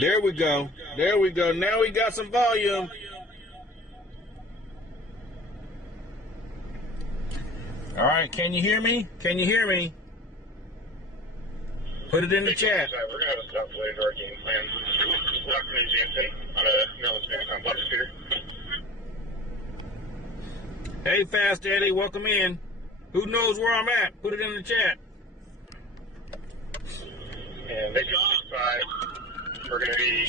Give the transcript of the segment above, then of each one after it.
There we go. There we go. Now we got some volume. All right. Can you hear me? Can you hear me? Put it in the chat. We're going to have a stop delay to our game plan. Lock from GMC on a Melon Spanish on Block Scooter. Hey, Fast Eddie, welcome in. Who knows where I'm at? Put it in the chat. And they go outside. We're going to be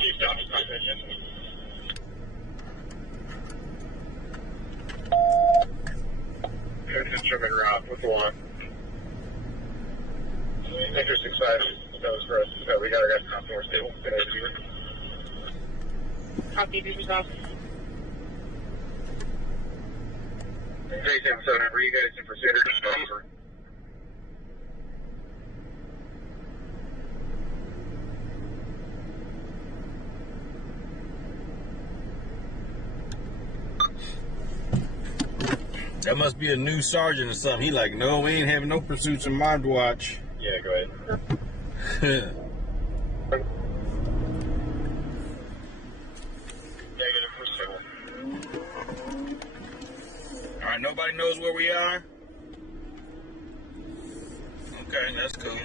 deep down in competition. Good instrument route with the one. Interesting side. That was for us. So we got our guys now more stable. Good idea. Copy, this off. Hey, 7, were you guys in pursuit or just over? That must be a new sergeant or something. He like, no, we ain't having no pursuits in my watch. Yeah, go ahead. Negative for civil. All right, nobody knows where we are? Okay, that's cool.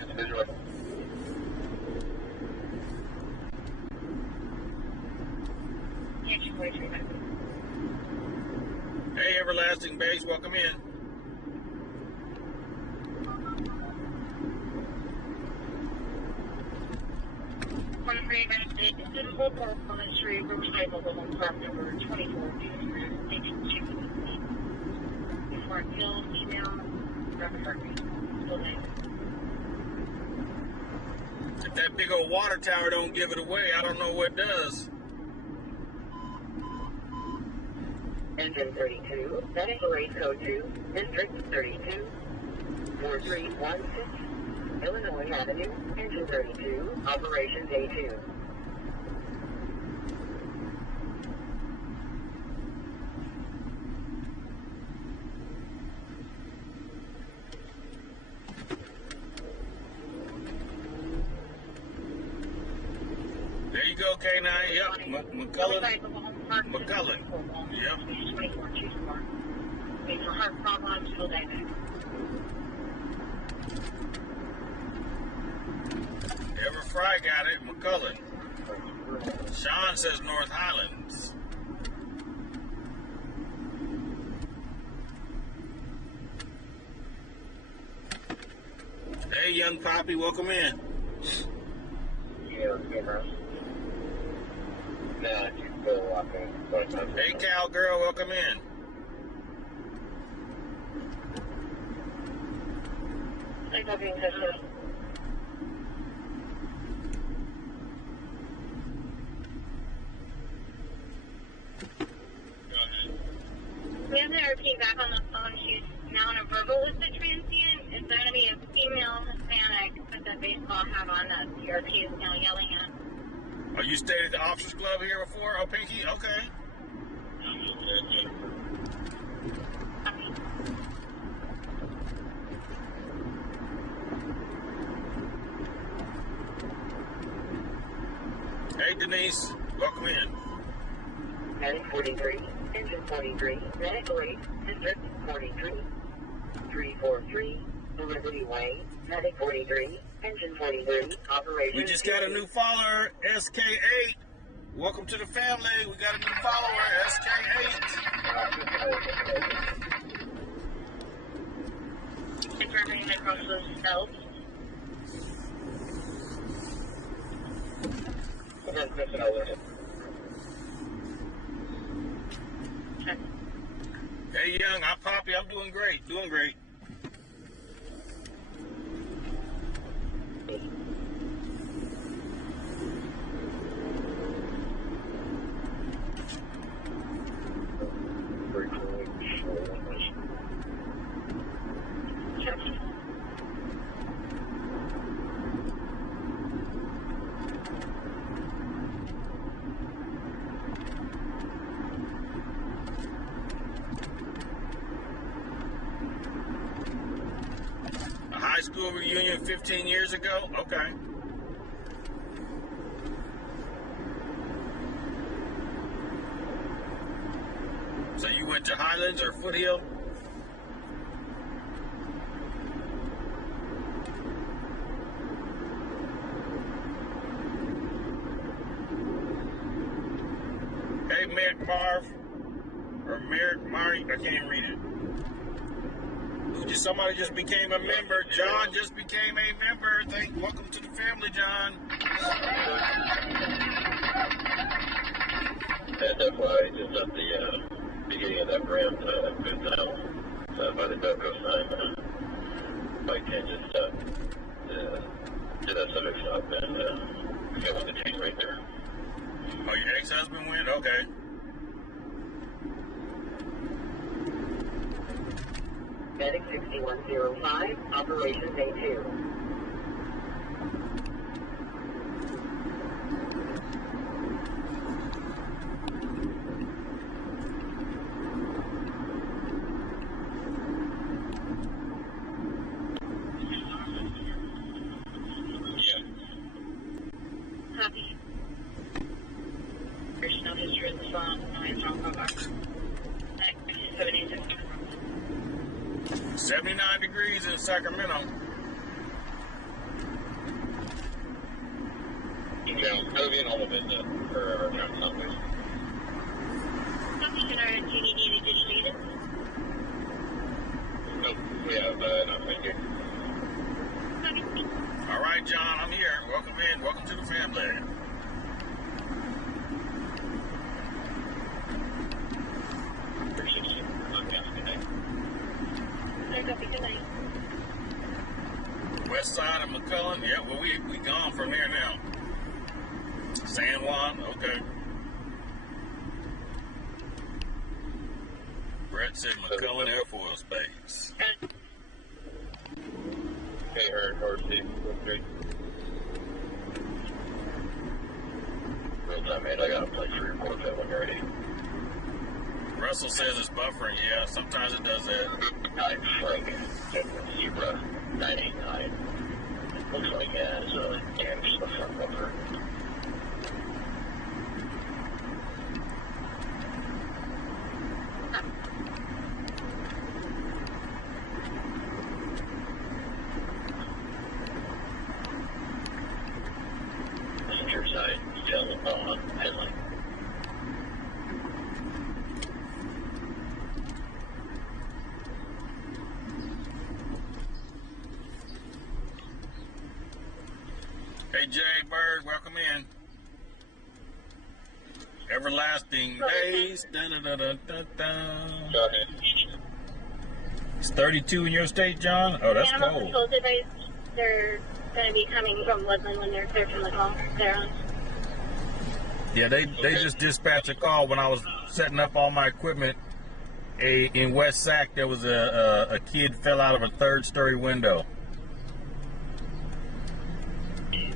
Hey, Everlasting Base, welcome in. Riverside Mobile Home Park number 24. Before Hill, email, If that big old water tower don't give it away, I don't know what does. Engine 32, medical rate code 2, District 32, 4316, Illinois Avenue, Engine 32, Operations A2. There you go, K9. Yep, McCullen. Yep. Ever Fry got it, McCullen. Sean says North Highlands. Hey, young Poppy, welcome in. Yeah, okay, bro. Nah, you still walking. Hey, cowgirl, welcome in. I got being tested. We have to repeat back on the phone. She's now in a verbal with the transient. It's going to be a female Hispanic with a baseball hat on that CRP is now yelling at. Oh, you stayed at the officers club here before? Oh, Pinky? Okay. Hey, Denise. Welcome in. Medic 43, Engine 43, Medical rate, District 43, 343, Liberty Way, Medic 43, Engine 43, Operation. We just got a new follower, SK8. Welcome to the family. We got a new follower, SK8. Confirming across those cells. Hey, young, I'm Poppy. I'm doing great. Doing great. A high school reunion 15 years ago? Okay. So you went to Highlands or Foothill? Hey, Marv. Or Mari, I can't read it. Somebody just became a member. John just became a member. Welcome to the family, John. And that's why I just at the beginning of that ramp, good now, by the Doco sign, bike can just do that sort of shop and get on the chain right there. Oh, your ex-husband went? Okay. Medic 6105, Operations A2. Copy. There's no history of the song. I am from Hobart. 79 degrees in Sacramento. Yeah, it'll be an all of it for around Sundays. Copy. Can our duty need additional units? Nope, we have enough right here. Copy. All right, John, I'm here. Welcome in. Welcome to the family. West side of McCullen. Yeah, well, we gone from here now. San Juan. Okay. Brett said McCullen Air Force Base. Okay, or Steve, great. Real time, man. I got a place to report that when you're ready. Russell says it's buffering. Yeah, sometimes it does that. I'm like Zebra 989. Looks like it's damaged the front bumper. Passenger side, still on headline. Hey, Jay Bird, welcome in. Everlasting days. Dun, dun, dun, dun, dun, dun. Go ahead. It's 32 in your state, John? Oh, that's Animal cold. control device. They're going to be coming from Woodland when they're clear from the call. They're on. Yeah, they just dispatched a call when I was setting up all my equipment. In West Sac, there was a kid fell out of a third-story window.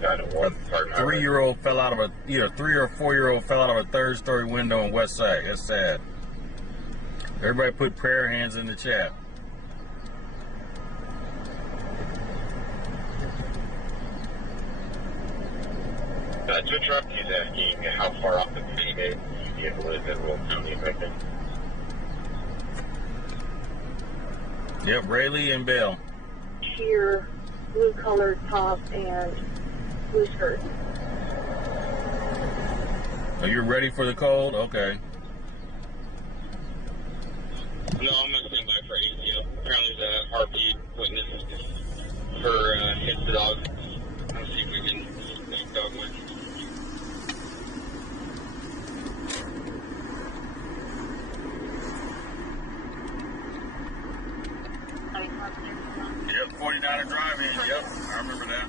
A 3-year-old fell out of either 3 or 4-year-old fell out of a third-story window in West Sac. That's sad. Everybody put prayer hands in the chat. To interrupt, he's asking how far off the city is the vehicle is in Will County affected. Yep, Rayleigh and Bell. Sheer blue colored top and blue skirt. Are you ready for the cold? Okay. No, I'm not standing by for ACO. Apparently the heartbeat witness for hits the dog. Let's see if we can make dog win. Yep, 49er drive-in. Yep, I remember that.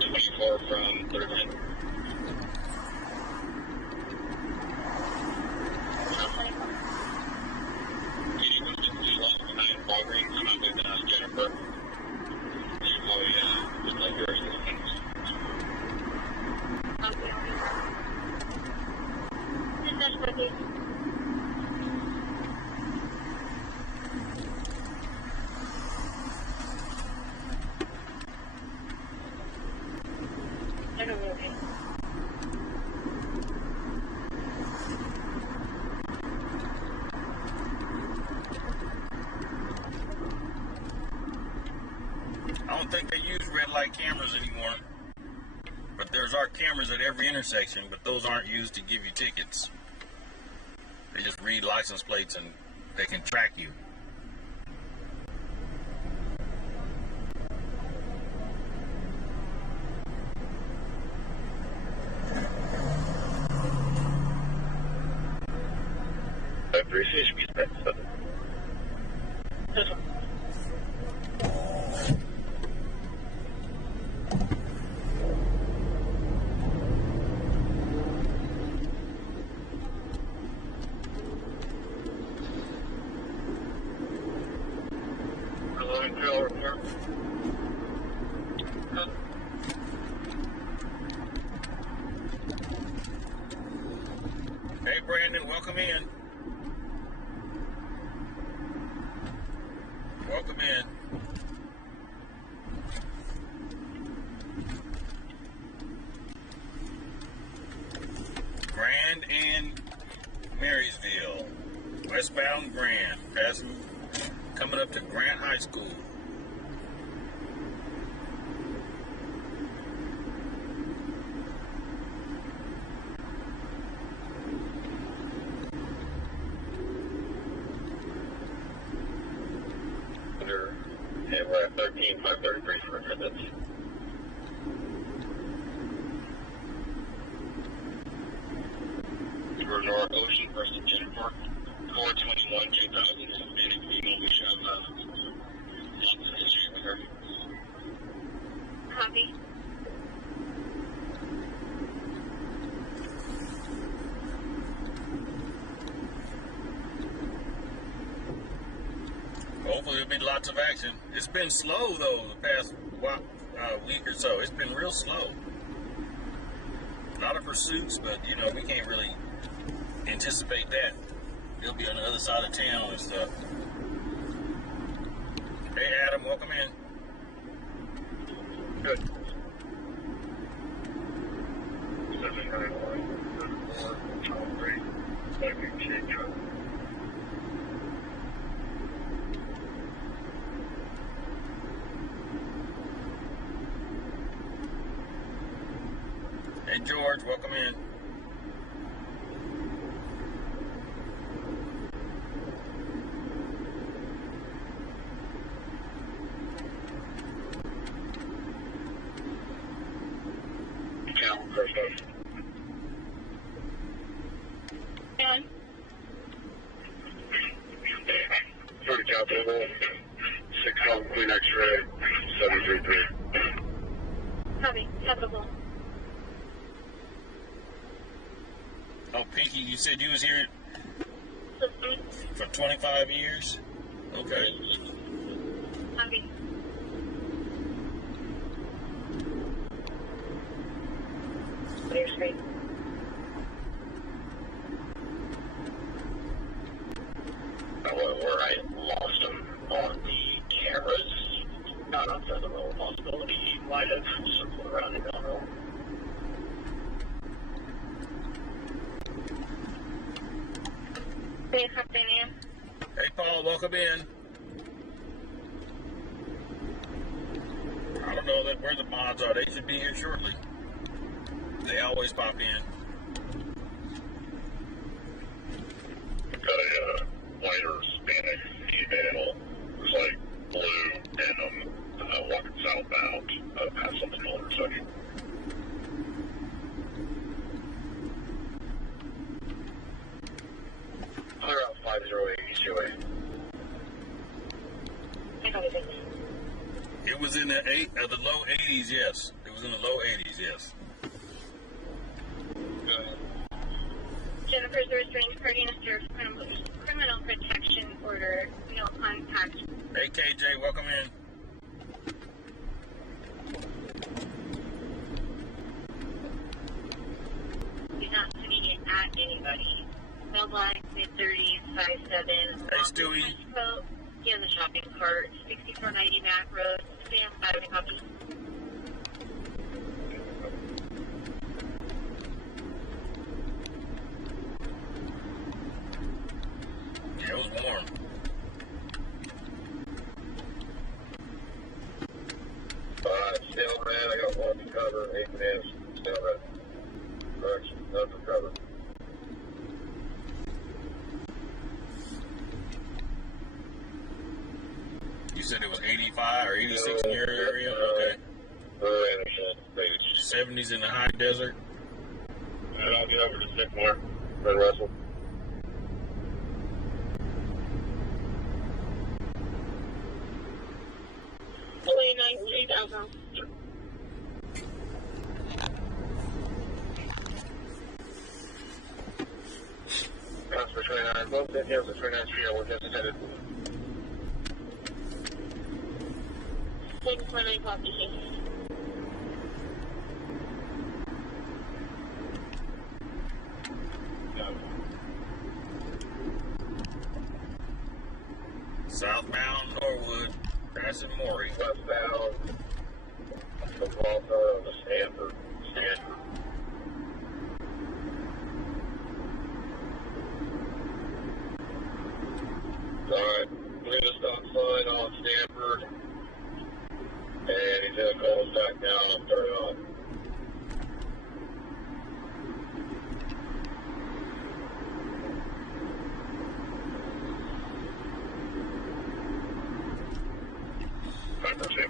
24 from 39. Walgreens, I'm not with Jennifer. She's probably just like yours. I don't know. think they use red light cameras anymore. But there's our cameras at every intersection, but those aren't used to give you tickets. They just read license plates and they can track you. I appreciate you. Hey Brandon, welcome in. Welcome in. Grand and Marysville. Westbound Grand. Passing, coming up to Grant High School. And we're at 13,533 for attendance. We're North Ocean versus Jennifer. 421 2000 is a big female. We should have lots of history with her. Copy. Hopefully there'll be lots of action. It's been slow though the past week or so. It's been real slow. A lot of pursuits, but you know, we can't really anticipate that. They'll be on the other side of town and stuff. Hey Adam, welcome in. Good. 791 Second check. Hey George, welcome in. And Third capital, 6 Home Queen X-ray, 733. copy. Capital. Oh, Pinky, you said you was here System. for 25 years? Okay. Copy. Clear screen. Where I lost him on the cameras, not outside the realm of possibility, he might have circled around in that realm. Hey, Captain Ian. Hey Paul, welcome in. I don't know where the mods are. They should be here shortly. They always pop in. Got a lighter Hispanic female who's like blue denim, walking southbound past something on the intersection. Clear out 508 East Highway. It was in the low 80s, yes. It was in the low 80s, yes. Jennifer's a restraining party and a served criminal protection order. No contact. Hey KJ, welcome in. He's not immediate at anybody. Mailbox, mid-30s, 5'7". Hey Stewie. He has a shopping cart. 6490 Mac Road. Stand by with a copy. Yeah, it was warm. still red. I got one to cover. 8 minutes, still red. Correction, none for cover. You said it was 85 or 86 in your area? Okay. 70s in the high desert. And I'll get over to Sycamore. Red Russell. Council 29, both in hills at 29 Street, we're just headed. 629 copy. Southbound Norwood, passing Maury. Westbound, from Walter to Stanford. Alright, we're gonna stop sign on Stanford. And he's gonna call us back down and turn it on.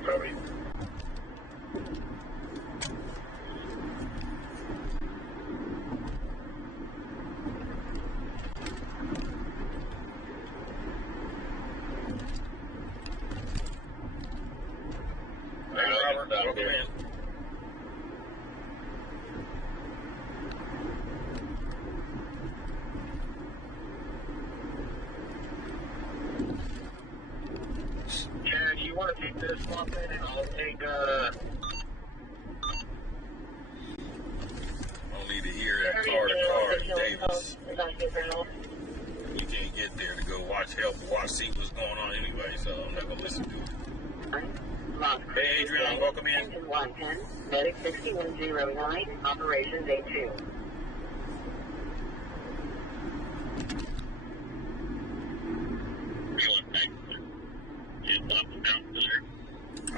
Probably. Robert, welcome in. Chad, you want to take this one in and I'll take, Don't need to hear that car to car, Davis. You can't get there to go watch see what's going on anyway, so I'm not gonna listen to it. Hey, Adrian, welcome in. 110, Medic 6109, Operations A2.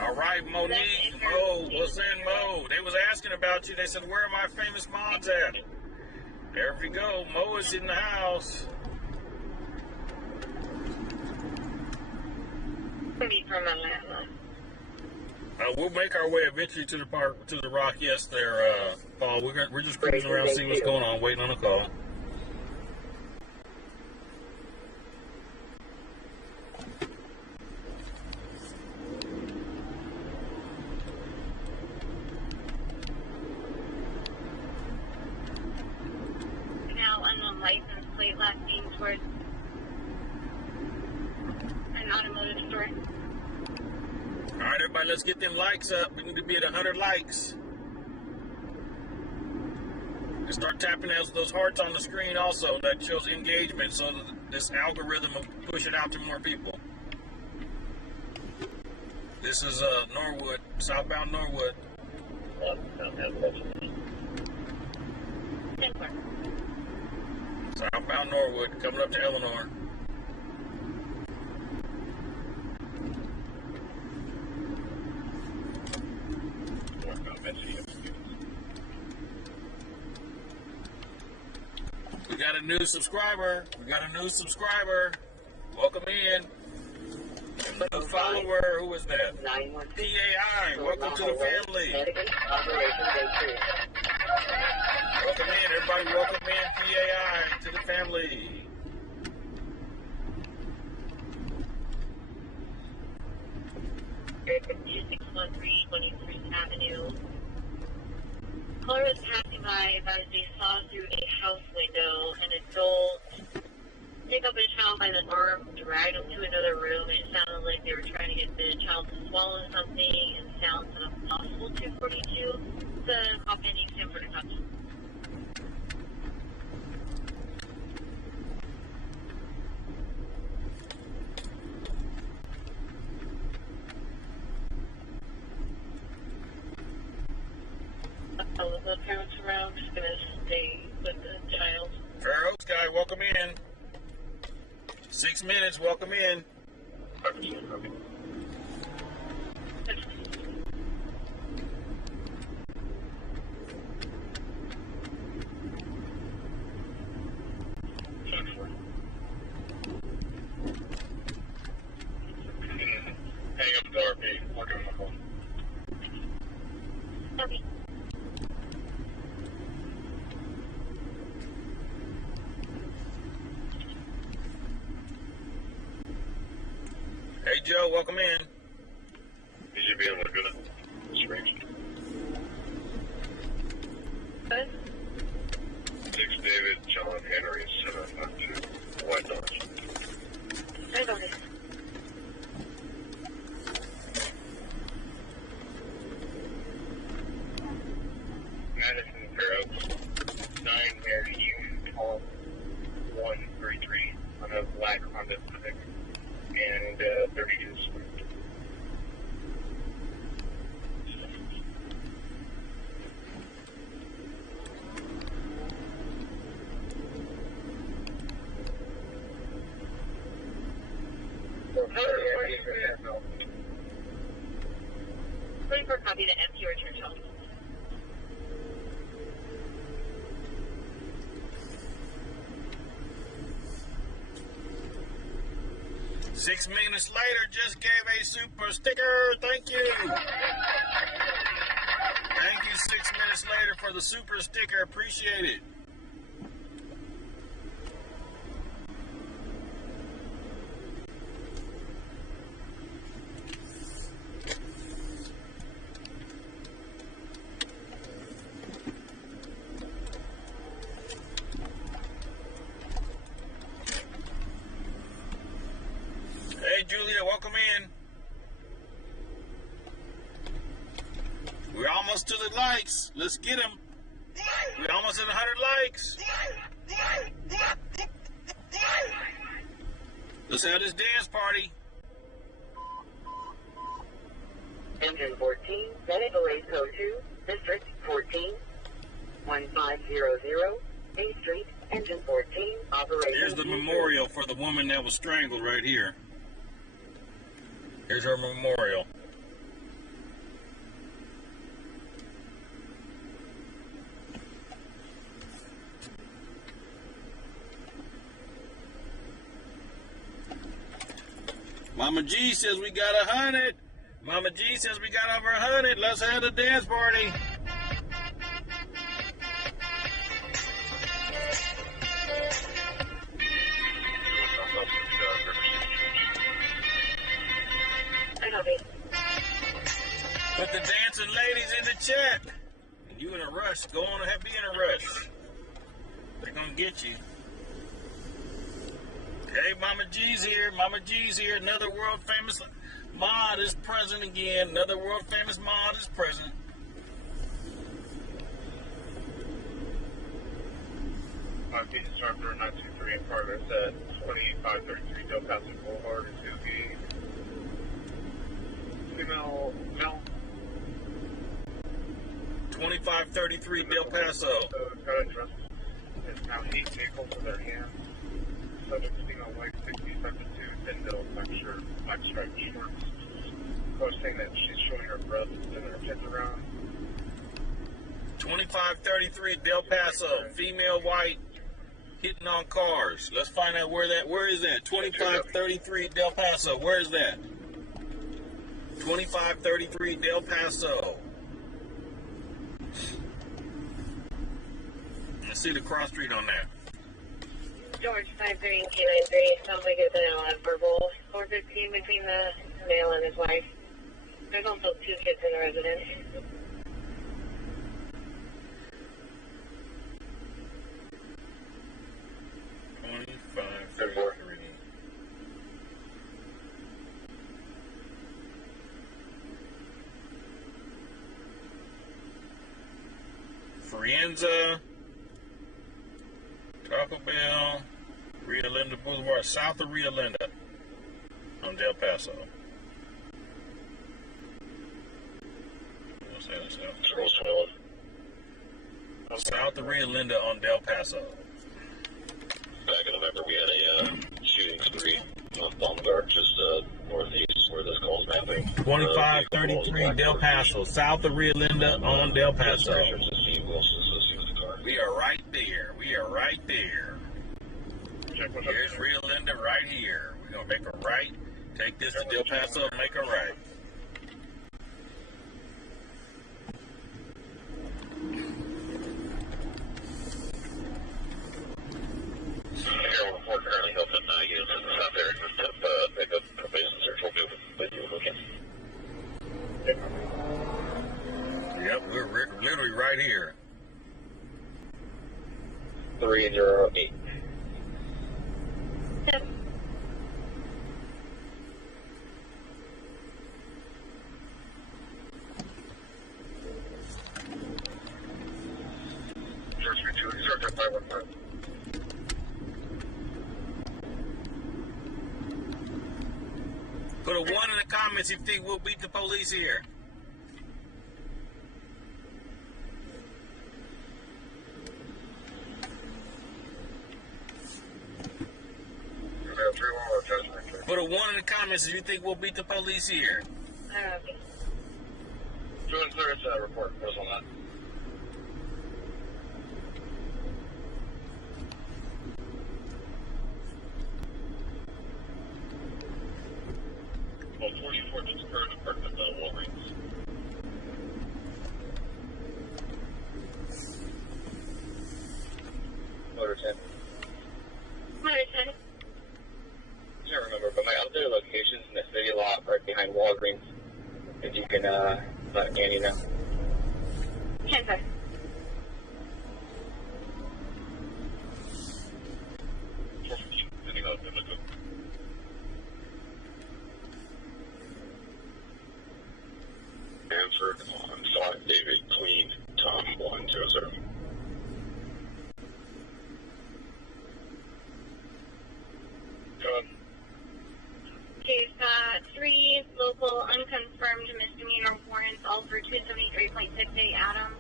All right, Monique. Mo, what's in Mo? They was asking about you. They said, where are my famous mods at? There we go. Mo is in the house. Be from Atlanta. We'll make our way eventually to the park, to the rock. Yes, there, Paul. We're just cruising around, see what's going on, waiting on a call. Now unknown license plate last seen towards an automotive store. All right, everybody, let's get them likes up. We need to be at 100 likes. And start tapping those hearts on the screen also. That shows engagement, so that this algorithm will push it out to more people. This is Norwood, southbound Norwood. Southbound Norwood, coming up to Eleanor. We got a new subscriber. Welcome in. A follower. Who is that? PAI. Welcome to the family. Welcome in, everybody. Welcome in, PAI, to the family. Airport 2613, 23rd Avenue. Caller was passing by as they saw through a house window an adult pick up a child by the arm, drag him to another room. It sounded like they were trying to get the child to swallow something, and sounds of possible 242. The cop ending Stanford and Hudson. All of the parents around, just gonna stay with the child. Fair Oaks guy, welcome in. 6 minutes, welcome in. Joe. Welcome in. You should be able to go to screen. Good. 6 David, John Henry, 752, White North. I got it. Madison Barrow, 9 Mary U, call 133 on a black Honda Civic, and 32 Swift. Waiting for a copy to empty return home. Six minutes later, just gave a super sticker. Thank you. Thank you 6 minutes later for the super sticker. Appreciate it. Hey, Julia, welcome in. We're almost to the likes. Let's get them. We're almost at 100 likes. Let's have this dance party. Engine 14, Medical Aid Code 2, District 14, 1500, 8th Street, Engine 14, Operation. Here's the memorial for the woman that was strangled right here. Here's her memorial. Mama G says we got 100. Mama G says we got over 100. Let's have a dance party. I got it. Put the dancing ladies in the chat. And you in a rush, go on and be in a rush. They're gonna get you. Hey, Mama G's here. Mama G's here. Another world famous mod is present again. Another world famous mod is present. My piece of Starter 923 in progress at 2533 Del Paso Boulevard is going to be female male. 2533 Del Paso. Got a dress and now heat vehicle for their hands. Subject female weight 6072, thin middle, black shirt, black striped shorts. Posting that she's showing her breasts and her tits around. 2533 Del Paso. Female white hitting on cars. Let's find out where is that? 2533 Del Paso. Where is that? 2533 Del Paso. Let's see the cross street on that. George 5393. Sounds like it's an verbal 415 between the male and his wife. There's also 2 kids in the residence. Frienza, Taco Bell, Rio Linda Boulevard, south of Rio Linda on Del Paso. What's that? South of Rio Linda on Del Paso. Back in November, we had a shooting spree on Baumgart, just northeast where this call is mapping. 2533 Del Paso, south of Rio Linda on Del Paso. We are right there. We are right there. Here's Rio Linda right here. We're going to make a right, take this to Del Paso and make a right. Currently helping units out there just to pick up probation search. We'll be able to Yep, we're literally right here. 308. Yep. Put a 1 in the comments if you think we'll beat the police here. Put a 1 in the comments if you think we'll beat the police here. Okay. Join clearance report. Goes on that. Well, 44 just current apartment Walgreens. Motor 10. Motor 10. I can't remember, but my other location's in the city lot right behind Walgreens. If you can let Annie know. 10-5. Answered on Sonic David Queen Tom 100. Okay, got 3 local unconfirmed misdemeanor warrants, all for 273.68 Adam.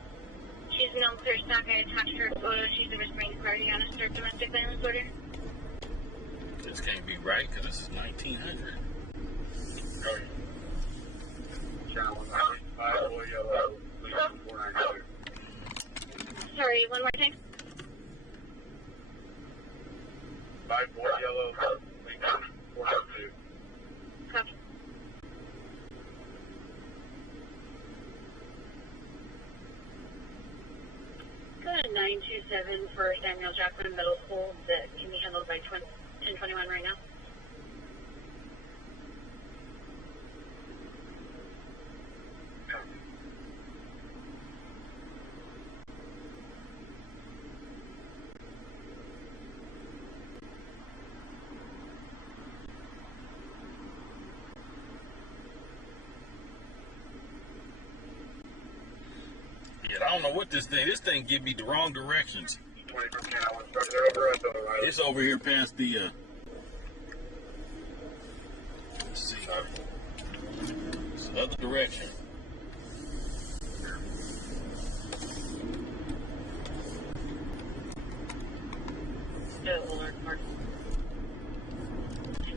She's no clear stock. I attached her photo. She's a restraining party on a strict domestic violence order. This can't be right because this is 1900. Sorry, one more time. 5-4 yellow, 402. Copy. Go to 927 for Samuel Jackson Middle School that can be handled by 1021 right now. I don't know what this thing give me the wrong directions. It's over here past the let's see. It's the other direction.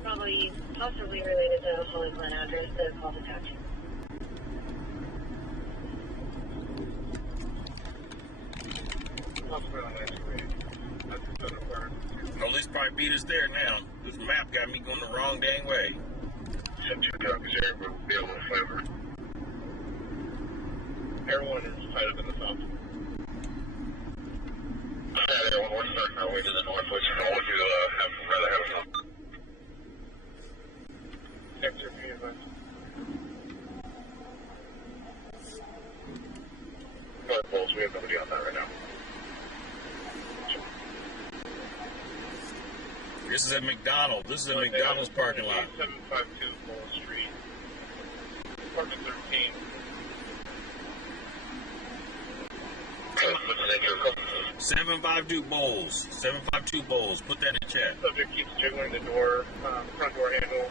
Probably possibly related to the Holy Glen address, the call to action. Police probably beat us there now. This map got me going the wrong dang way. Everyone is tied up in the south. Everyone, we're starting our way to the north. Which one would you rather have some? Sector B, North Poles, we have nobody on that right now. This is at McDonald's. This is a McDonald's parking lot. 752 Bull Street. Apartment 13. 752 Bowls. 752 Bowls. Put that in chat. Subject keeps jiggling the door, front door handle.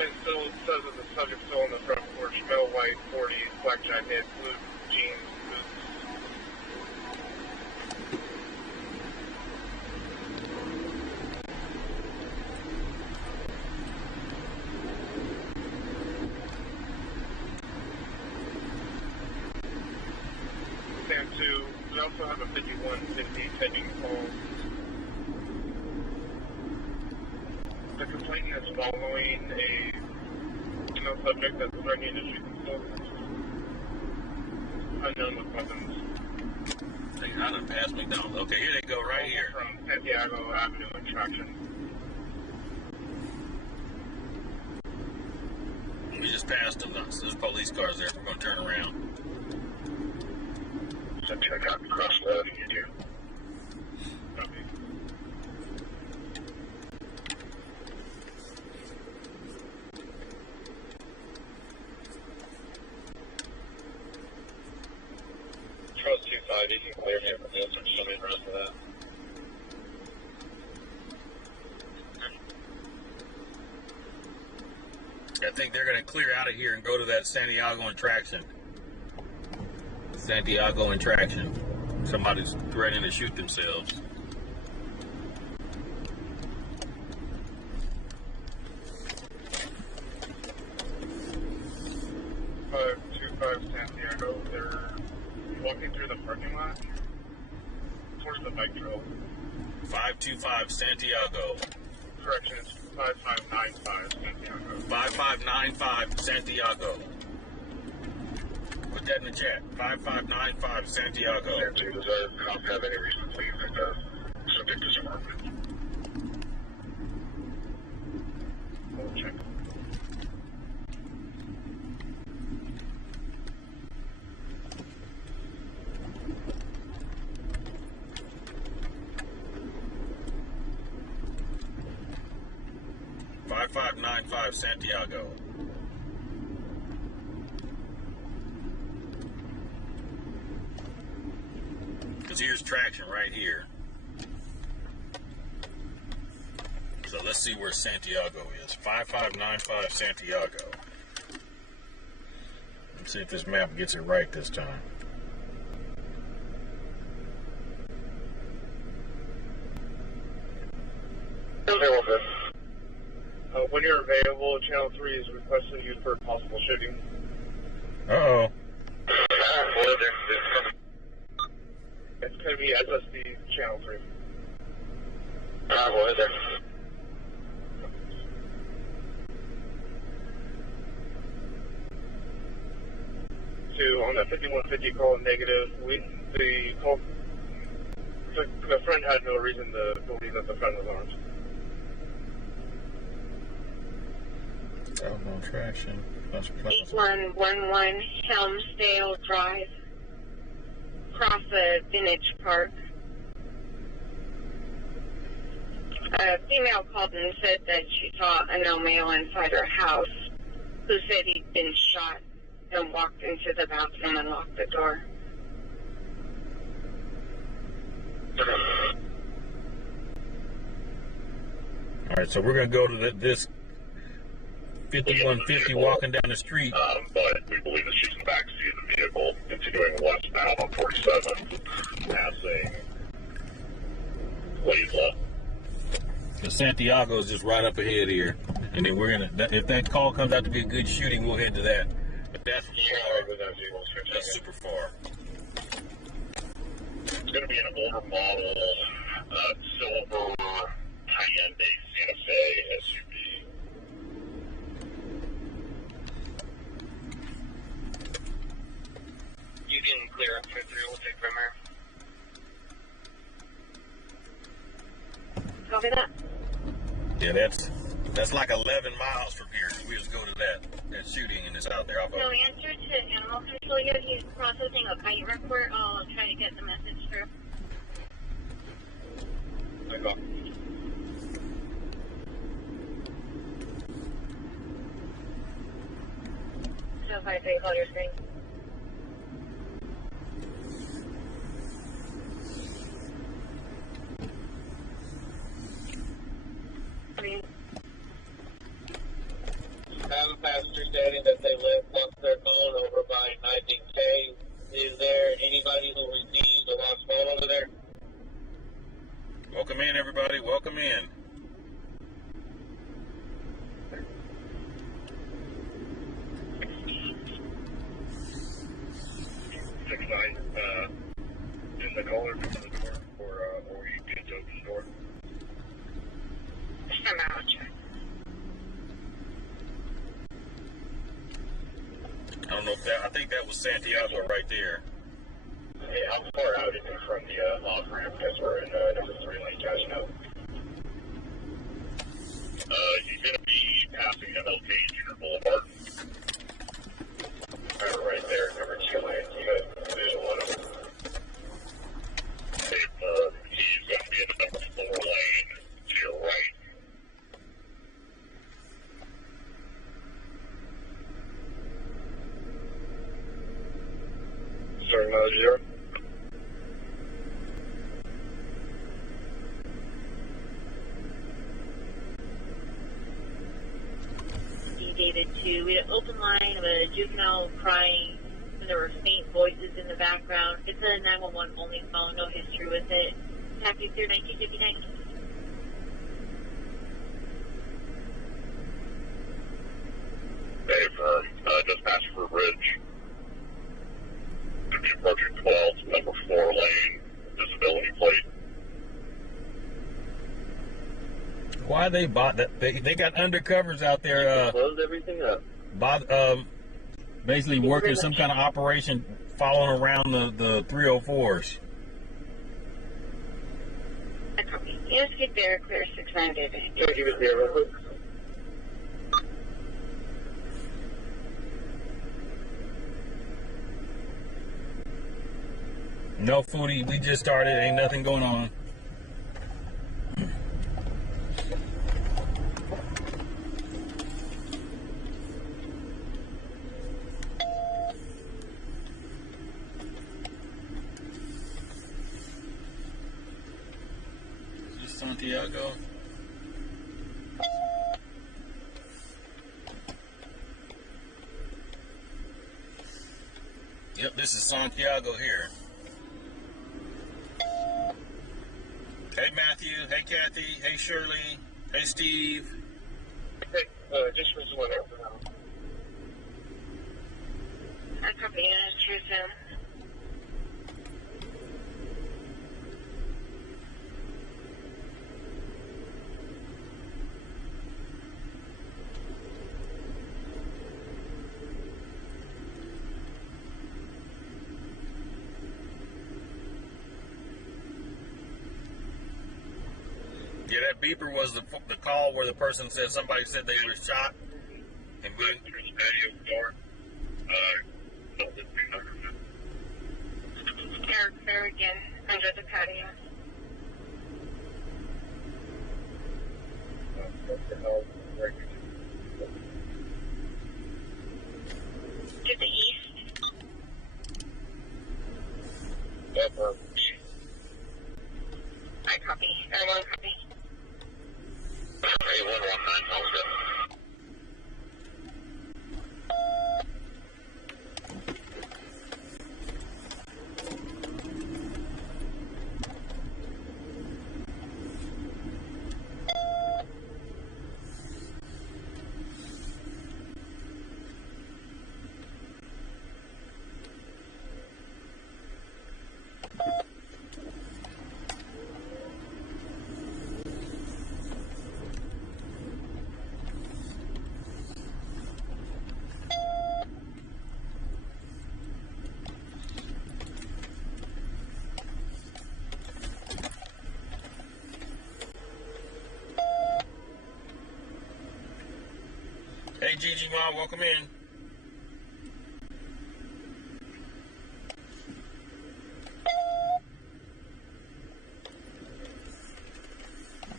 It still says that the subject still on the front porch. Male white, 40s, black jacket, blue jeans, boots. Stand 2. We also have a 5150 taking calls. The complainant is following a female subject that's threatening to shoot themselves. Unknown with weapons. They out of past McDonald's. Okay, here they go, right here. From Santiago Avenue in Traction. We just passed them. There's police cars there. We're going to turn around. check out the cross load you do. Copy. Trust 2-5, you can clear him from this or show me the rest of that. I think they're going to clear out of here and go to that Santiago and Traction. Santiago and Traction. Somebody's threatening to shoot themselves. Santiago, they're walking through the parking lot towards the bike trail. 525 Santiago. Correction, it's 5595 Santiago. 5595 Santiago. Put that in the chat. 5595 Santiago. Santiago, does that cop have any reason to leave the subject is apartment? We'll check. $5595 Santiago. Because here's Traction right here. So let's see where Santiago is. 5595 Santiago. Let's see if this map gets it right this time. When you're available, Channel 3 is requesting you for possible shooting. Uh-oh. It's going to be SSD Channel 3. What is it? On the 5150 call negative, the friend had no reason to believe that the friend was armed. Oh, no Traction. That's Plaza. 8111 Helmsdale Drive. Across the Vintage Park. A female called and said that she saw a no male inside her house who said he'd been shot and walked into the bathroom and locked the door. All right, so we're going to go to this 5150 walking down the street. But we believe that she's in the backseat of the vehicle, continuing westbound on 47, passing Laidlaw. The Santiago is just right up ahead here. And then we're going to, if that call comes out to be a good shooting, we'll head to that. But that's far. That's super far. It's going to be an older model, silver, high-end Santa Fe SUV. You can clear up for 3, we'll take from her. Copy that. Yeah, that's like 11 miles from here. We just go to that shooting and it's out there. No answer to animal control yet. He's processing a kite report. I'll try to get the message through. I got. So if I say call your screen. I have a passenger stating that they live once their phone over by 19K. Is there anybody who received a lost phone over there? Welcome in, everybody. Welcome in. In the caller from the door, or you can open the door. I'm out. I don't know if that, I think that was Santiago right there. Hey, how far out is it from the off-ramp? Because we're in number 3 lane catching up. You're going to be passing MLK Junior Boulevard. Right there, number 2 lane. You got visual on it. 0. David 2. We had an open line of a juvenile crying, and there were faint voices in the background. It's a 911 only phone, no history with it. Taxi through 1959. Dave, dispatch for Bridge. Approaching 12, number 4 lane, disability plate. Why they bought that? They got undercovers out there. Close everything up. Basically working some kind of operation, following around the 304s. I copy. Yes, get there, clear 69, David. Can you give it there real quick? No foodie, we just started. Ain't nothing going on. Is this Santiago? Yep, this is Santiago here. Hey Matthew, hey Kathy, hey Shirley, hey Steve. Hey, just for one over. I copy. Yes, true, Sam. Yeah, that beeper was the call where the person said somebody said they were shot. And we Patio floor. Eric Farragon under the patio. To the east. I copy. Everyone copy. 119, hold up. hey Gigi Mom, welcome in.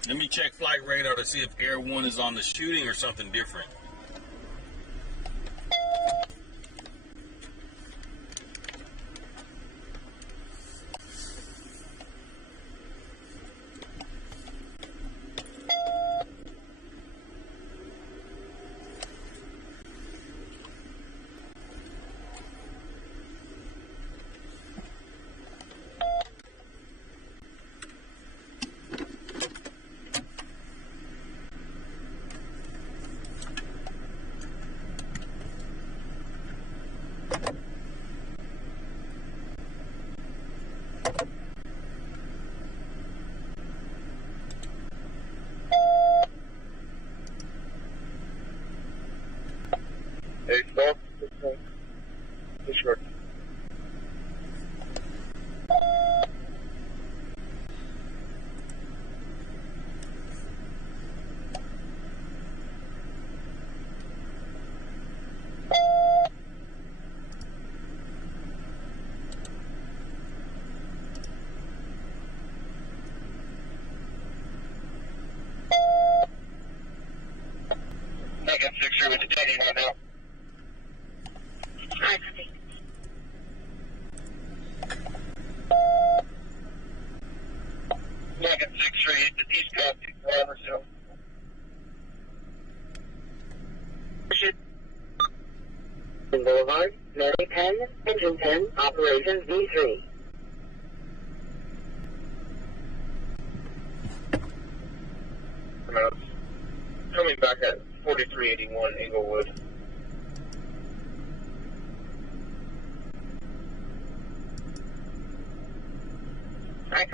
Let me check flight radar to see if Air 1 is on the shooting or something different. 10, Operations V3. Coming back at 4381 Inglewood. Right.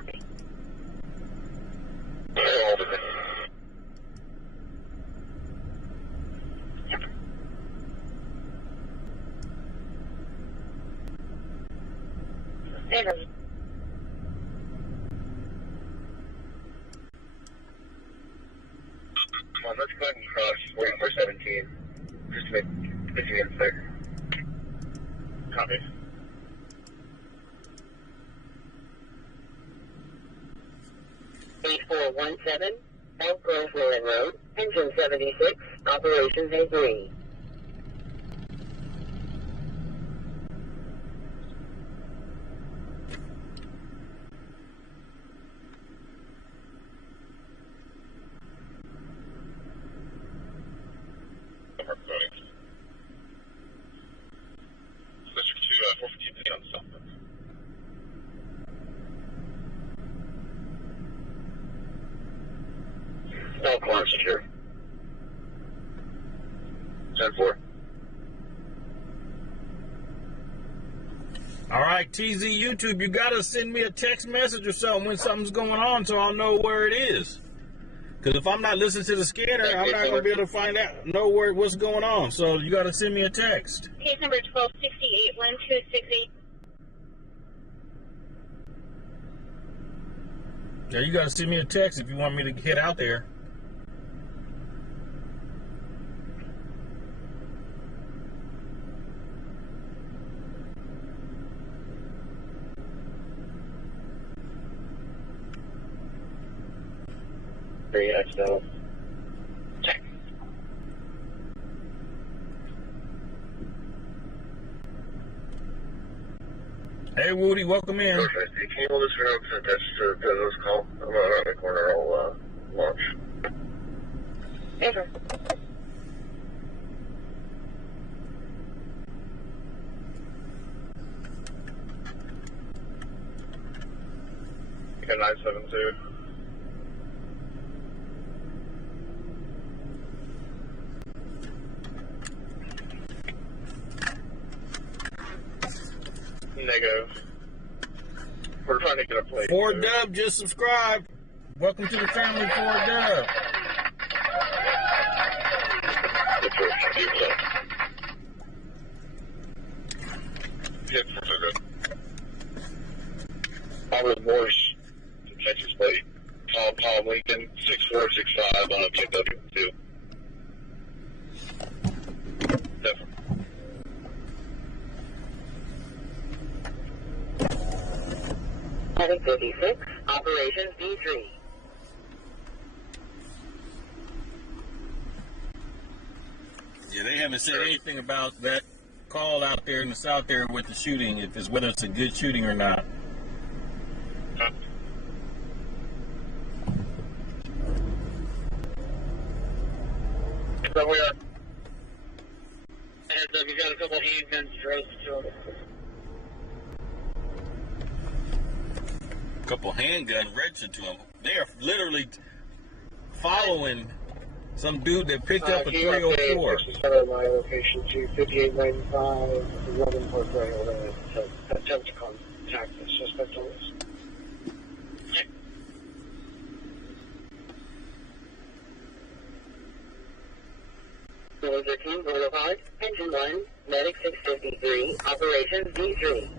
Enter. Come on, let's go ahead and cross 4417. Just to make it safe. Copy. (8417) Elk Grove Millen Road, Engine 76, Operations A3. District 2, 415 on the south. No corner secure. 10-4. All right, TZ YouTube, you got to send me a text message or something when something's going on so I'll know where it is. Because if I'm not listening to the scanner, I'm not going to be able to find out, know what's going on. So you got to send me a text. Case number 1268 1268. Yeah, you got to send me a text if you want me to get out there. XL. Check. Hey, Woody, welcome in. Can you hold this for now because that's the business call? I'm not around the corner. I'll launch. Enter. You got 972. Negative. We're trying to get a plate. Ford Dub just subscribed. Welcome to the family, Ford Dub. Robert Morse, Texas plate. Tom Lincoln, 6465 on a BMW 2. Definitely. Heading 56, Operations V3. Yeah, they haven't said anything about that call out there in the south there with the shooting, if it's whether it's a good shooting or not. So we are. Heads up, you got a couple handguns dropped to us. Couple handgun registered to them. They are literally following some dude that picked up a 304. My location to 5895 11 Park Road. So attempt to contact the suspect on this. Number 13 Boulevard, Engine 1, Medic 653, Operations V3.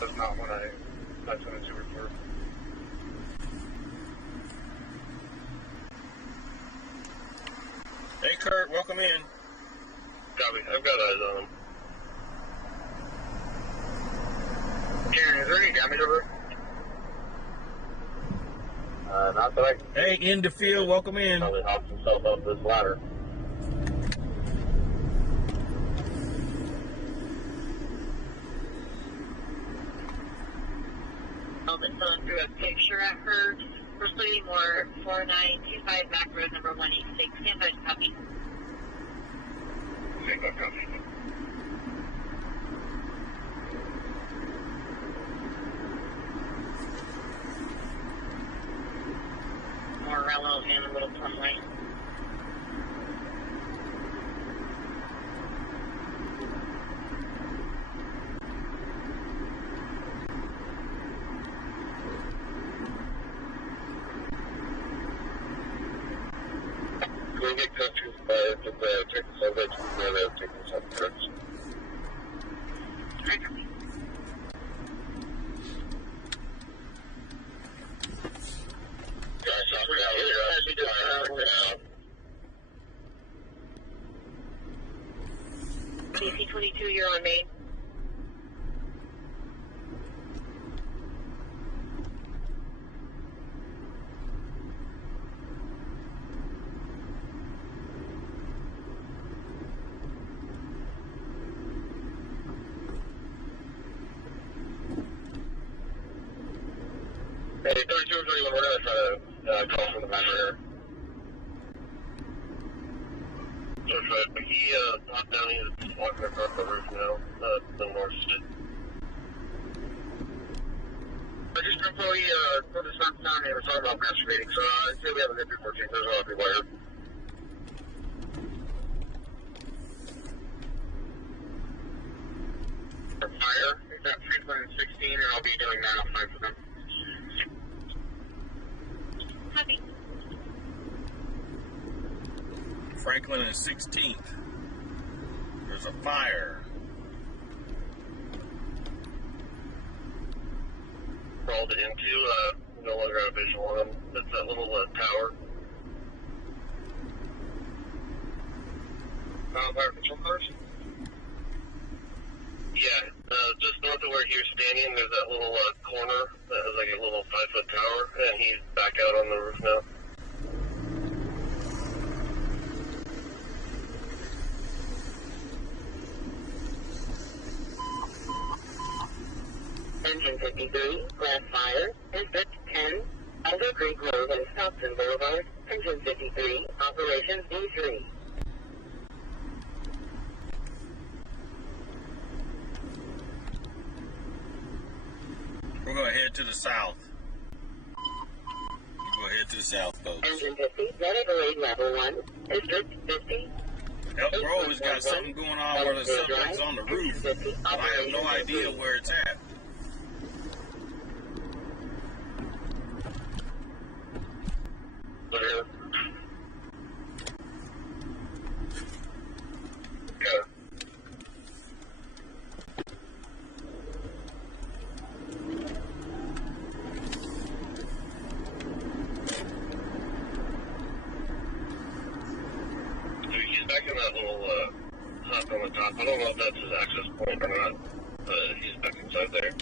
That's not what that's what it's report. Hey, Kurt, welcome in. Copy. I've got eyes on him. Karen, is there any damage over? Not that I can. Hey, in the field, welcome in. Probably hopped himself up this ladder. but someone threw a picture at her. Pursuing more 4925 back road number 186. Stand by, copy. Stand by, copy. Morello and a little plum lane. Can we get countries by the take the subject before they're taking some trips? DC 22, you're on main. Hey, 3231, we're going to try to call from the back here. So, he popped down, he's walking across the roof now, the north side. I just before he put his son down here, we're talking about masturbating, so I'd say we have a good report team, there's a lot of people here. For fire, is that 316, and I'll be doing 905 for them. Copy. Franklin and 16th. There's a fire. Crawled it into, no longer have a visual on them. That's that little tower. Fire control cars? Yeah, just north of where he was standing, there's that little corner that has like a little 5-foot tower, and he's back out on the roof now. Engine 53, flat fire, exit 10, Alder Creek Road and Stockton Boulevard. Engine 53, operations D3. We're going to head to the south. We're going to head to the south, folks. Engine 50, Zeta Grade Level 1, District 50. Elk Grove has got something going on where the subject's on the roof, but I have no idea where it's at. He's back in that little hut on the top. I don't know if that's his access point or not, but he's back inside there.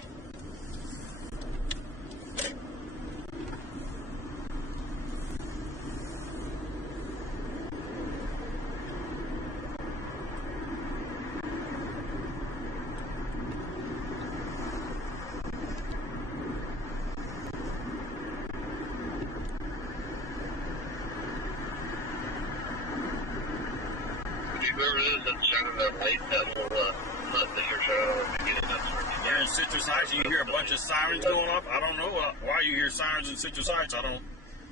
Whoever it is that's shining that light, that little hut that you're shining on the beginning, that's where There in Citrus Heights, you hear a bunch of sirens going off. I don't know why you hear sirens in Citrus Heights. I don't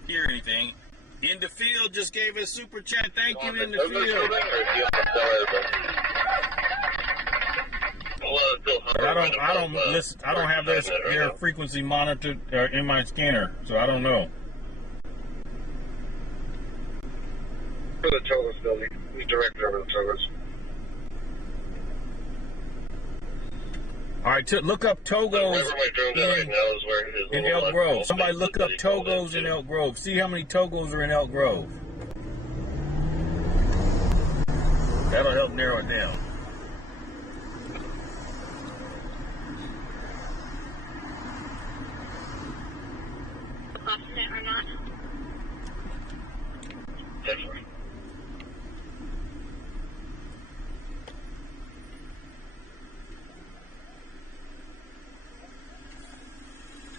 hear anything. In the Field just gave us super chat. Thank you, In the Field. But I don't listen. I don't have their frequency monitored in my scanner, so I don't know. For the Togas building. He's directed over the Togas. All right, look up Togos in Elk Grove. Somebody look up Togos in Elk Grove. See how many Togos are in Elk Grove. That'll help narrow it down. Obstinate or not? Definitely.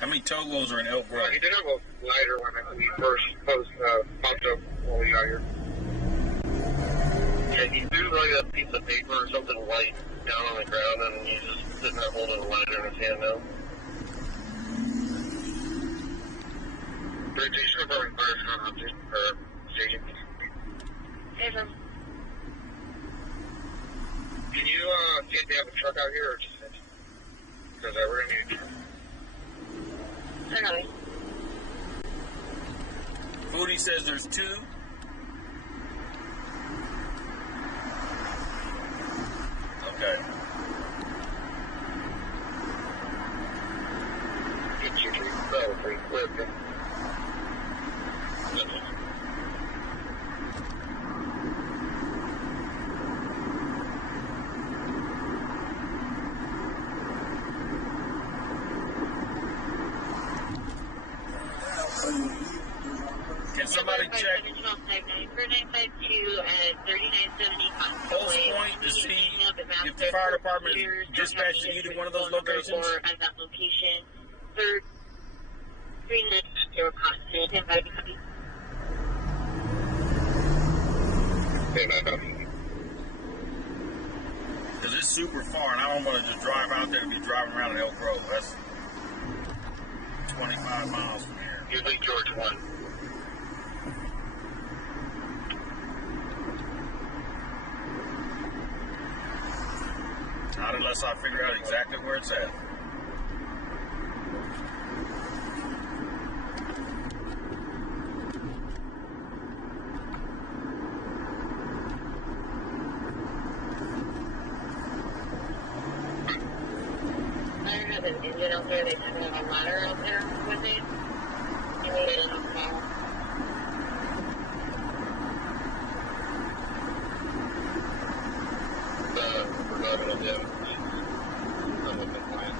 How many togos are in Elk Grove? He did have a lighter when he first popped up when we got here. Yeah, he threw like a piece of paper or something white down on the ground, and he's just sitting there holding a lighter in his hand now. Bridge, he's recording first on object, or station. Hey, from Can you see if they have a truck out here or just because we're gonna need a truck. Anyway. Foodie says there's 2. Okay. Get your tree fell pretty quick. Can somebody check Pulse Point to see if the fire department is dispatched to either one of those locations? At that location. Third, 3 minutes, they were constant. Invite me. Because it's super far, and I don't want to just drive out there and be driving around in Elk Grove. That's 25 miles from here. Usually George 1. Not unless I figure out exactly where it's at. I have an engine out there. They have a ladder out there with me. And we get in a call. We're not going to do it. I'm with the plan.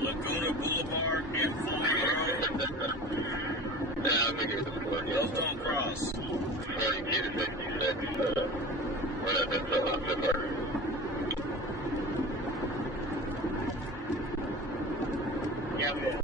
Laguna Boulevard and Fulton Road. Yeah, I'm going to give it a score. Those don't cross. 42 to 66. We're not been so long so far. Yeah, we did.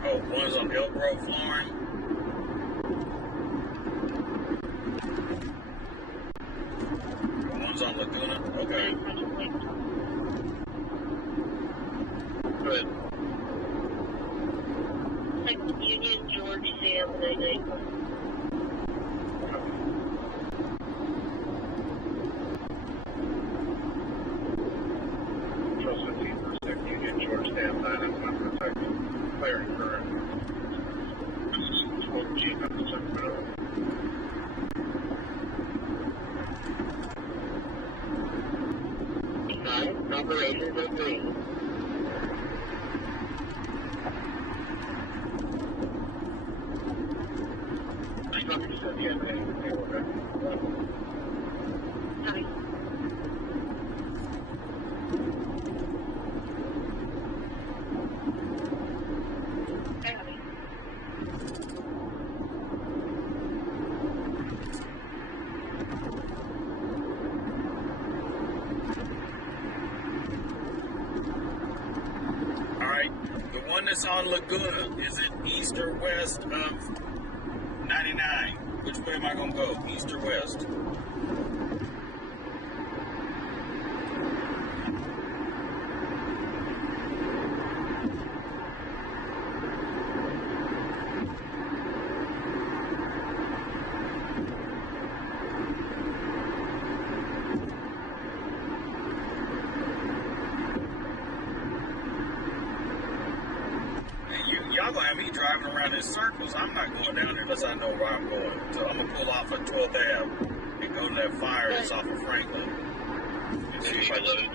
Oh, one's on Elk Grove flooring. One's on Laguna. Okay. Good. Union, George, Sam, 99. Operations are green. this on Laguna? Is it east or west of 99? Which way am I going to go? East or west? Y'all gonna have me driving around in circles. I'm not going down there unless I know where I'm going. So I'm gonna pull off at 12th Ave and go to that fire that's off of Franklin. And see if I let it.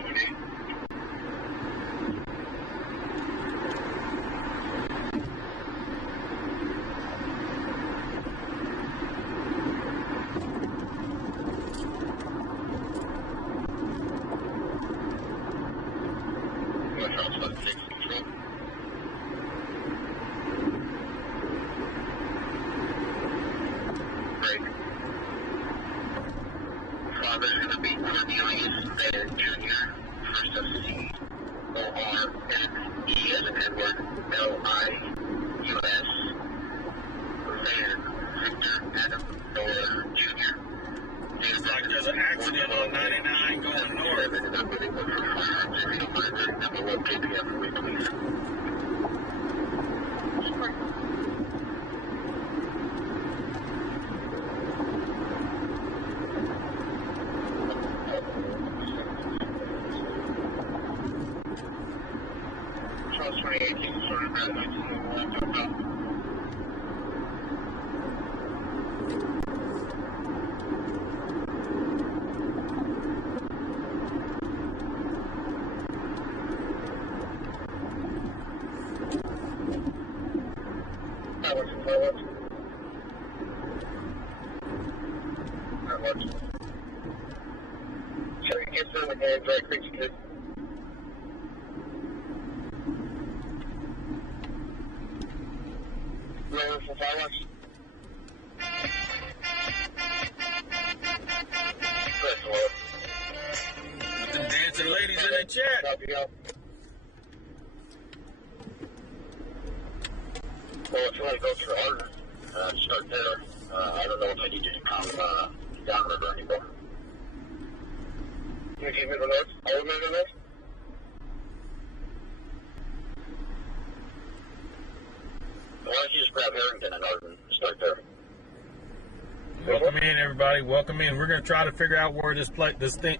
Welcome in. We're going to try to figure out where this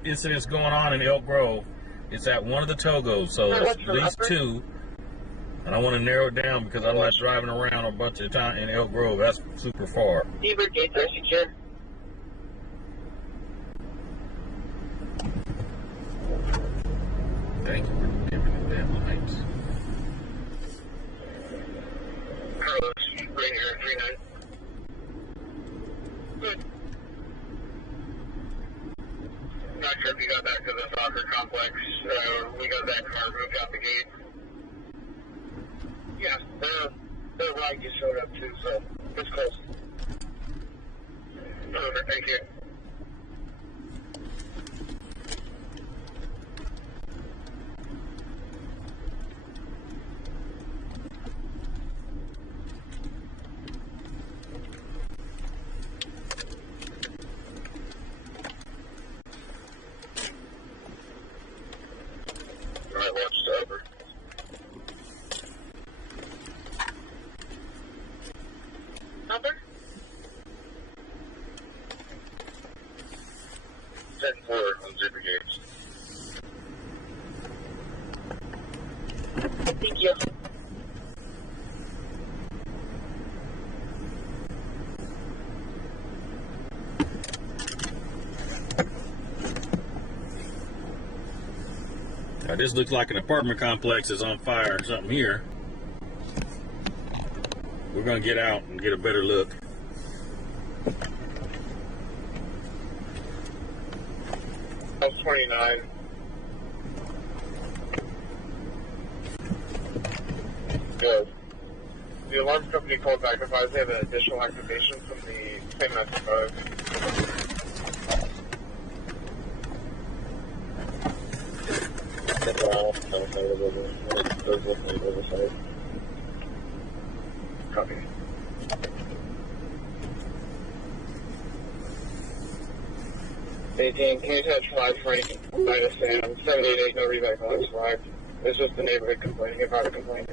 incident's going on in Elk Grove. It's at one of the Togos, so it's at least two. And I want to narrow it down because I'm not driving around a bunch of time in Elk Grove. That's super far. Ebook, gate 32. Thank you for giving me that lights. Carlos, right here, 39. Good. Not sure if you got back to the soccer complex. We got that car moved out the gate. Yeah, the light just showed up too, so it's close. Over, thank you. This looks like an apartment complex is on fire or something here. We're going to get out and get a better look. House 29. Good. The alarm company called back advised they have an additional activation from the same message. 18, can you touch flag for any minus Sam? 788, no reback on this flag. This was the neighborhood complaining about a complaint.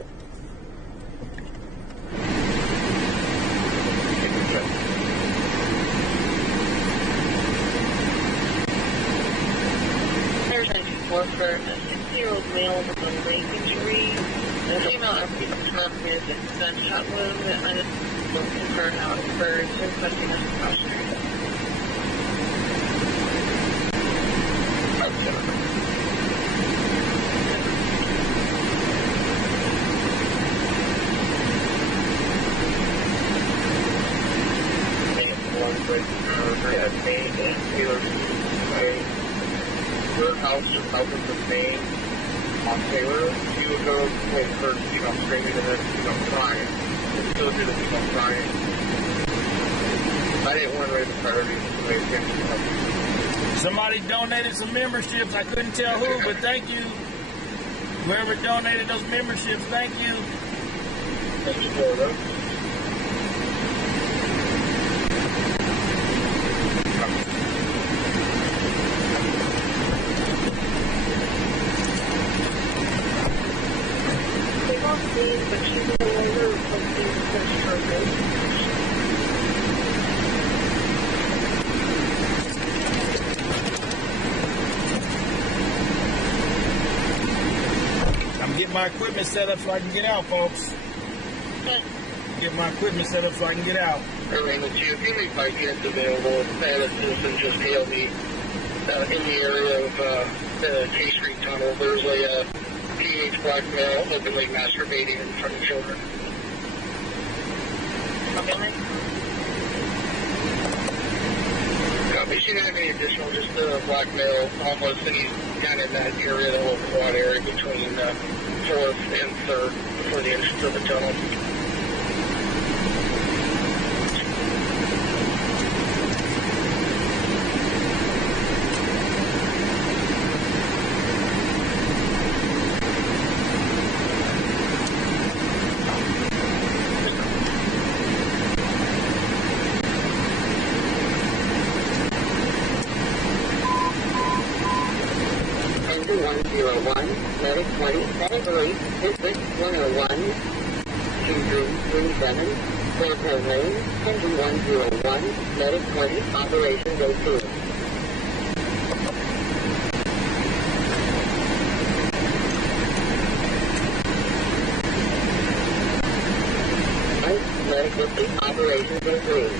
There's 94 for a 60-year-old male with a brain injury. The female applicant is a gunshot wound that I just looking for how it occurred, so requesting a precautionary. Her house just south of the main on Taylor. She would go wait for screaming and then crying. And still do the crying. I didn't want to raise the priorities. Somebody donated some memberships. I couldn't tell who, but thank you. Whoever donated those memberships, thank you. Thank you for them. But she's no longer requesting such purpose. I'm getting my equipment set up so I can get out, folks. Get my equipment set up so I can get out. Everything that you, if you make my units available, and a citizen just hailed me in the area of the K Street Tunnel. There's a teenage black male openly masturbating in front of children. Okay. Copy. She didn't have any additional, just a black male, almost, and he's kind of in that area, the whole quad area between 4th and 3rd before the entrance of the tunnel. Medic 20, category, District 101, 2337, Fairfield Lane, engine 101, Medic 20, Operation Go 2. Medic 50, Operation Go 3.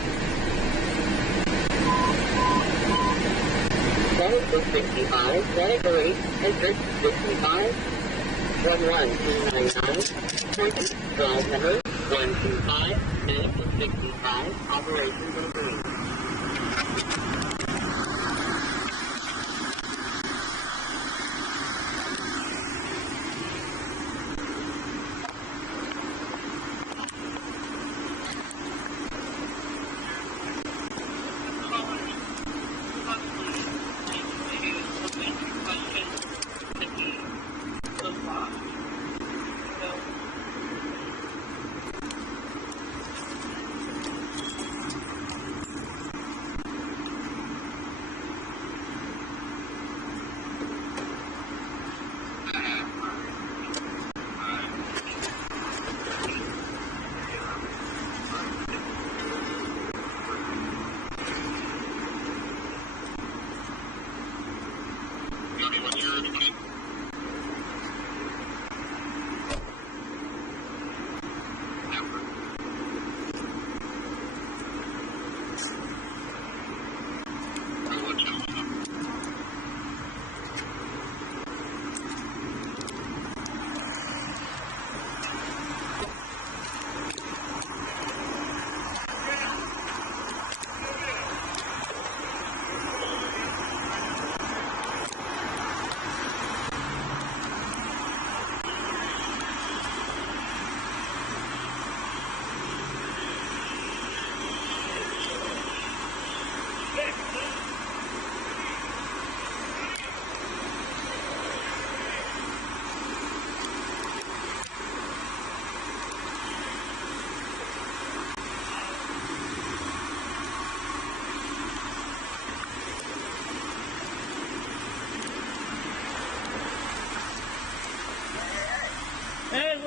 Medic 65, category, District 65, 11299, 20, drive number 125, Medic 65, Operation Go 3.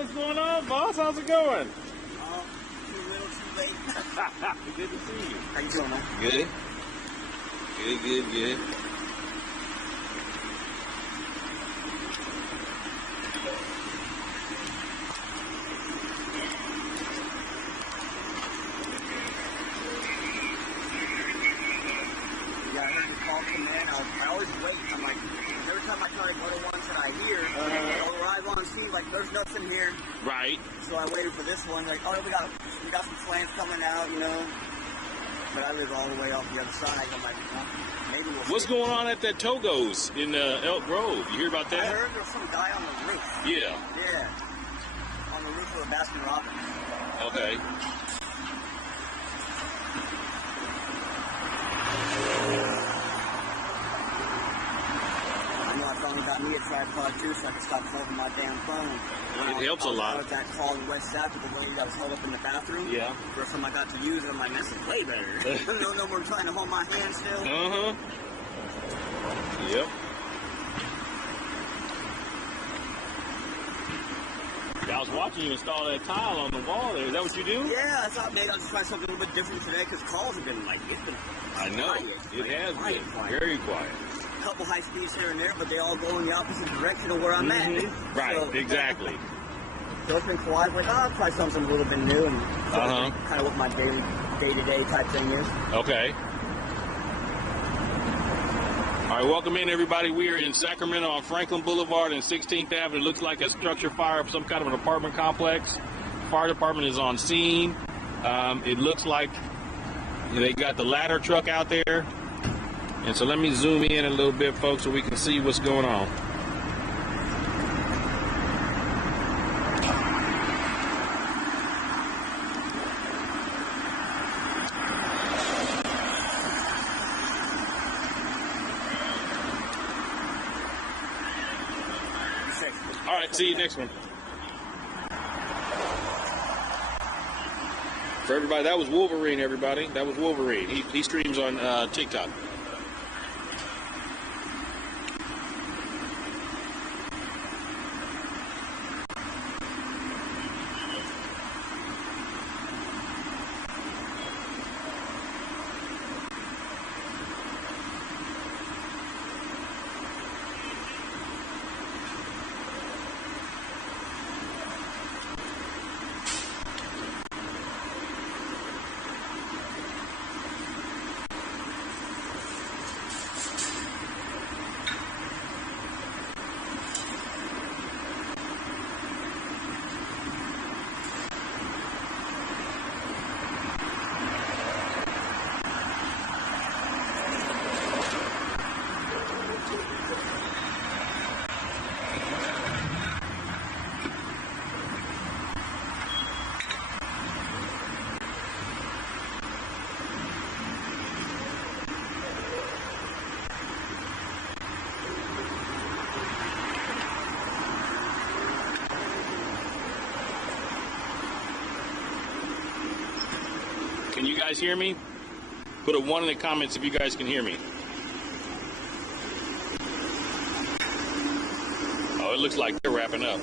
what's going on, boss? How's it going? Too little, too late. Good to see you. How you doing, man? Good. Good. Yeah, I heard your call come in. I always wait. I'm like, every time I try to go to ones that I hear, I'll arrive on scene, like, there's nothing here. Right. So I waited for this one, like, oh, we got some slants coming out, you know. But I live all the way off the other side. I'm like, well, maybe we'll What's going on at that Togo's in Elk Grove? You hear about I that? heard there was some guy on the roof. Yeah. Yeah. On the roof of a Baskin Robbins. Okay. I know I finally got me a tripod too, so I can stop holding my damn phone. It helps a lot. I was that call in West South with the lady that was held up in the bathroom. Yeah. First time I got to use it, I'm like, this is way better. No more trying to hold my hand still. Uh-huh. Yep. I was watching you install that tile on the wall there. Is that what you do? Yeah, I thought maybe I'll just try something a little bit different today because calls have been like, it's been I know. quiet. It has been. Quiet. Very quiet. A couple high speeds here and there, but they all go in the opposite direction of where I'm at. Right, So, exactly. So it's been quiet. Like, I'll try something a little bit new and kind of what my day-to-day type thing is. Okay. All right, welcome in, everybody. We are in Sacramento on Franklin Boulevard and 16th Avenue. It looks like a structure fire of some kind of an apartment complex. Fire department is on scene. It looks like they got the ladder truck out there. And so let me zoom in a little bit, folks, so we can see what's going on. All right, see you next one. For everybody, that was Wolverine, everybody. That was Wolverine. He streams on TikTok. Can you guys hear me? Put a 1 in the comments if you guys can hear me. Oh, it looks like they're wrapping up.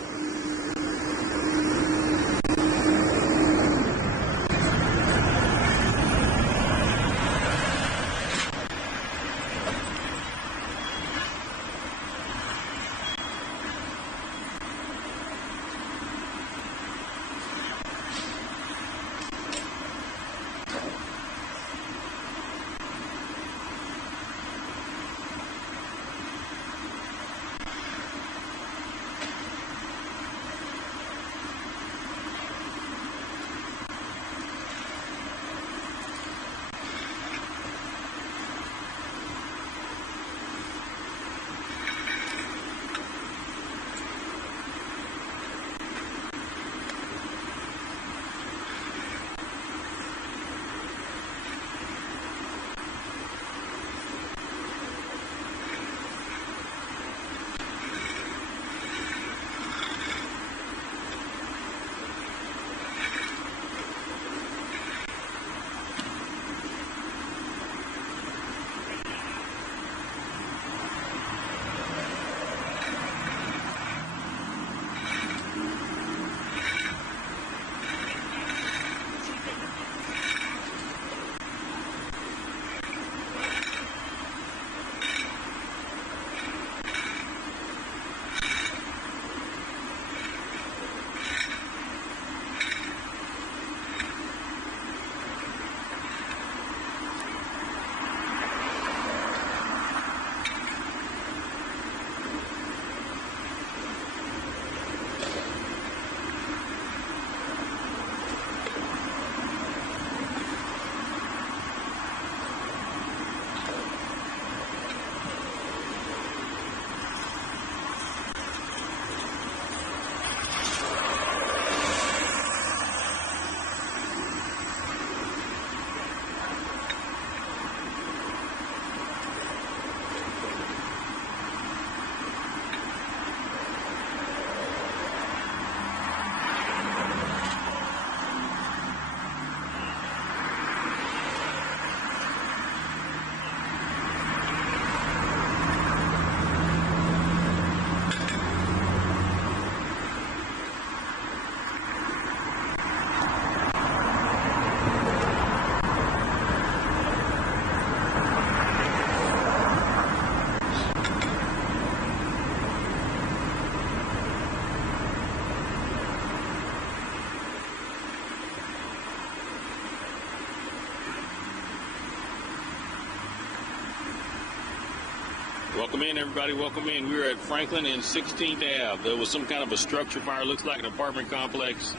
Welcome in, everybody. Welcome in. We're at Franklin and 16th Ave. There was some kind of a structure fire. Looks like an apartment complex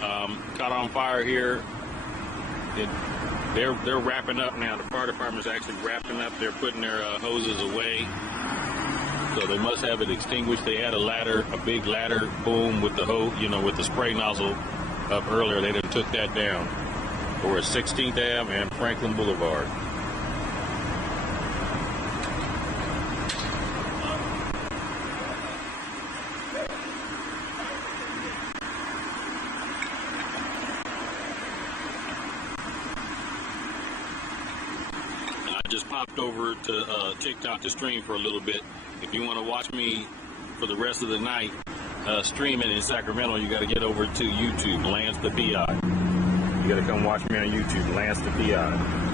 caught on fire here. They're wrapping up now. The fire department's actually wrapping up. They're putting their hoses away. So they must have it extinguished. They had a ladder, a big ladder, boom, with the hose, you know, with the spray nozzle up earlier. They done took that down. We're at 16th Ave and Franklin Boulevard. Just popped over to TikTok to stream for a little bit. If you want to watch me for the rest of the night streaming in Sacramento, you got to get over to YouTube, Lance the PI. You got to come watch me on YouTube, Lance the PI.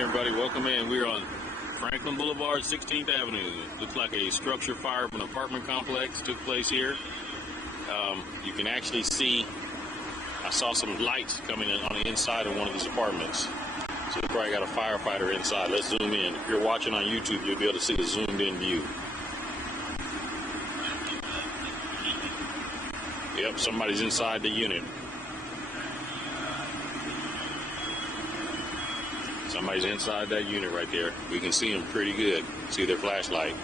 Everybody, welcome in. We're on Franklin Boulevard, 16th Avenue. Looks like a structure fire of an apartment complex took place here. You can actually see, I saw some lights coming in on the inside of one of these apartments. So they probably got a firefighter inside. Let's zoom in. If you're watching on YouTube, you'll be able to see the zoomed in view. Yep, somebody's inside the unit. Somebody's inside that unit right there. We can see them pretty good. See their flashlight.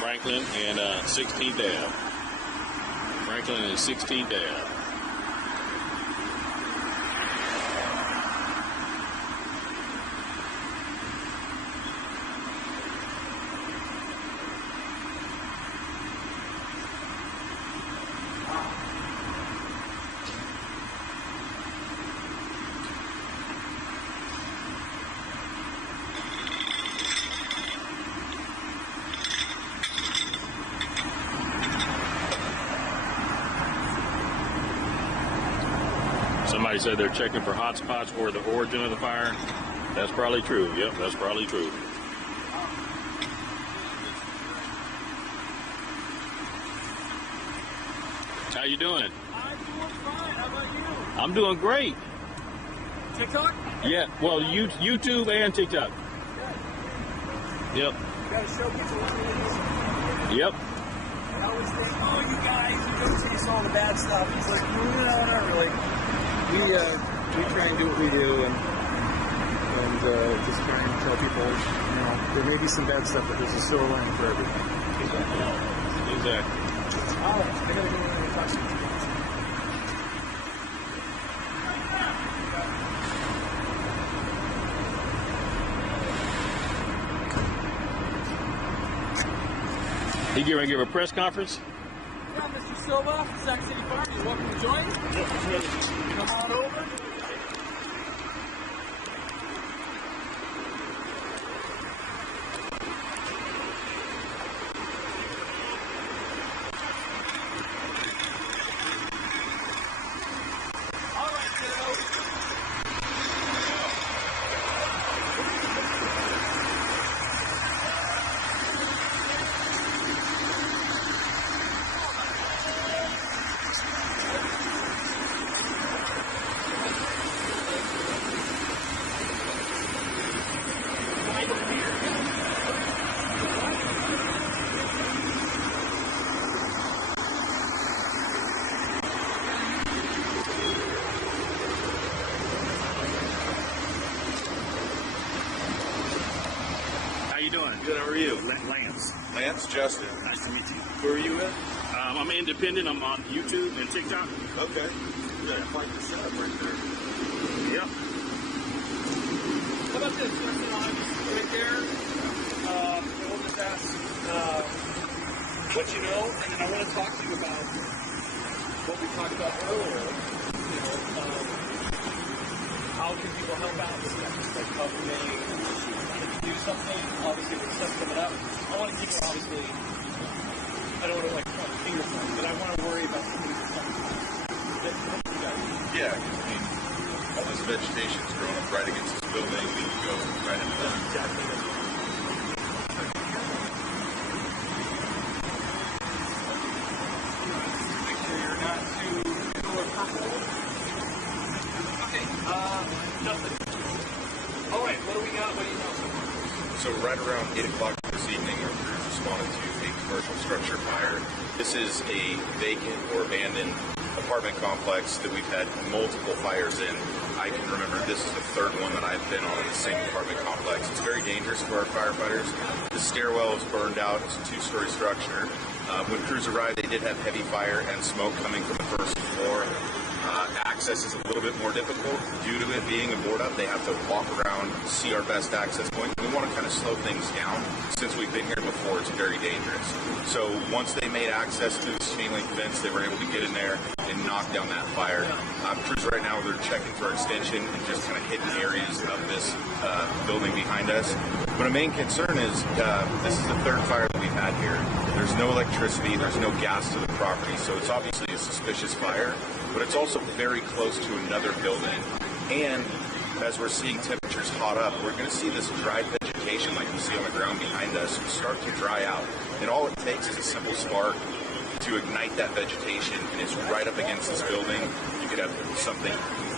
Franklin and 16th Ave. Franklin and 16th Ave. Somebody said they're checking for hot spots or the origin of the fire. That's probably true. Yep, that's probably true. How you doing? I'm doing fine. How about you? I'm doing great. TikTok? Yeah, well, YouTube and TikTok. Good. Yep. You got to show people what it is. Yep. I always think, oh, you guys, you don't see all the bad stuff. It's like, no, not really. We try and do what we do and just try and tell people, you know, there may be some bad stuff, but there's a silver lining for everything. Exactly. All right, I gotta go over and talk to you. You getting ready to give a press conference? Yeah, Mr. Silva, Sac City Fire, you're welcome to join. Come on over. doing? Good, how are you? Lance. Lance, Justin. Nice to meet you. Who are you with? I'm independent. I'm on YouTube and TikTok. Okay. You gotta find your setup right there. Yep. How about this? Justin, I'll have you right there. We'll just ask what you know, and then I want to talk to you about what we talked about earlier. You know, how can people help out with that? Like, how can they do something? Obviously, with stuff coming up, I want to keep it obviously. I don't want to like point the finger point, but I want to worry about something. Yeah, I mean, all this vegetation's growing up right against this building. We can go right into that. Exactly. Make sure you're not too yellow or purple. Okay, nothing. All right, what do we got? What do you know so far? So right around 8 o'clock this evening, our crews responded to a commercial structure fire. This is a vacant or abandoned apartment complex that we've had multiple fires in. I can remember this is the third one that I've been on in the same apartment complex. It's very dangerous for our firefighters. The stairwell is burned out. It's a two-story structure. When crews arrived, they did have heavy fire and smoke coming from the first floor. Access is a little bit more difficult due to it being a board up. They have to walk around, see our best access point. We want to kind of slow things down. Since we've been here before, it's very dangerous. So once they made access to this chain link fence, they were able to get in there and knock down that fire. Crews right now, they're checking for extension and just kind of hidden areas of this building behind us. But a main concern is this is the third fire that we've had here. There's no electricity, there's no gas to the property, so it's obviously a suspicious fire, but it's also very close to another building. And as we're seeing temperatures hot up, we're going to see this dry vegetation like you see on the ground behind us start to dry out. And all it takes is a simple spark to ignite that vegetation, and it's right up against this building. You could have something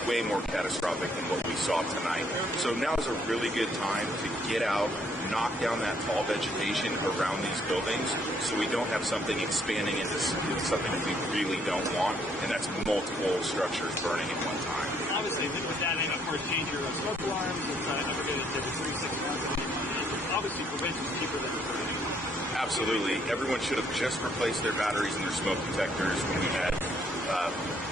way more catastrophic than what we saw tonight. So now is a really good time to get out, knock down that tall vegetation around these buildings so we don't have something expanding into something that we really don't want, and that's multiple structures burning at one time. Obviously, with that in, of course, danger of smoke alarms, it's never going to do 36 months. Obviously, prevention is cheaper than preventing. Absolutely. Everyone should have just replaced their batteries and their smoke detectors when we had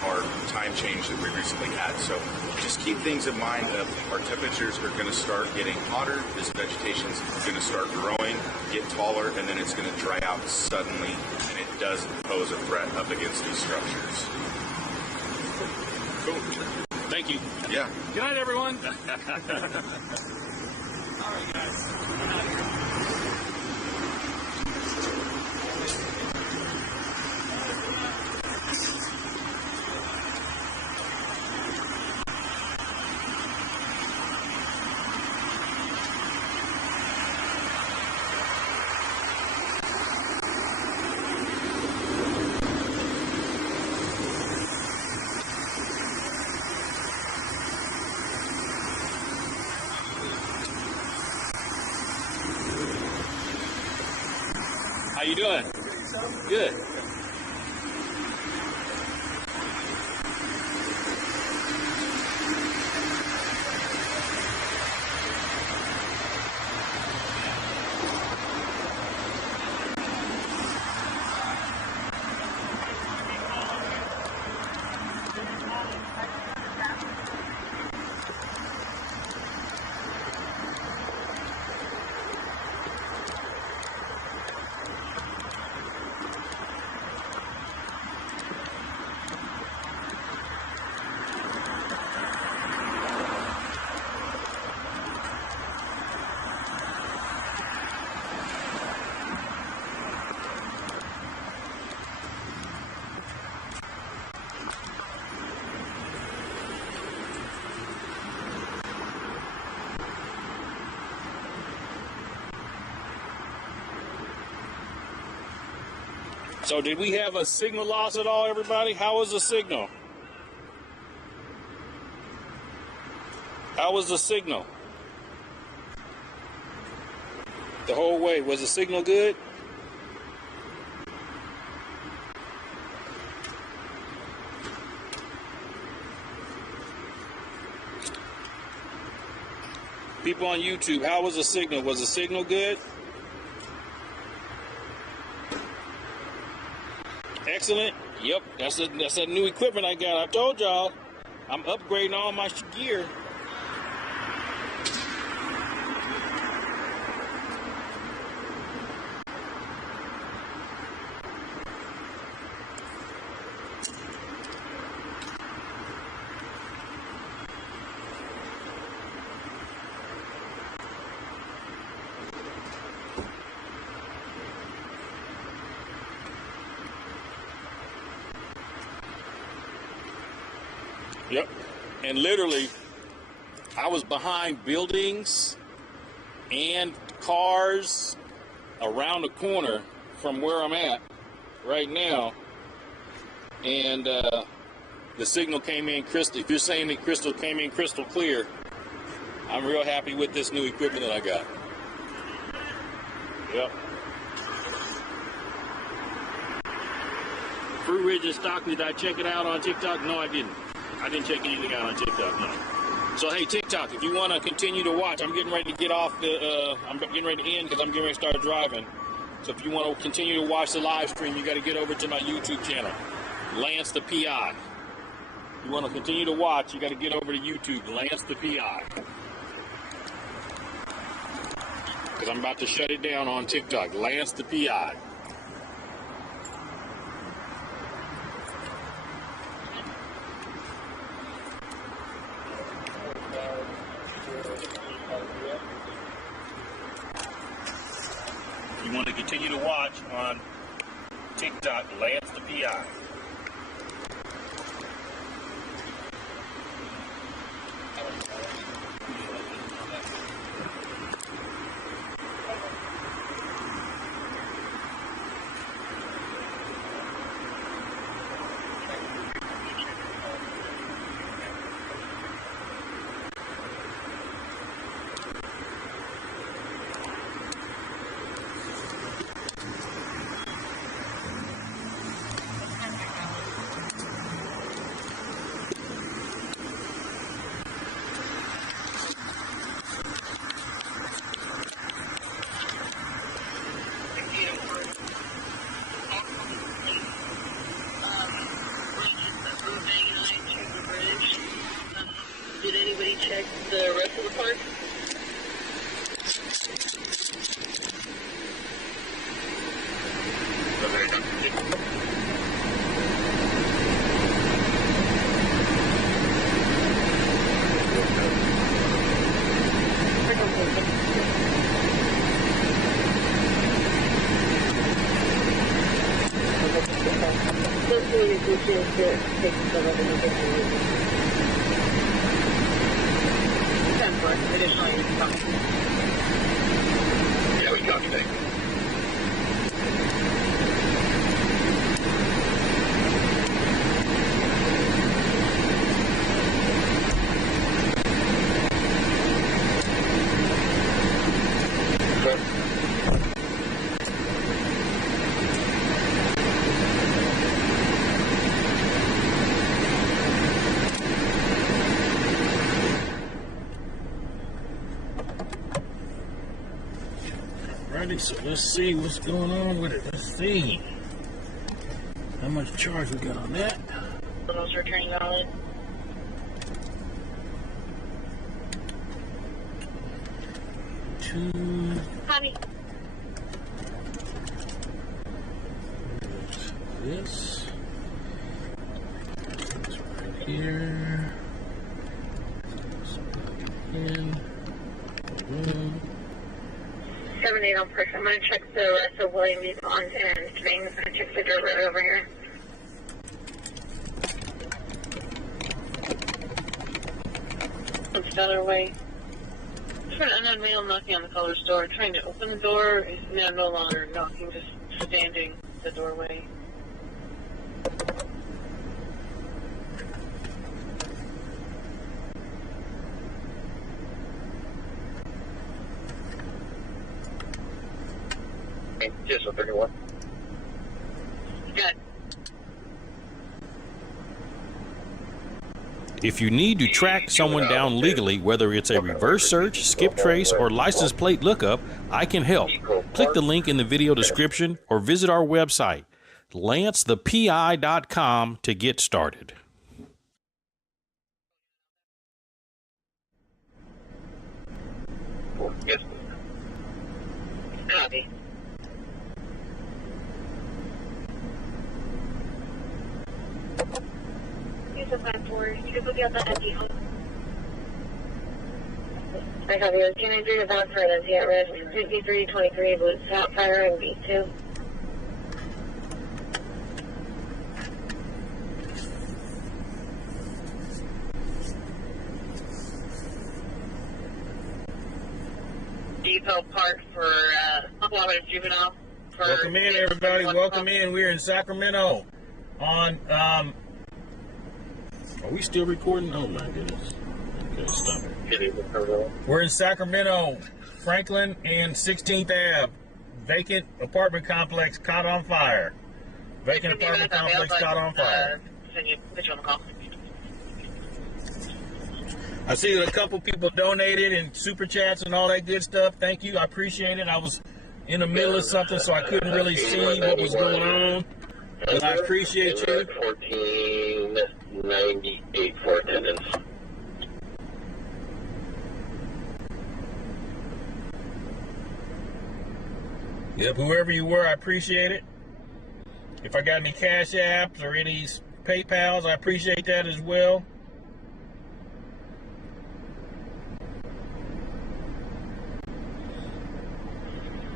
our time change that we recently had. So just keep things in mind that our temperatures are going to start getting hotter, this vegetation's going to start growing, get taller, and then it's going to dry out suddenly, and it does pose a threat up against these structures. Cool. Thank you. Yeah. Good night, everyone. All right, guys. How you doing? Good. So did we have a signal loss at all, everybody? How was the signal? How was the signal? The whole way, was the signal good? People on YouTube, how was the signal? Was the signal good? Excellent. Yep, that's that new equipment I got. I told y'all, I'm upgrading all my gear. Yep. And literally, I was behind buildings and cars around the corner from where I'm at right now. And the signal came in crystal. If you're saying that crystal came in crystal clear, I'm real happy with this new equipment that I got. Yep. Fruit Ridge is stock. Did I check it out on TikTok? No, I didn't. I didn't check anything out on TikTok, no. So, hey, TikTok, if you want to continue to watch, I'm getting ready to get off the, I'm getting ready to end because I'm getting ready to start driving. So if you want to continue to watch the live stream, you got to get over to my YouTube channel, Lance the PI. If you want to continue to watch, you got to get over to YouTube, Lance the PI. Because I'm about to shut it down on TikTok, Lance the PI. You want to continue to watch on TikTok, Lance the PI. Did anybody check the rest of the park? Yeah, we copy that. Alrighty, so let's see what's going on with it. Let's see how much charge we got on that. Those returning valid. Honey. This right here. In. 7-8 on person. I'm going to check the rest of William V. Bond and James. I'm going to check the dirt road over here. It's the other way. There's an unknown male knocking on the color's door. Trying to open the door. He's now no longer knocking, just standing at the doorway. Just a 31. Good. If you need to track someone down legally, whether it's a reverse search, skip trace, or license plate lookup, I can help. Click the link in the video description or visit our website, lancethepi.com, to get started. Yes. Copy. Use a 5-4. You can put me on the empty home. I copy. It was 293 of Offroad and at red 5323 was hot fire and B2. Depot Park for Florida Juvenile. Welcome in, everybody. Welcome in. We're in Sacramento on, are we still recording? Oh, my goodness. Okay, stop it. We're in Sacramento, Franklin and 16th Ave. Vacant apartment complex caught on fire. Vacant apartment complex caught on fire. I see that a couple people donated and super chats and all that good stuff. Thank you. I appreciate it. I was in the middle of something, so I couldn't really see what was going on. But I appreciate you. 1498 for attendance. Yep, whoever you were, I appreciate it. If I got any Cash Apps or any PayPals, I appreciate that as well.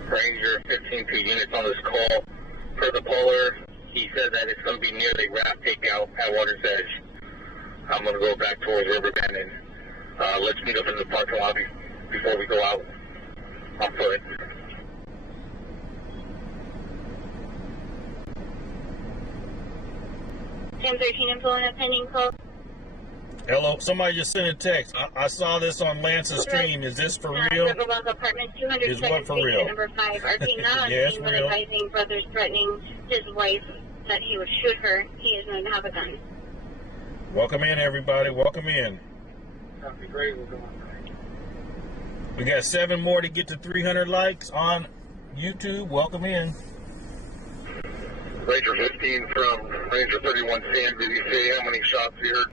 Ranger 15 units on this call for the Polar. He said that it's going to be near the raft takeout at Water's Edge. I'm going to go back towards Riverbend and let's meet up in the parking lot before we go out on foot. 1013 influence pending call. Hello, somebody just sent a text. I saw this on Lance's stream. Is this for real? Apartment 200 Is what for real? Number 5. RP not Yeah, it's when real. advising brothers threatening his wife that he would shoot her. He is known to have a gun. Welcome in, everybody. Welcome in. Copy. Great. We're going. We got 7 more to get to 300 likes on YouTube. Welcome in. Ranger 15 from Ranger 31 San. Did you say how many shots here?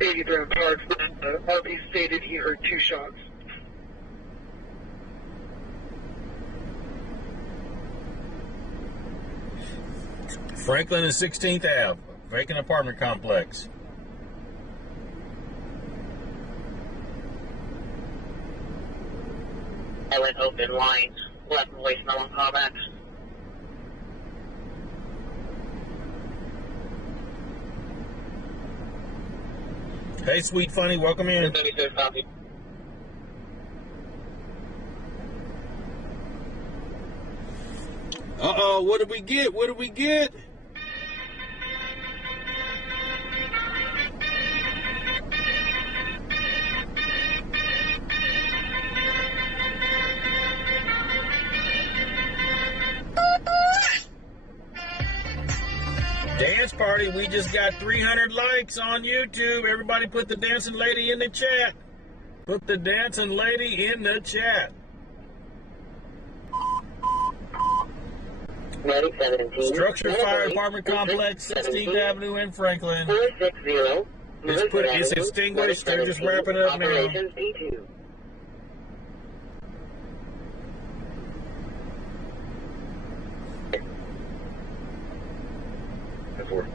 83rd Park. RP stated he heard 2 shots. Franklin and 16th Ave, vacant apartment complex. I went open line, left voicemail on callback. Hey, sweet funny, welcome in. 36 copy. Uh-oh, what did we get? What did we get? Dance party, we just got 300 likes on YouTube. Everybody put the dancing lady in the chat. Put the dancing lady in the chat. 917. Structure fire apartment complex, 16th Avenue in Franklin. 460. It's extinguished. They're just wrapping it up now. Operations B2. That's work.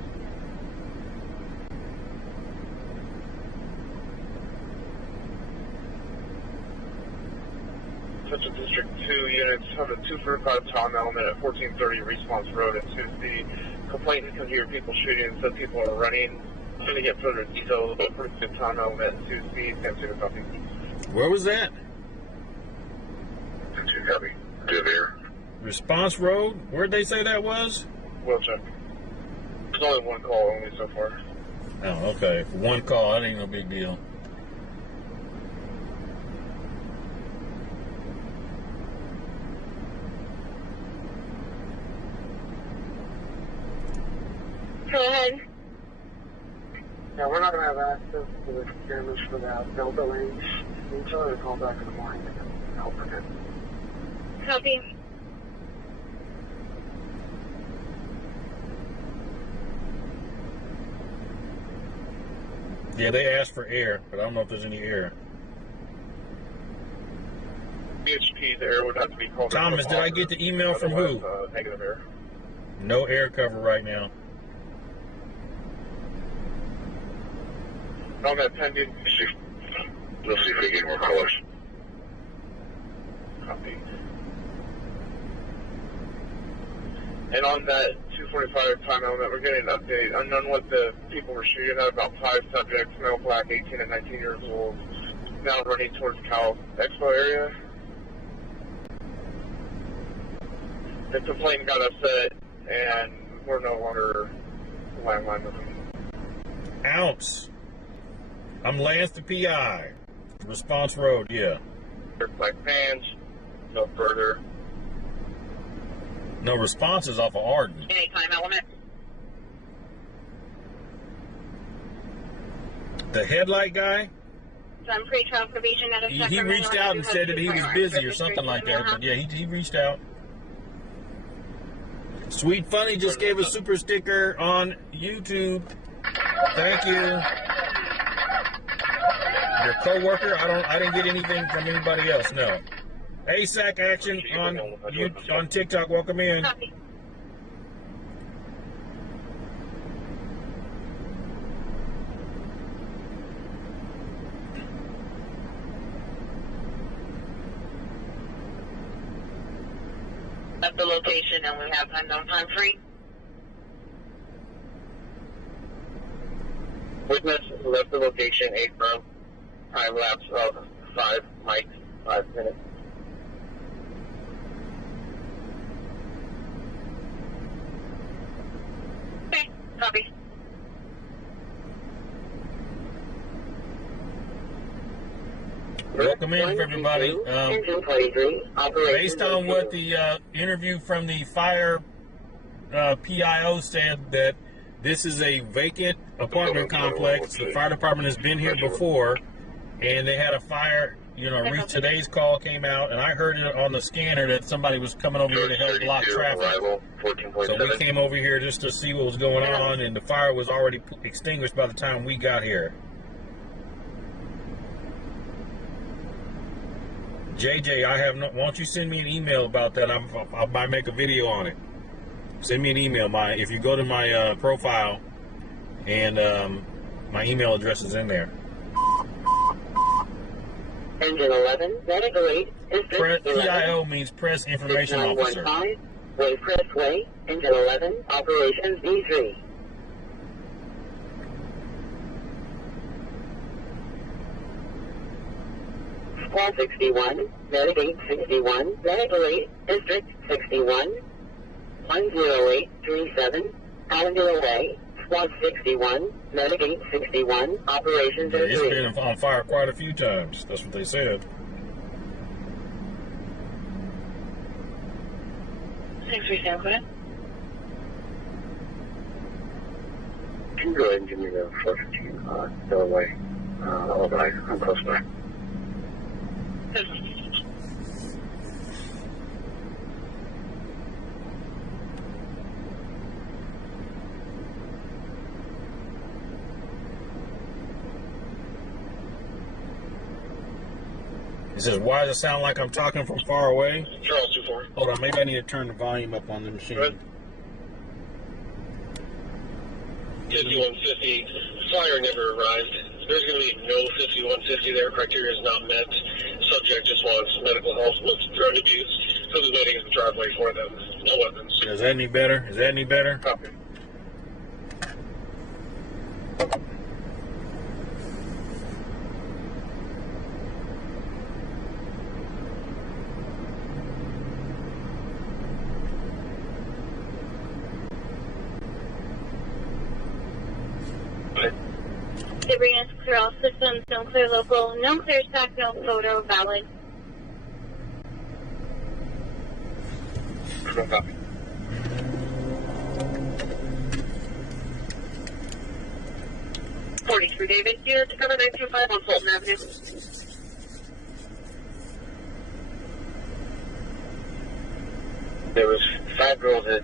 Central District 2 units have a 245 Tom element at 1430 Response Road in Sioux City. Complaint because you hear people shooting and said people are running. I'm going to get further details about 46 Tom element in Sioux City. Answer the copy. Where was that? 2 copy. 2 there. Response Road? Where'd they say that was? We'll check. There's only one call only so far. Oh, okay. For one call, that ain't no big deal. Go ahead. Yeah, we're not going to have access to the cameras for that Delta range. We can tell her to call back in the morning and help her. Copy. Yeah, they asked for air, but I don't know if there's any air. BHP's air would have to be called. Thomas, did I get the email from who? Negative air. No air cover right now. On that pending. We'll see if we get more colors. Copy. And on that 245 time element, we're getting an update. Unknown what the people were shooting at, about 5 subjects, male black, 18 and 19 years old, now running towards Cal Expo area. The complainant got upset, and we're no longer landline with them. Ounce. I'm Lance the PI. Response Road, yeah. Black fans, no further. No responses off of Arden. Any time element. The headlight guy? Some pre-trial probation at a He reached out and said that he was busy or something like that. But yeah, he reached out. Sweet Funny just gave a super sticker on YouTube. Thank you. Your co-worker? I didn't get anything from anybody else. No. ASAC action on TikTok. Welcome in. Copy. At the location, and we have unknown time frame. Witness left the location 8 from. Time lapse of 5 mics, 5 minutes. Okay, copy. Welcome in, everybody. Based on what the interview from the fire PIO said, that this is a vacant apartment complex. The fire department has been here before, and they had a fire. You know, today's call came out, and I heard it on the scanner that somebody was coming over here to help block traffic. So we came over here just to see what was going on, and the fire was already extinguished by the time we got here. JJ, I have no. Why don't you send me an email about that? I might make a video on it. Send me an email. If you go to my profile, and my email address is in there. Engine 11, medical aid, PIO means Press Information Officer. 6915, Waycrest Way, Engine 11, Operations D3. Squad 61, Medicaid 61, Medical Aid, District 61, 10837, Allendale Way, Squad 61, Medicaid 61, Operations Yeah, it's D3. been on fire quite a few times. That's what they said. 637, go ahead. Can you go ahead and give me the 415 Delaware? I'm close by. He says, why does it sound like I'm talking from far away? Charles 24. Hold on, maybe I need to turn the volume up on the machine. 5150, fire never arrived. There's going to be no 5150 there. Criteria is not met. Subject just wants medical help with drug abuse. So he's waiting in the driveway for them. No weapons. Is that any better? Is that any better? Copy. Sabrina's clear all systems, don't clear local, no clear stack, no photo, valid. No copy. 43 David, unit to cover 925 on Fulton Avenue. There was 5 girls that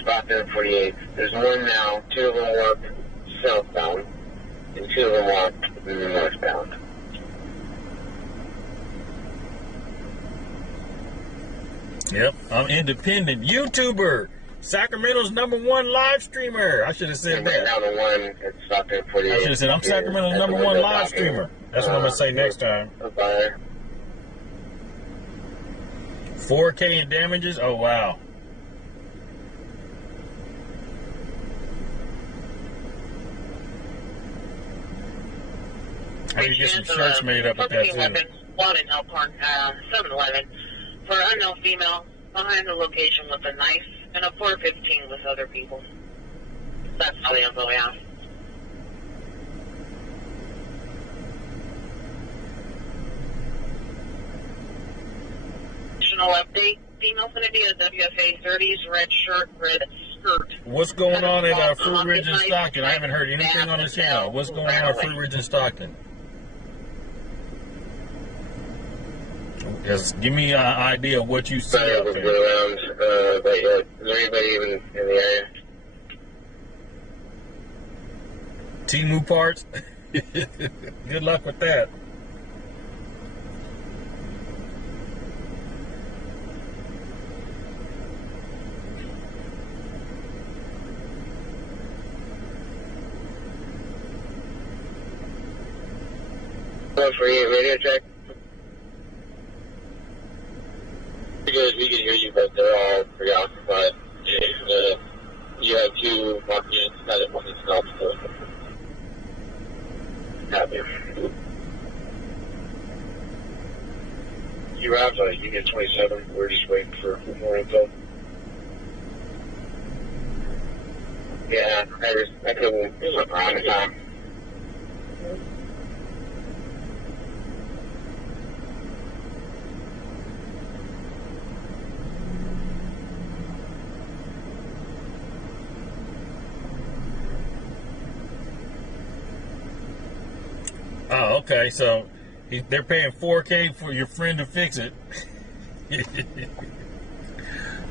stopped in 48. There's one now. 2 of them walk southbound, and 2 of them walk northbound. Yep, I'm independent YouTuber. Sacramento's #1 live streamer. I should have said that. Now the one that stopped in 48. I should have said I'm Sacramento's #1 live streamer. That's what I'm gonna say next time. 4K in damages. Oh wow. I need to get some shirts made up with that too. Wanted help on 7-Eleven for an unknown female behind the location with a knife and a 415 with other people. That's all the info I have. Additional update: female's going to be a WFA 30s, red shirt, red skirt. What's going on at Fruit Ridge and Stockton? I haven't heard anything on the channel. What's going on at Fruit Ridge and Stockton? Just give me an idea of what you see out there. Around, but is there anybody even in the area? Timu parts? Good luck with that. For you, radio check. Because we can hear you, but they're all preoccupied. You have 2 marked units, not at one stop. Happy. You have Unit 27. We're just waiting for more info. Yeah, I couldn't. It was around time. Oh, okay. So they're paying $4K for your friend to fix it.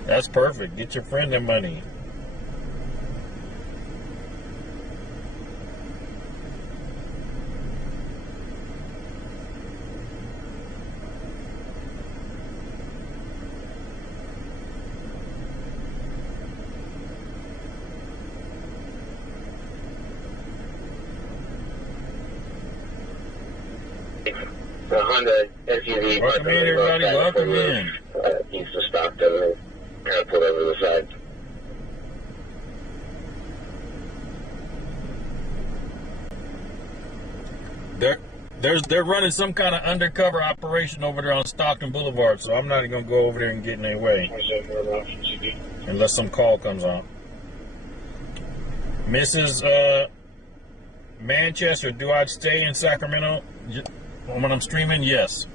That's perfect. Get your friend the money. The Honda SUV. Welcome in, everybody. Welcome in. East of Stockton and kind of pulled over to the side. They're running some kind of undercover operation over there on Stockton Boulevard, so I'm not even gonna go over there and get in their way unless some call comes on. Mrs. Manchester, do I stay in Sacramento when I'm streaming? Yes.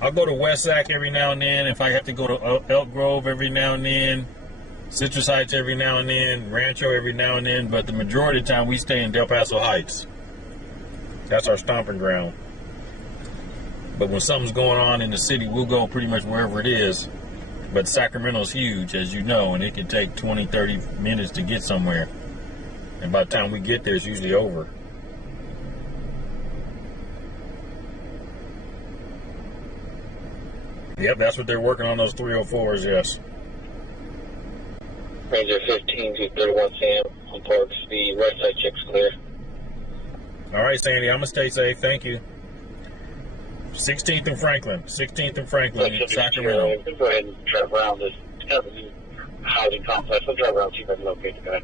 I'll go to West Sac every now and then. If I have to go to Elk Grove every now and then, Citrus Heights every now and then, Rancho every now and then, but the majority of the time we stay in Del Paso Heights. That's our stomping ground. But when something's going on in the city, we'll go pretty much wherever it is. But Sacramento's huge, as you know, and it can take 20, 30 minutes to get somewhere. And by the time we get there, it's usually over. Yep, that's what they're working on, those 304s, yes. Ranger 15 to 31 Sam on parks. The west side check's clear. All right, Sandy, I'm going to stay safe. Thank you. 16th and Franklin. 16th and Franklin in Sacramento. Go ahead and drive around this housing complex. We'll drive around, see if I can locate the guy.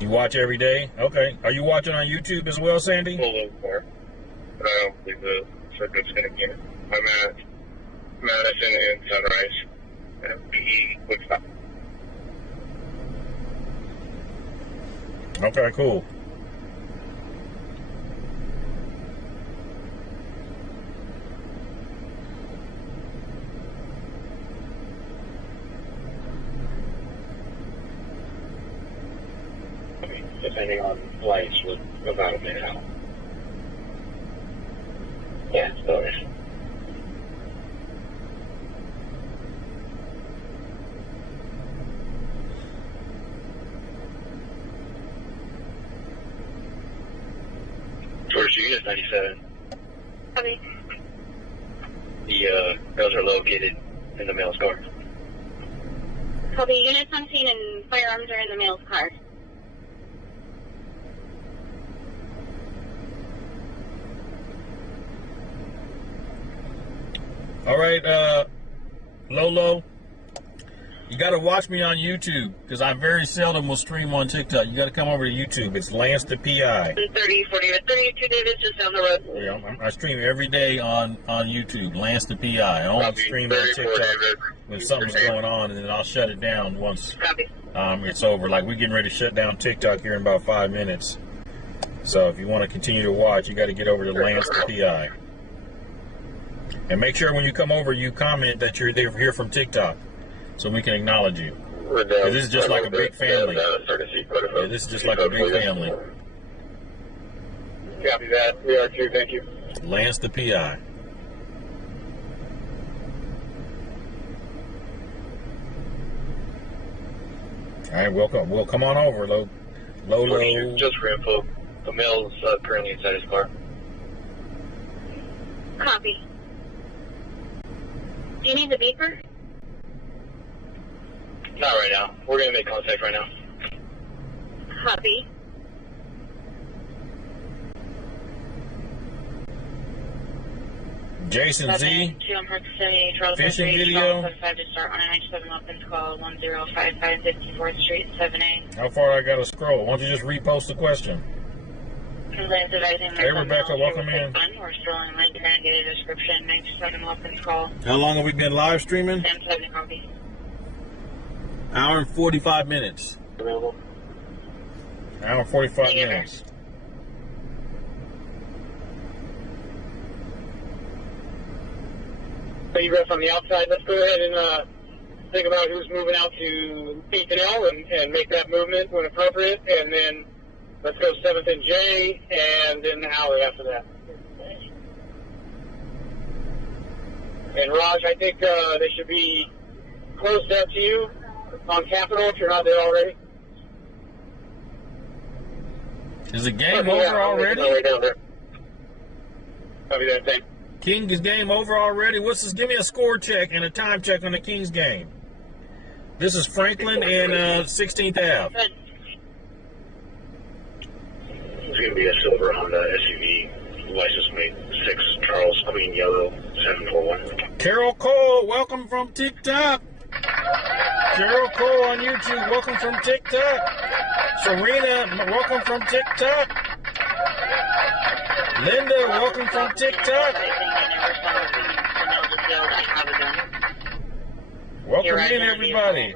You watch every day? Okay. Are you watching on YouTube as well, Sandy? A little more. But I don't believe the circuit's going to get it. I'm at Madison and Sunrise. And PE quick stop. Okay, cool. copy. Depending on lights, we're about a minute out. Yeah, still is. Towards Unit 97. Copy. The girls are located in the male's car. Copy. Units on scene and firearms are in the male's car. All right, Lolo, you got to watch me on YouTube because I very seldom will stream on TikTok. You got to come over to YouTube. It's Lance the PI. 30, 40, 32 Davis just down the road. Yeah, I stream every day on YouTube. Lance the PI. I only stream on TikTok when something's going on, and then I'll shut it down once it's over. Like we're getting ready to shut down TikTok here in about 5 minutes. So if you want to continue to watch, you got to get over to Lance the PI. And make sure when you come over, you comment that you're here from TikTok, so we can acknowledge you. This is just like a big family. Yeah, this is just like a big family. Copy that. We are too. Thank you. Lance the PI. All right, welcome. Well, come on over, Lolo. Just for info, the male's currently inside his car. Copy. Do you need the beeper? Not right now. We're going to make contact right now. Copy. Jason Z. Fishing video. Call 1055 54th Street, 7A. How far I got to scroll? Why don't you just repost the question? Hey, Rebecca, welcome in. We're still in link and get a description. 97 Wilkins call. How long have we been live streaming? 7 copy. Hour and 45 minutes. Available. Hour and 45 minutes. Egress on the outside. Let's go ahead and think about who's moving out to 8th and L and make that movement when appropriate, and then let's go 7th and J, and then the alley after that. And Raj, I think they should be close out to you on Capitol if you're not there already. Is the game over already? Right down there. Copy that, thanks. King is game over already. What's this? Give me a score check and a time check on the Kings game. This is Franklin and 16th Ave. It's going to be a silver Honda SUV, license plate 6 Charles Queen Yellow 741. Carol Cole, welcome from TikTok. Carol Cole on YouTube, welcome from TikTok. Serena, welcome from TikTok. Linda, welcome from TikTok. Welcome in, everybody.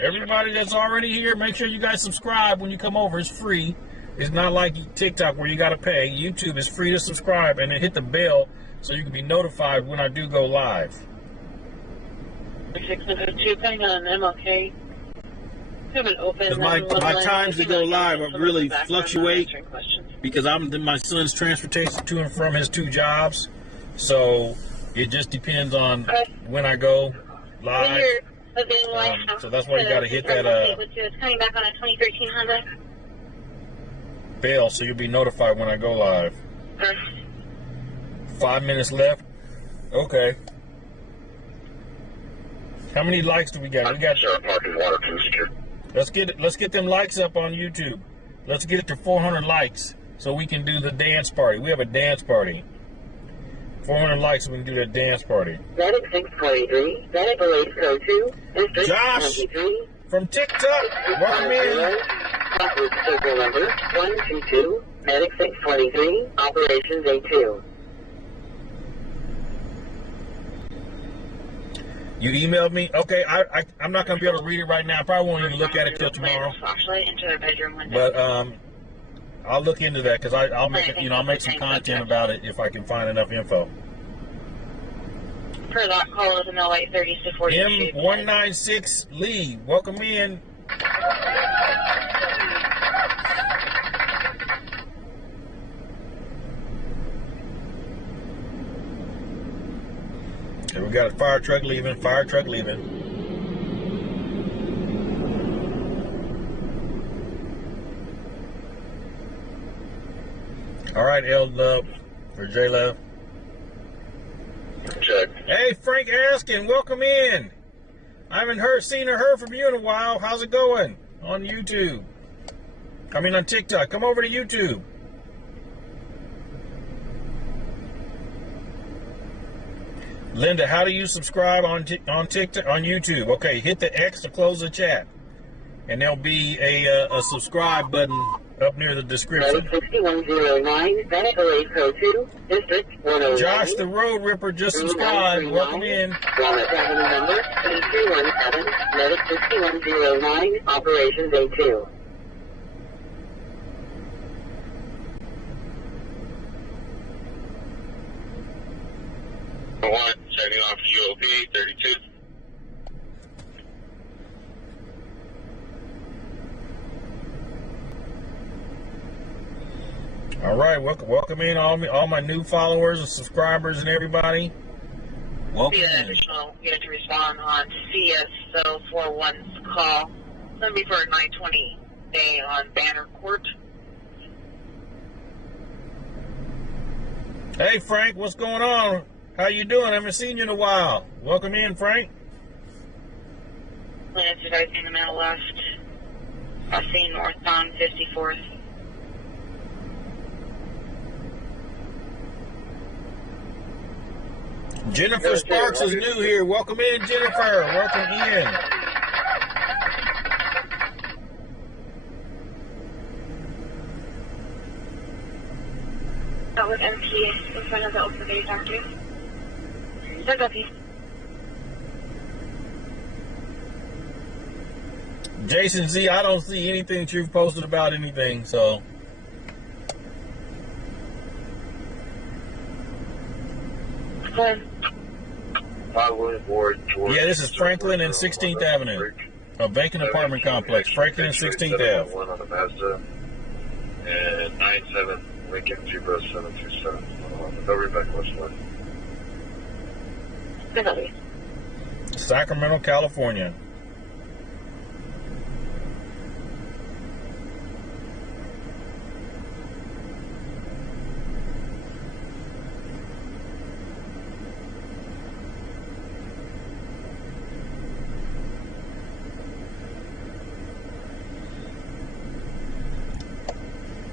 Everybody that's already here, make sure you guys subscribe when you come over. It's free. It's not like TikTok where you got to pay. YouTube is free to subscribe, and then hit the bell so you can be notified when I do go live. 602, putting on MLK. Because my times to go live really fluctuate because my son's transportation to and from his 2 jobs. So it just depends on when I go live. So that's why you got to hit that It's coming back on a 2013 Honda. Bell so you'll be notified when I go live. 5 minutes left. Okay. How many likes do we got? We got. Let's get them likes up on YouTube. Let's get it to 400 likes so we can do the dance party. We have a dance party. 400 likes so we can do that dance party. Medic 623, Medic Police Code 2, Josh from TikTok, welcome in. Circle number 122, Medic 623, Operations A2. You emailed me? Okay, I'm not going to be able to read it right now. I probably won't even look at it till tomorrow. But I'll look into that because I'll make it, I'll make some content about it if I can find enough info. Per that call is an LA 3640. M196 Lee, welcome in. got a fire truck leaving. Fire truck leaving. All right, L Love or J Love. Check. Hey, Frank Askin, welcome in. I haven't seen or heard from you in a while. How's it going on YouTube? I mean on TikTok. Come over to YouTube. Linda, how do you subscribe on TikTok, on YouTube? Okay, hit the X to close the chat, and there'll be a subscribe button up near the description. 6109, Venezuela Code 2, District 109. Josh the Road Ripper just subscribed. Welcome in. Walnut Avenue number 3317, Medic 6109, Operations A2. One, checking off UOP 32. All right, welcome in all my new followers and subscribers and everybody. Welcome Be an in. additional, you have to respond on CS041's call. It's going to be for a 920 day on Banner Court. Hey Frank, what's going on? How you doing? I haven't seen you in a while. Welcome in, Frank. Planted right in the middle left. Crossing northbound 54th. Jennifer Sparks is new here. Welcome in, Jennifer. Welcome in. That was MTA in front of the open bay doctor. That's okay. Jason Z, I don't see anything that you've posted about anything, so. Good. Yeah, this is Franklin and 16th Avenue, a vacant apartment complex. Franklin and 16th Ave. One on the Mazda and 97 Lincoln 0727. They'll be back west side. Good idea. Sacramento, California.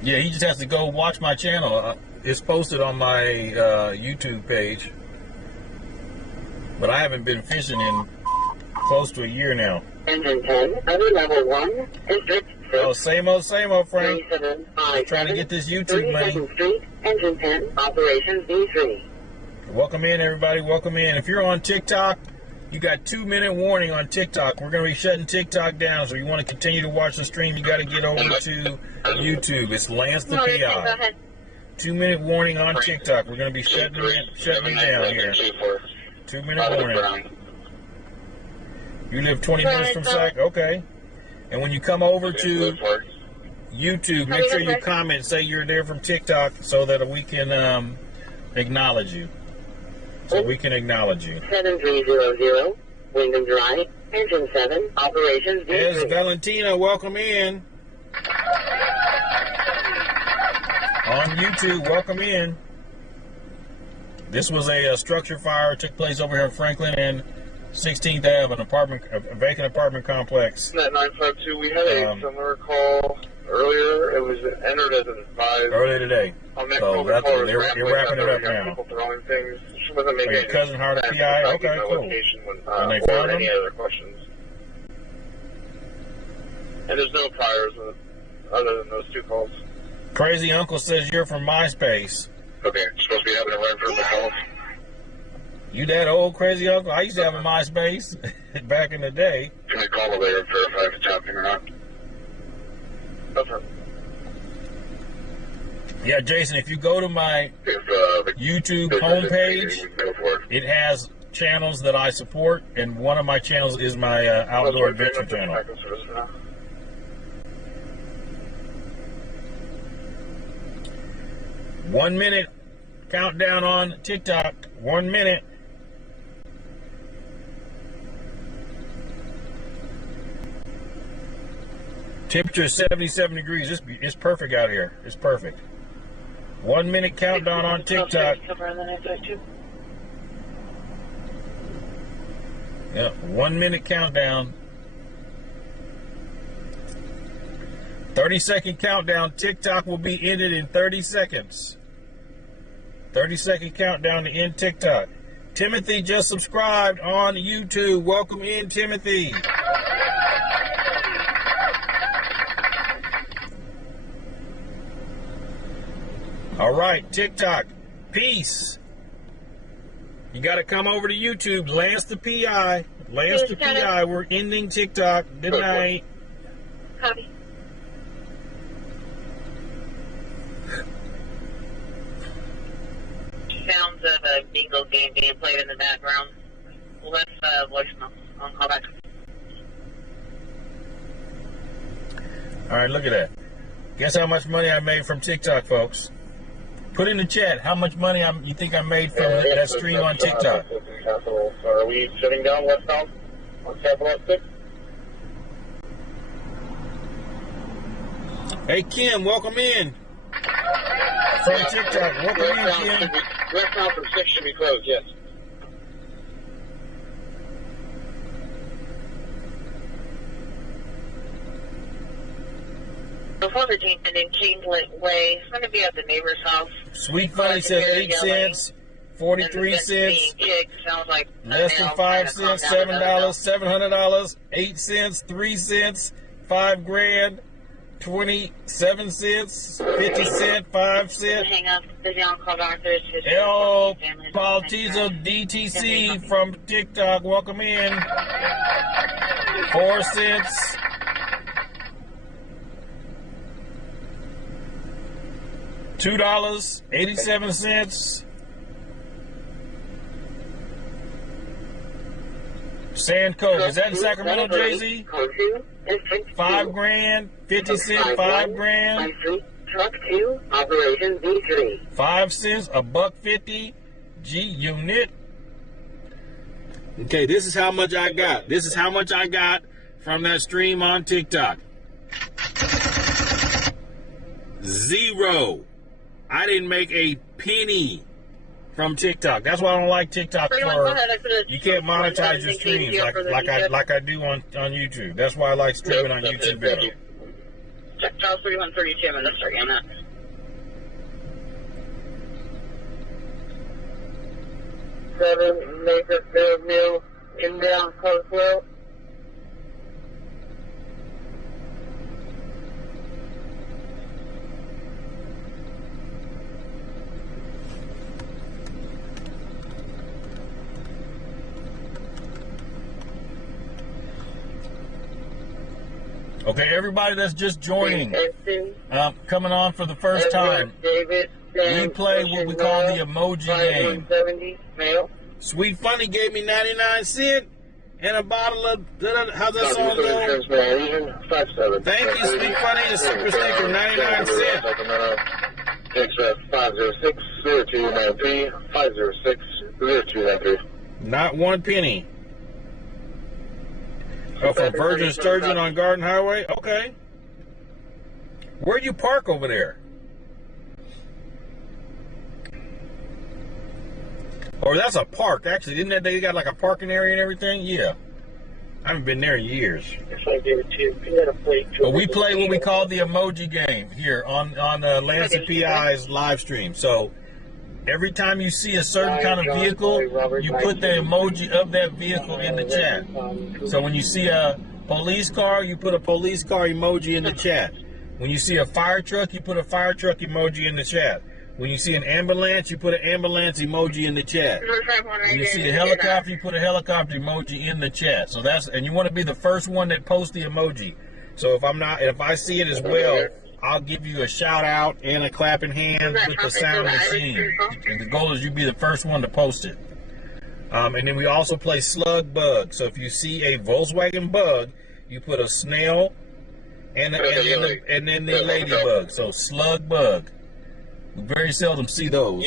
Yeah, he just has to go watch my channel. It's posted on my YouTube page. But I haven't been fishing in close to a year now. Engine 10, other level 1, District 6. Oh, same old, Frank. 3757, Trying to get this YouTube money. 32nd Street, Engine 10, Operations B3. Welcome in, everybody. Welcome in. If you're on TikTok, you got 2-minute warning on TikTok. We're going to be shutting TikTok down, so you want to continue to watch the stream, you got to get over to YouTube. It's Lance the PI. 2-minute warning on TikTok. We're going to be shutting it down here. 2-minute warning. You live 20 minutes from Sac? Okay. And when you come over to YouTube, make sure you comment, say you're there from TikTok so that we can acknowledge you. So we can acknowledge you. 7300, Wyndham Drive, Engine 7, Operations B3. There's Valentina. Welcome in. On YouTube, welcome in. This was a structure fire. It took place over here in Franklin and 16th Ave, a vacant apartment complex. That 952, we had a similar call earlier. It was entered as an advised. Earlier today. So they're wrapping it up now. People throwing things. She wasn't making your cousin hired a PI? Okay, cool. And they found him? Any other questions. And there's no priors other than those 2 calls. Crazy Uncle says you're from MySpace. Okay, supposed to be having a run for the call. You that old Crazy Uncle? I used to have a MySpace back in the day. Can I call later and verify if it's happening or not? Okay. Yeah, Jason, if you go to my YouTube homepage, it has channels that I support, and one of my channels is my outdoor adventure channel. 1 minute countdown on TikTok. 1 minute. Temperature is 77 degrees. It's perfect out here. It's perfect. 1 minute countdown on TikTok. Yeah, 1 minute countdown. 30-second countdown. TikTok will be ended in 30 seconds. 30-second countdown to end TikTok. Timothy just subscribed on YouTube. Welcome in, Timothy. All right, TikTok. Peace. You got to come over to YouTube. Lance the PI. Lance the PI. We're ending TikTok. Good night. Copy. Sounds of a bingo game being played in the background. Left voicemail on callback. All right, look at that. Guess how much money I made from TikTok, folks? Put in the chat how much money you think I made from that stream on TikTok. Are we shutting down westbound on Capital 6? Hey, Kim, welcome in. From TikTok, welcome in, Kim. Westbound from 6 should be closed, yes. Before the team and in Kingsland Way, it's going to be at the neighbor's house. Sweet Funny says 8 cents, 43 cents, Like less than 5 cents, $7, $700, 8 cents, 3 cents, 5 grand, 27 cents, 50 cents, 5 cents. Hang up, busy on call doctors. El Paltizo DTC from TikTok, welcome in. 4 cents. $2.87. Sand Cove. Is that in Sacramento, Jay-Z? 5 grand, 50 cents, 5 grand. Truck 2, Operation V3. 5 cents, $1.50. G unit. Okay, this is how much I got. This is how much I got from that stream on TikTok. 0. I didn't make a penny from TikTok. That's why I don't like TikTok. You can't monetize your streams like I do on YouTube. That's why I like streaming on YouTube better. Check Charles 3132. I'm in the story on that. Seven Makerfield Mill, inbound Coastville. Okay, everybody that's just joining, coming on for the first time, we play what we call the emoji game. Sweet Funny gave me 99 cents and a bottle of, how's that song go? Thank you, Sweet Funny, the super sticker, 99 cents. Express 506-0293, 506-0293. Not 1 penny. Oh, for Virgin Sturgeon on Garden Highway? Okay. Where do you park over there? Or that's a park, actually. Didn't they got like a parking area and everything? Yeah. I haven't been there in years. But we play what we call the emoji game here on Lance and PI's live stream. So every time you see a certain kind of vehicle, you put the emoji of that vehicle in the chat. So when you see a police car, you put a police car emoji in the chat. When you see a fire truck, you put a fire truck emoji in the chat. When you see an ambulance, you put an ambulance emoji in the chat. When you see a helicopter, you put a helicopter emoji in the chat. So and you want to be the first one that posts the emoji. So if I see it as well, I'll give you a shout out and a clapping hand with the sound machine. And the goal is you be the first one to post it. And then we also play Slug Bug. So if you see a Volkswagen Bug, you put a snail and then the ladybug. So Slug Bug. We very seldom see those.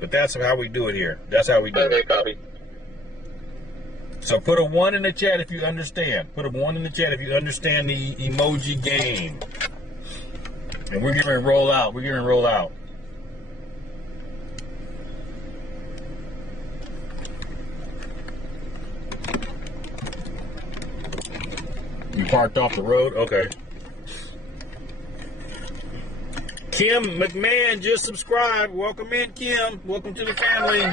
But that's how we do it here. That's how we do it. So put a 1 in the chat if you understand. Put a 1 in the chat if you understand the emoji game. And we're getting ready to roll out. We're getting ready to roll out. You parked off the road? Okay. Kim McMahon just subscribed. Welcome in, Kim. Welcome to the family.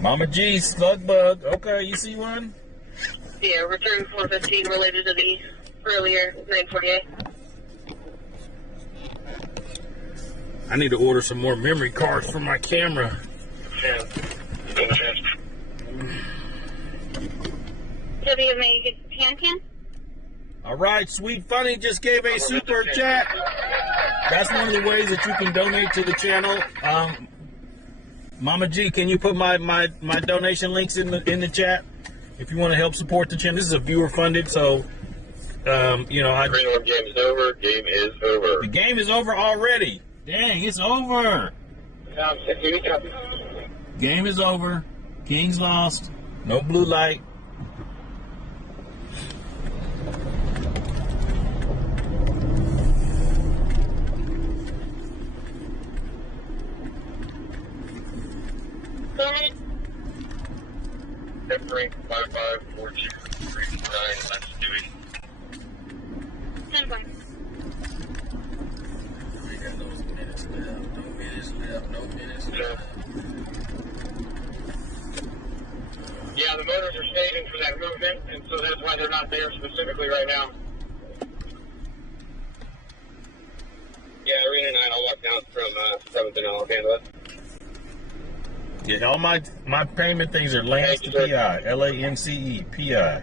Mama G, slug bug. Okay, you see one? Yeah, return 415 related to the earlier 948. I need to order some more memory cards for my camera. WMA Can. All right, Sweet Funny just gave a super chat. That's one of the ways that you can donate to the channel. Mama G, can you put my donation links in the chat if you want to help support the channel? This is a viewer funded, so you know, game is over. Game is over. The game is over already. Dang, it's over. Game is over. Kings lost. No blue light. Go ahead. F-Rank 554239, that's Dewey. 10 points. We got those minutes left. No minutes left. No minutes left. Yeah, the motors are staging for that movement, and so that's why they're not there specifically right now. Yeah, Irene and I'll walk down from 7th and I'll handle it. Yeah, all my payment things are Lance to PI. LANCE, PI.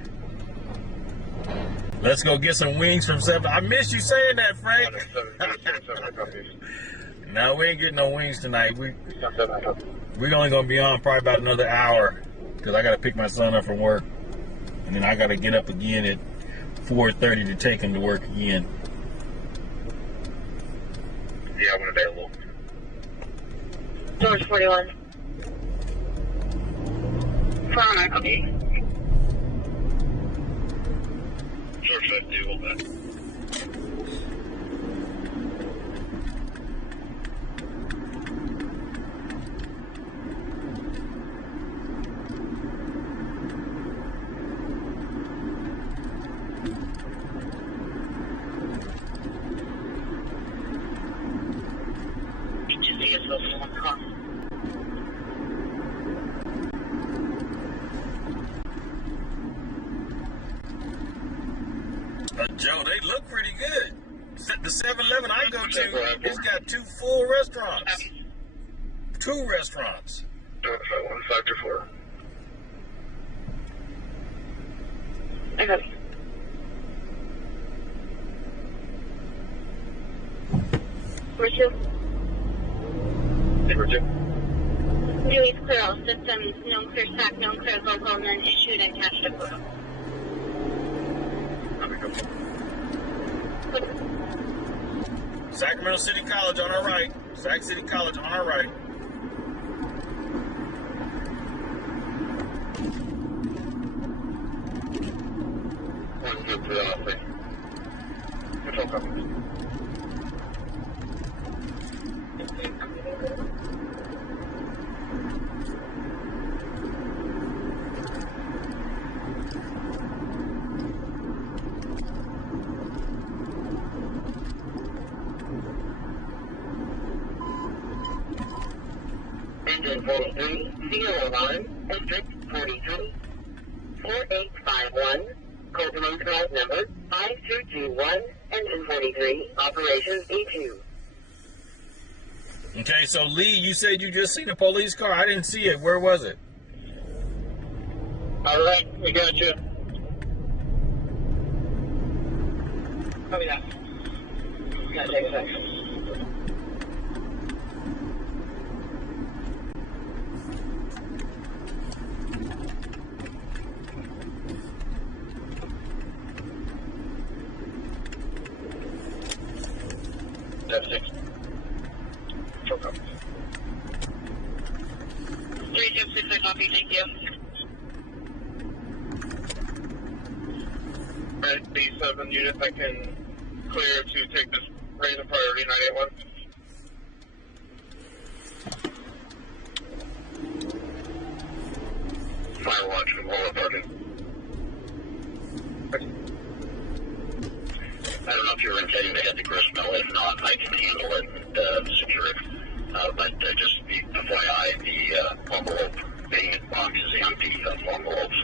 Let's go get some wings from 7. I miss you saying that, Frank. No, we ain't getting no wings tonight. We're only going to be on probably about another hour because I got to pick my son up from work. And then I got to get up again at 4:30 to take him to work again. Yeah, I'm available. George 41. Paramedic, okay. George 52, hold that. Did you see yourself in one car? Joe, they look pretty good. The 7-Eleven I go to, it's got 2 full restaurants. 2 restaurants. 1 Factor 4. I got it. Where's you? Number 2. Dewey's clear all systems, known clear stack, known clear local, and then issued and catched a photo. Sacramento City College on our right. Sac City College on our right. One good for the office. Control copy. Engine 43, CO1, District 43, 4851, Copeland Drive number 5221, Engine 43, Operation E2. Okay, so Lee, you said you just seen a police car. I didn't see it. Where was it? All right, we got you. Copy that. We gotta take a second. F6. Control copy. Alright, the 7 units I can clear to take this random priority 981. Fire watch from Lower Parking. I don't know if you're intending to head to Gristmill. If not, I can handle it and secure it. But just be FYI, the envelope being in the box is empty of envelopes.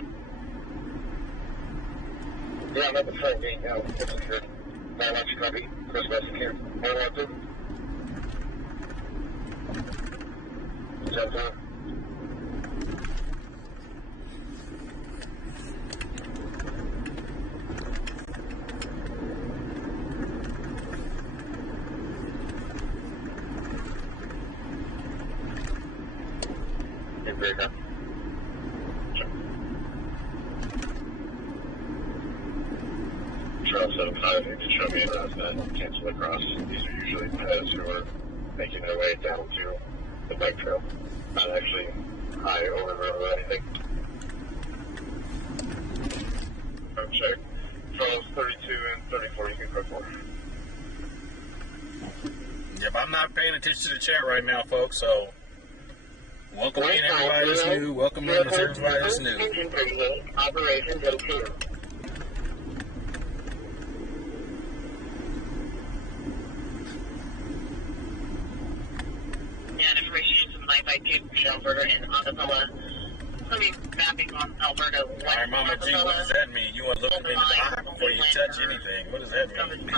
Yeah, I'm at the front gate now. It's secured. My watch copy. Gristmill secure. 112. Jump on. Break up. Trail 75, you can show me that cancel across. These are usually pets who are making their way down to the bike trail. Not actually high over the road or anything. Check. Trails 32 and 34, you can go for. Yep, I'm not paying attention to the chat right now, folks, so welcome in everybody that's new. Welcome in everybody that's new. Engine 38, Operation 02. Yeah, and information from my bike to Alberta and Acapella. Something mapping on Alberta. All right, Mama G, what does that mean? You want to look me in the eye before you touch anything. What does that mean?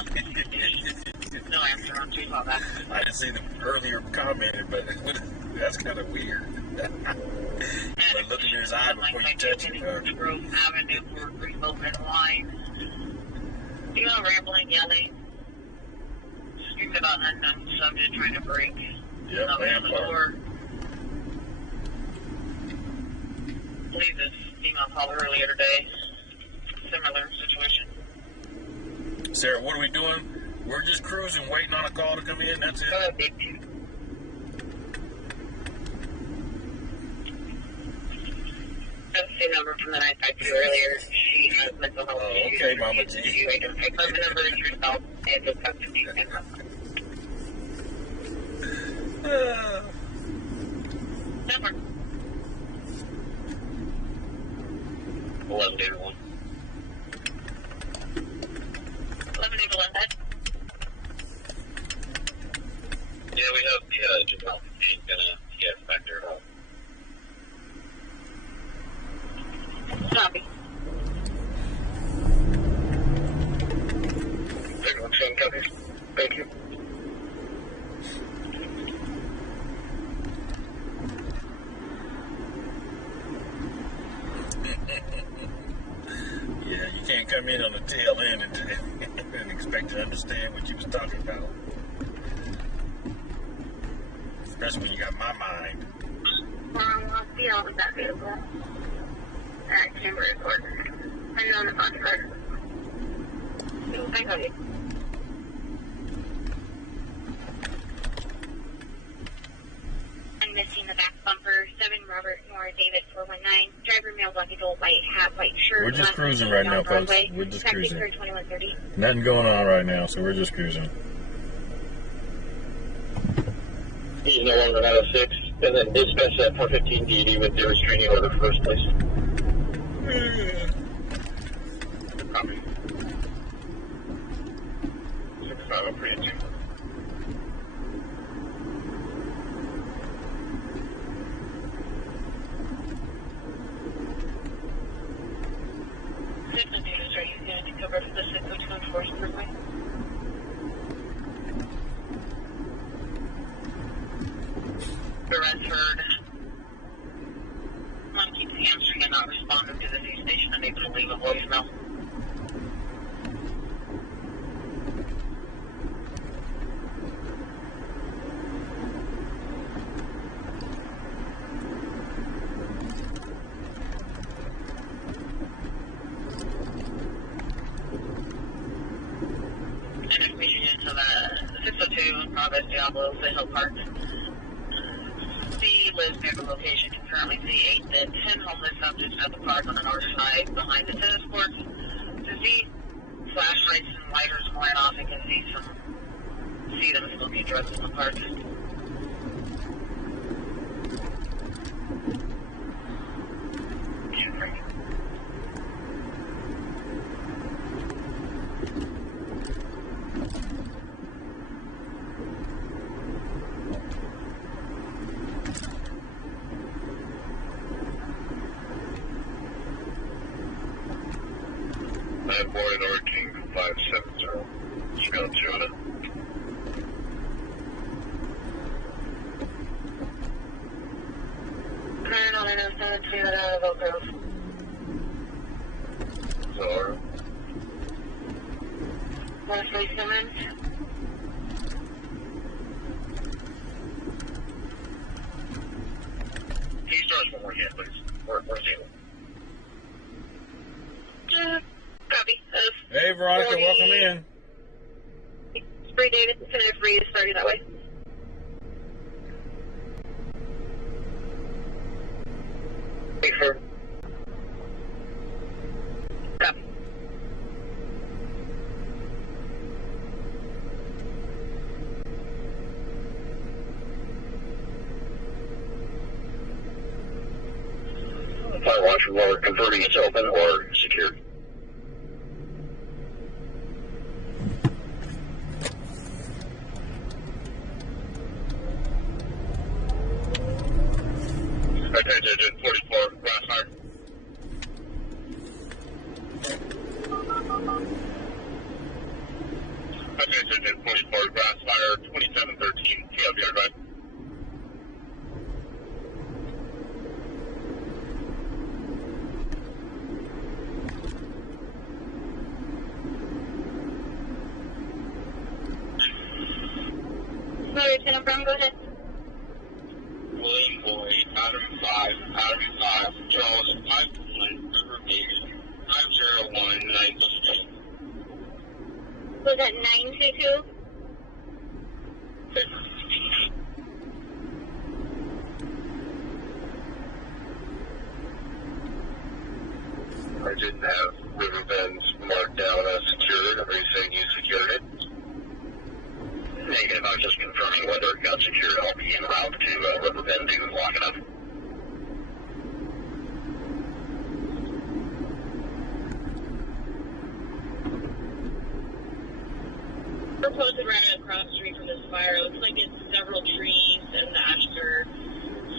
No answer on tweet about that. I didn't see the earlier commented, but that's kind of weird. But look in his eye before you touch it. Grove Avenue for open line. You know, rambling, yelling, screaming about unknown subject trying to break. Yep, on the door. I believe this female called earlier today. Similar situation. Sarah, what are we doing? We're just cruising, waiting on a call to come in. That's it. That's the number from the night I talked to earlier. She has mental health issues. Okay, Mama G. You identify the number as yourself and just have to be number. 1181. 1181, that. Yeah, we have the juvenile contained gonna get back there. Copy. Everyone saying copy. Thank you. Yeah, you can't come in on the tail end and expect to understand what you was talking about. Especially when you got my mind. I'll see all of that vehicle at Chamber Report. Are you on the phone first? I got you. I'm missing the back bumper. 7 Robert Nora David 419. Driver male lucky gold white hat, white shirt. We're just cruising right now, folks. We're just cruising. 2130. Nothing going on right now, so we're just cruising. He's no longer out of 6, and then dispatch that 415 DD with the restraining order first, please. Copy. 6503 2. Are you going to cover the 602 enforcement freeway? Arrest heard. I'm keeping hamstring and not responding to the news station, unable to leave a voicemail. And information into the 602 Providence Diablo, Hill Park. C lives near the location, can currently see 8 to 10 homeless subjects at the park on the north side behind the tennis courts. So Z flashlights and lighters going off. I can see them smoking drugs in the park. Boyd or King 570. Scout 200. Paranormal 7 out of Oak Grove. Zora. Leslie Simmons. Can you start one more again, please? Where's Zero? Copy. Hey, Veronica, welcome in. Spray David, send it for you to start you that way. Hey, sir. Copy. Fire watch floor confirming it's open or secured. Okay, digit 44, grass fire. Okay, digit 44, grass fire, 2713, TLBR drive. Sorry, Lieutenant Brown, go ahead. William Boyd, Battery 5, Charles 5, River Vegas, 50196. Was that 922? I didn't have Riverbend marked down as secured. Are you saying you secured it? Negative. I'm just confirming whether it got secured. I'll be en route to Riverbend to lock it up. Proposed running across the street from this fire. It looks like it's several trees, and the ashes are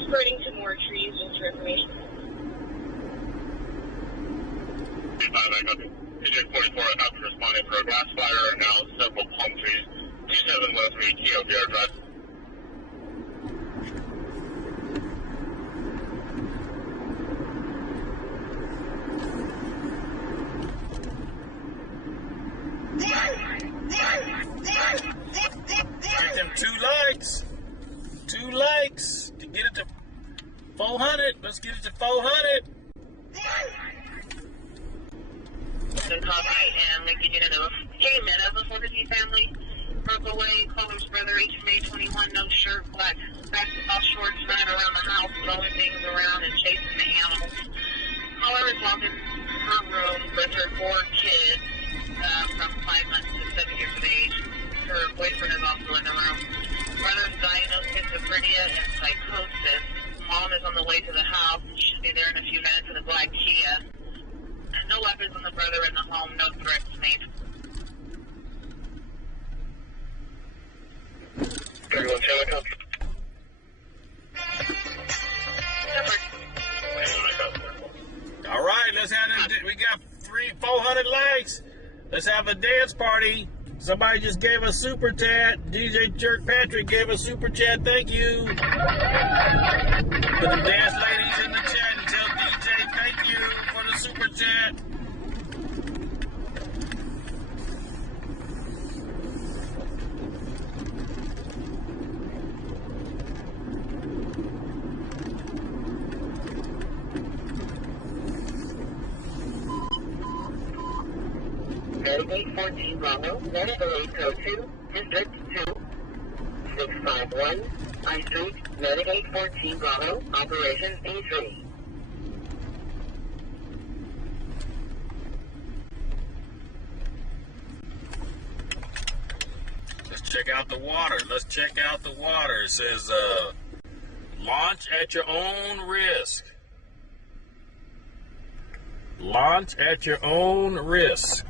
spreading to more trees, just for information. Digit 44, I have been responding for a grass fire, now several palm trees, 2713, TLBR drive. Get them 2 likes. 2 likes to get it to 400. Let's get it to 400. And copy, and like you didn't know. Hey, men of the Fogarty family broke away. Chloe's brother, May 21, no shirt, black basketball shorts, running around the house, throwing things around and chasing the animals. Chloe is locked in her room with her 4 kids, from 5 months to 7 years of age. Her boyfriend is also in the room. Brother's diagnosed schizophrenia and psychosis. Mom is on the way to the house. She should be there in a few minutes in a black Kia. No weapons on the brother in the home, no threats made. Everyone, telecom. All right, let's have this. We got 400 likes. Let's have a dance party. Somebody just gave a super chat. DJ Jerk Patrick gave a super chat. Thank you. Put the dance ladies in the chat and tell DJ thank you for the super chat. Medicaid 14 Bravo, Medical 802, District 2, 651, I Street, Medicaid 14 Bravo, Operation E3. check out the water. Let's check out the water. It says, launch at your own risk. Launch at your own risk.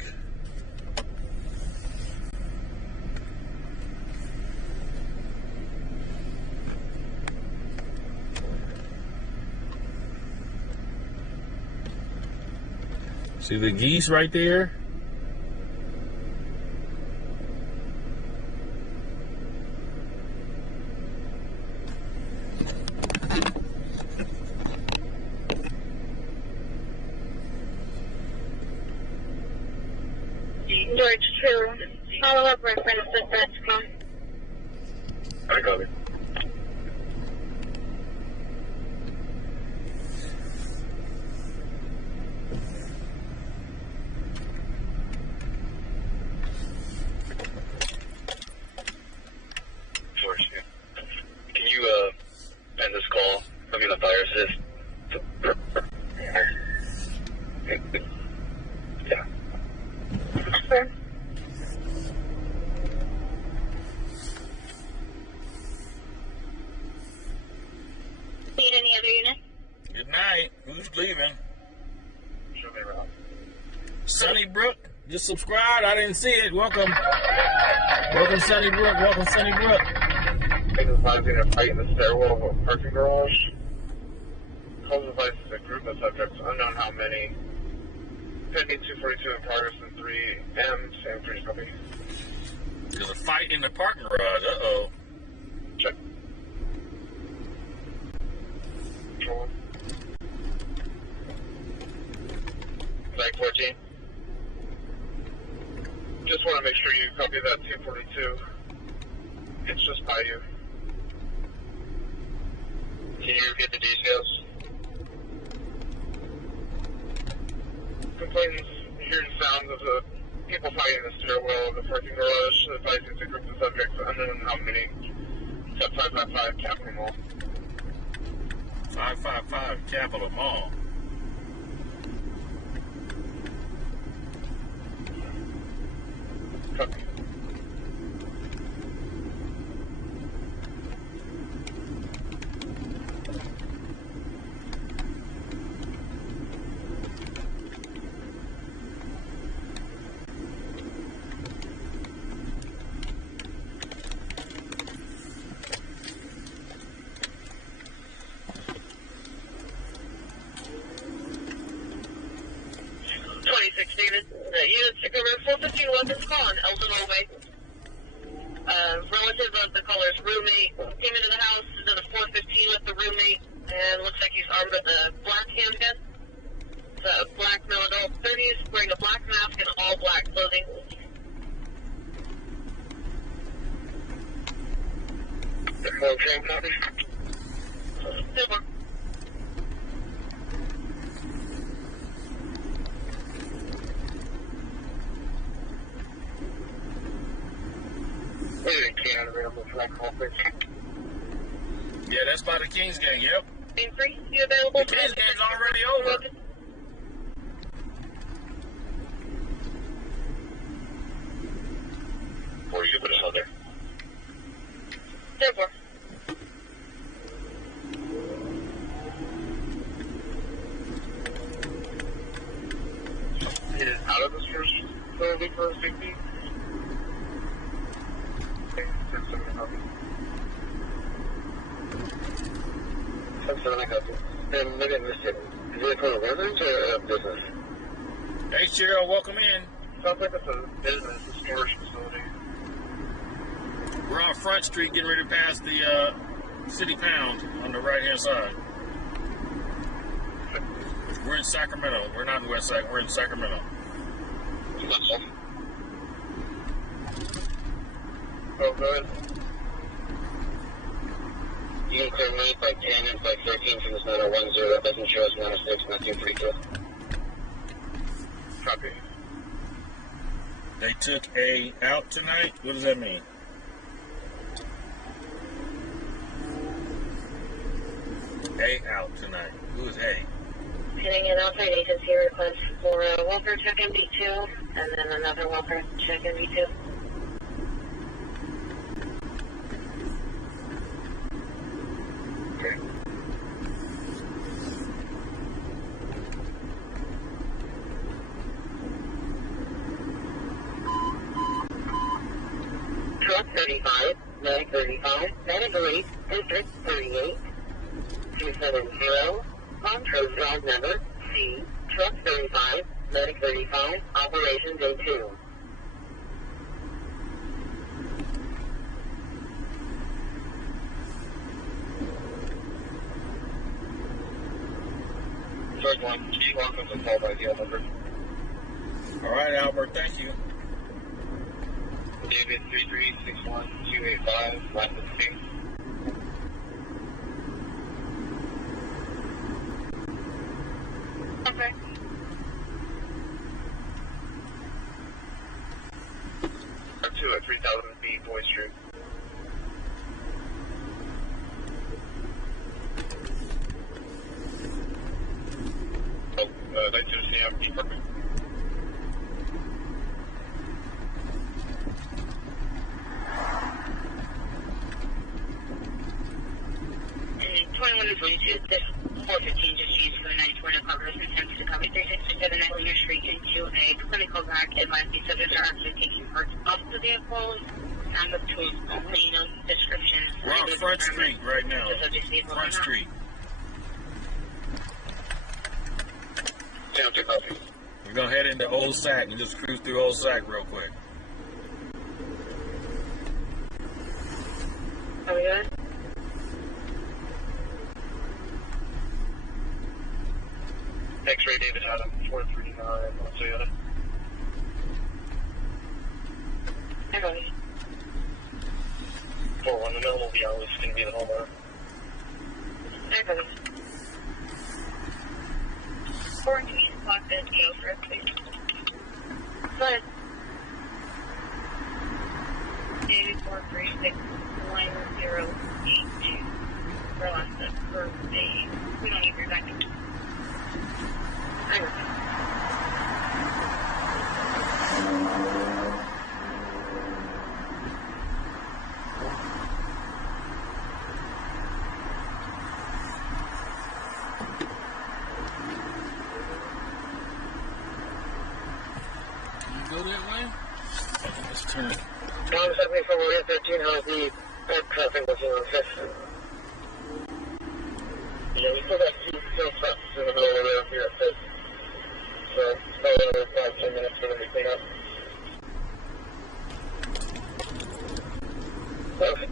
See the geese right there? George 2, follow up reference dispatch call. I got it. George, can you end this call? I'll be the fire assist. Yeah. Sir. Need any other units? Good night. Who's leaving? Show me around. Sunnybrook just subscribed. I didn't see it. Welcome. Welcome, Sunnybrook. Welcome, Sunnybrook. Advising a fight in the stairwell of a parking garage. Calls advice is a group of subjects, unknown how many. Pending 242 in progress in 3M, same 3 copy. There's a fight in the parking garage. Uh-oh. Check. Control 1. Flag 14. Just want to make sure you copy that 242. It's just by you. Can you get the details? Complainants hearing sounds of the people fighting in the stairwell of the parking garage. Advising to group of subjects, unknown how many. Step 555, Capitol Mall. 555 Capitol Mall. Copy. David. Unit 415 Weapons Call on Elgin Way. Relative of the caller's roommate came into the house, is at a 415 with the roommate, and looks like he's armed with a black handgun. It's a black male adult, 30s, wearing a black mask and all black clothing. Okay, copy. Silver. Yeah, that's by the Kings gang, yep. Increase, you available? The Kings gang's already over. Or you can put us on there. Silver. Get it out of the stores clearly for safety. Is it for a residence or a business? Hey, Cheryl, welcome in. Sounds like it's a business, a storage facility. We're on Front Street getting ready to pass the City Pound on the right-hand side. We're in Sacramento. We're not in West Sac. We're in Sacramento. Oh, go ahead. You can clear me by 10 and by 13 from this 910. That doesn't show us 106, nothing pretty good. Copy. They took A out tonight? What does that mean? A out tonight. Who is A? Getting an outside agency request for a Walker check MD2 and then another Walker check MD2. Medic 35, Medic 8, District 38, 270, on-road drive number C, Truck 35, Medic 35, Operation Day 2. First one, Chief welcome to call by the number. All right, Albert, thank you. David 3361285, last 16. Okay. Up to at 3000 feet, Boy Street. Oh, that's just the empty perfect. And 21 and 42, this 415 just used for the 94 progress and attempts to copy 367 at Linear Street into a clinical rack. Advise the subjects are actually taking parts off the vehicle. And the tools only, no descriptions. We're on Front Street right now. Front Street. Counter copy. We're going to head into Old Sac and just cruise through Old Sac real quick. Are we good? X-ray David Adam 439, Toyota. I got it. 41, the middle will be always going to be the homeowner. I got it. 4 2 clock this go for it, please. Go ahead. David 4361082. For last step for the. We don't need your back. I got it. Go that way? Let's turn. Tom 7413, how's the traffic looking on 5th? Yeah, we still got 2 still trucks in the middle of the road here at 5th. So, it's about another 5-10 minutes for them to clean up. Okay.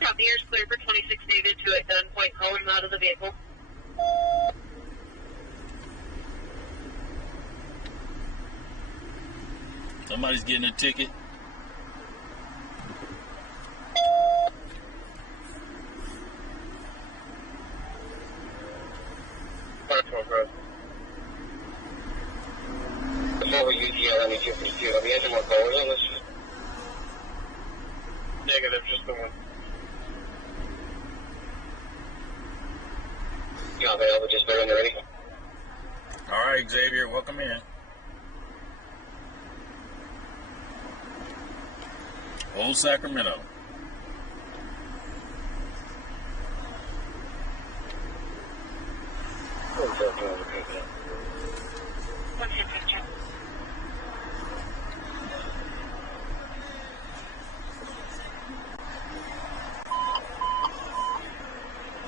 Copy, ears clear for 26 David to at gunpoint, calling him out of the vehicle. Somebody's getting a ticket. Before we UGL, I need you to do. Have you had any more callers on this? Negative, just the one. Yeah, they will just bear in there ready. All right, Xavier, welcome in. Old Sacramento.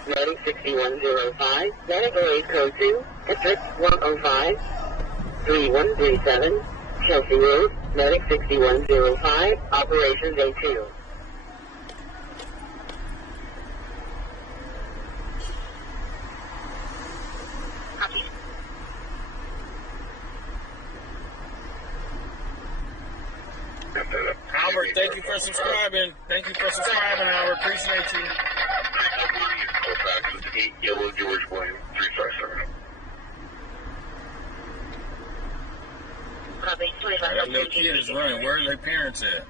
Medic 6105, Medic area code 2, District 105, 3137, Chelsea Road, Medic 6105, Operation Day 2. Copy. Albert, Thank you for subscribing. Thank you for subscribing, Howard. Appreciate you. Fax is 8 Yellow George William 357. Copy, 25. That little kid is running. Where are their parents at?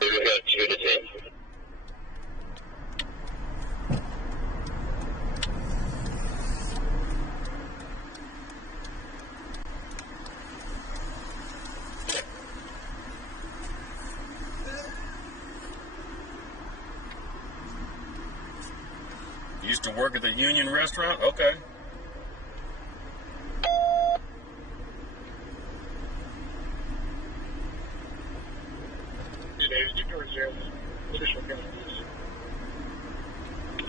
We got 2 to 10. Used to work at the Union Restaurant? Okay.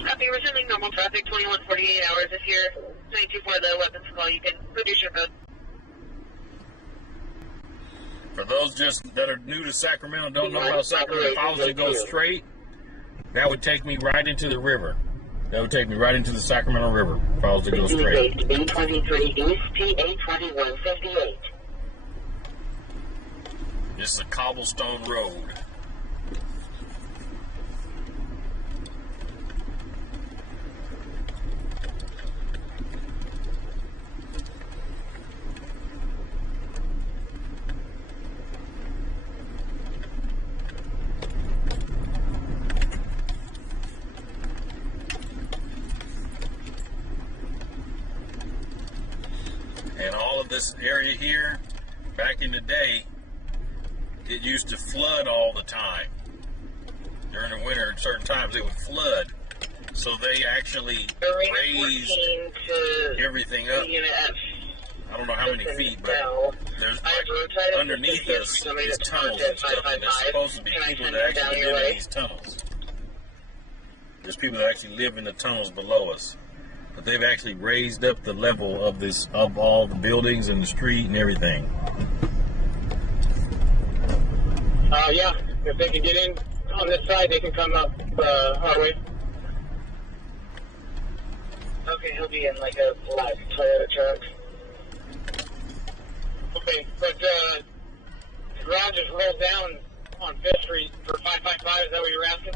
Copy, resuming normal traffic, 21:48 hours. If you're 22 for the weapons call, you can reduce your vote. For those just that are new to Sacramento, don't know how Sacramento, if I was to go straight, that would take me right into the river. That would take me right into the Sacramento River if I was to go straight. B23 East, PA2158. This is a cobblestone road. And all of this area here, back in the day, it used to flood all the time. During the winter, at certain times, it would flood. So they actually raised everything up. I don't know how many feet, but there's like, underneath us is tunnels and stuff, and there's supposed to be people that actually live in these tunnels. There's people that actually live in the tunnels below us. But they've actually raised up the level of this, of all the buildings and the street and everything. Yeah, if they can get in on this side, they can come up our way. Okay, he'll be in like a black Toyota truck. Okay, but the garage is rolled down on 5th Street for 555, is that what you were asking?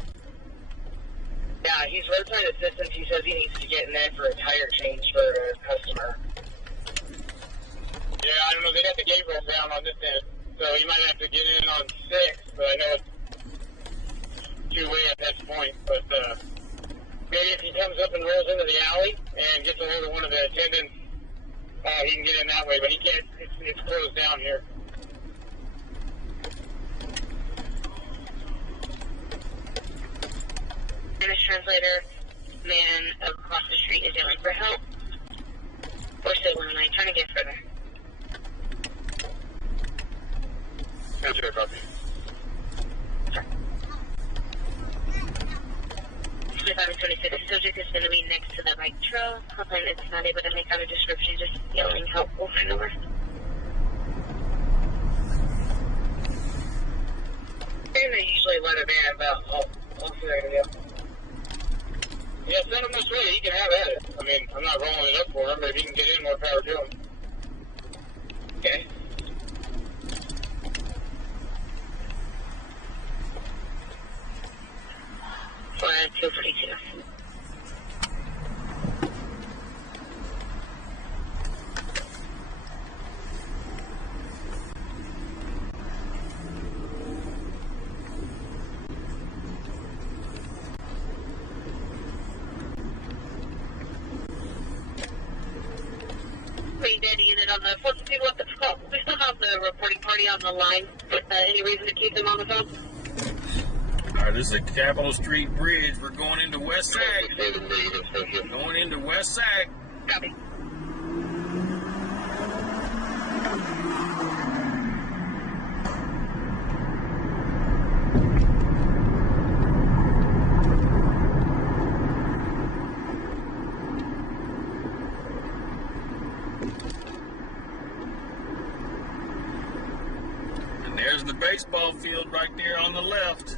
Yeah, he's roadside assistance. He says he needs to get in there for a tire change for a customer. Yeah, I don't know. They got the gate rolled down on this end, so you might have to get in on 6, but I know it's two-way at this point. But maybe if he comes up and rolls into the alley and gets a hold of one of the attendants, he can get in that way, but he can't. It's closed down here. Spanish translator, man across the street is yelling for help. We're still on line, trying to get further. That's your copy. 25 and 26, subject is going to be next to the right trail. Hoping it's not able to make out a description, just yelling help over and over. And they usually let him in about, I'll see what I can do. Yeah, send him this way. He can have at it. I mean, I'm not rolling it up for him, but if he can get in, more power to him. Okay. Fire 242. Dead unit on the what's the what the call? We still have the reporting party on the line. Any reason to keep them on the phone? Alright, this is a Capitol Street Bridge. We're going into West Sag. Going into West Sag. Copy. There's the baseball field right there on the left.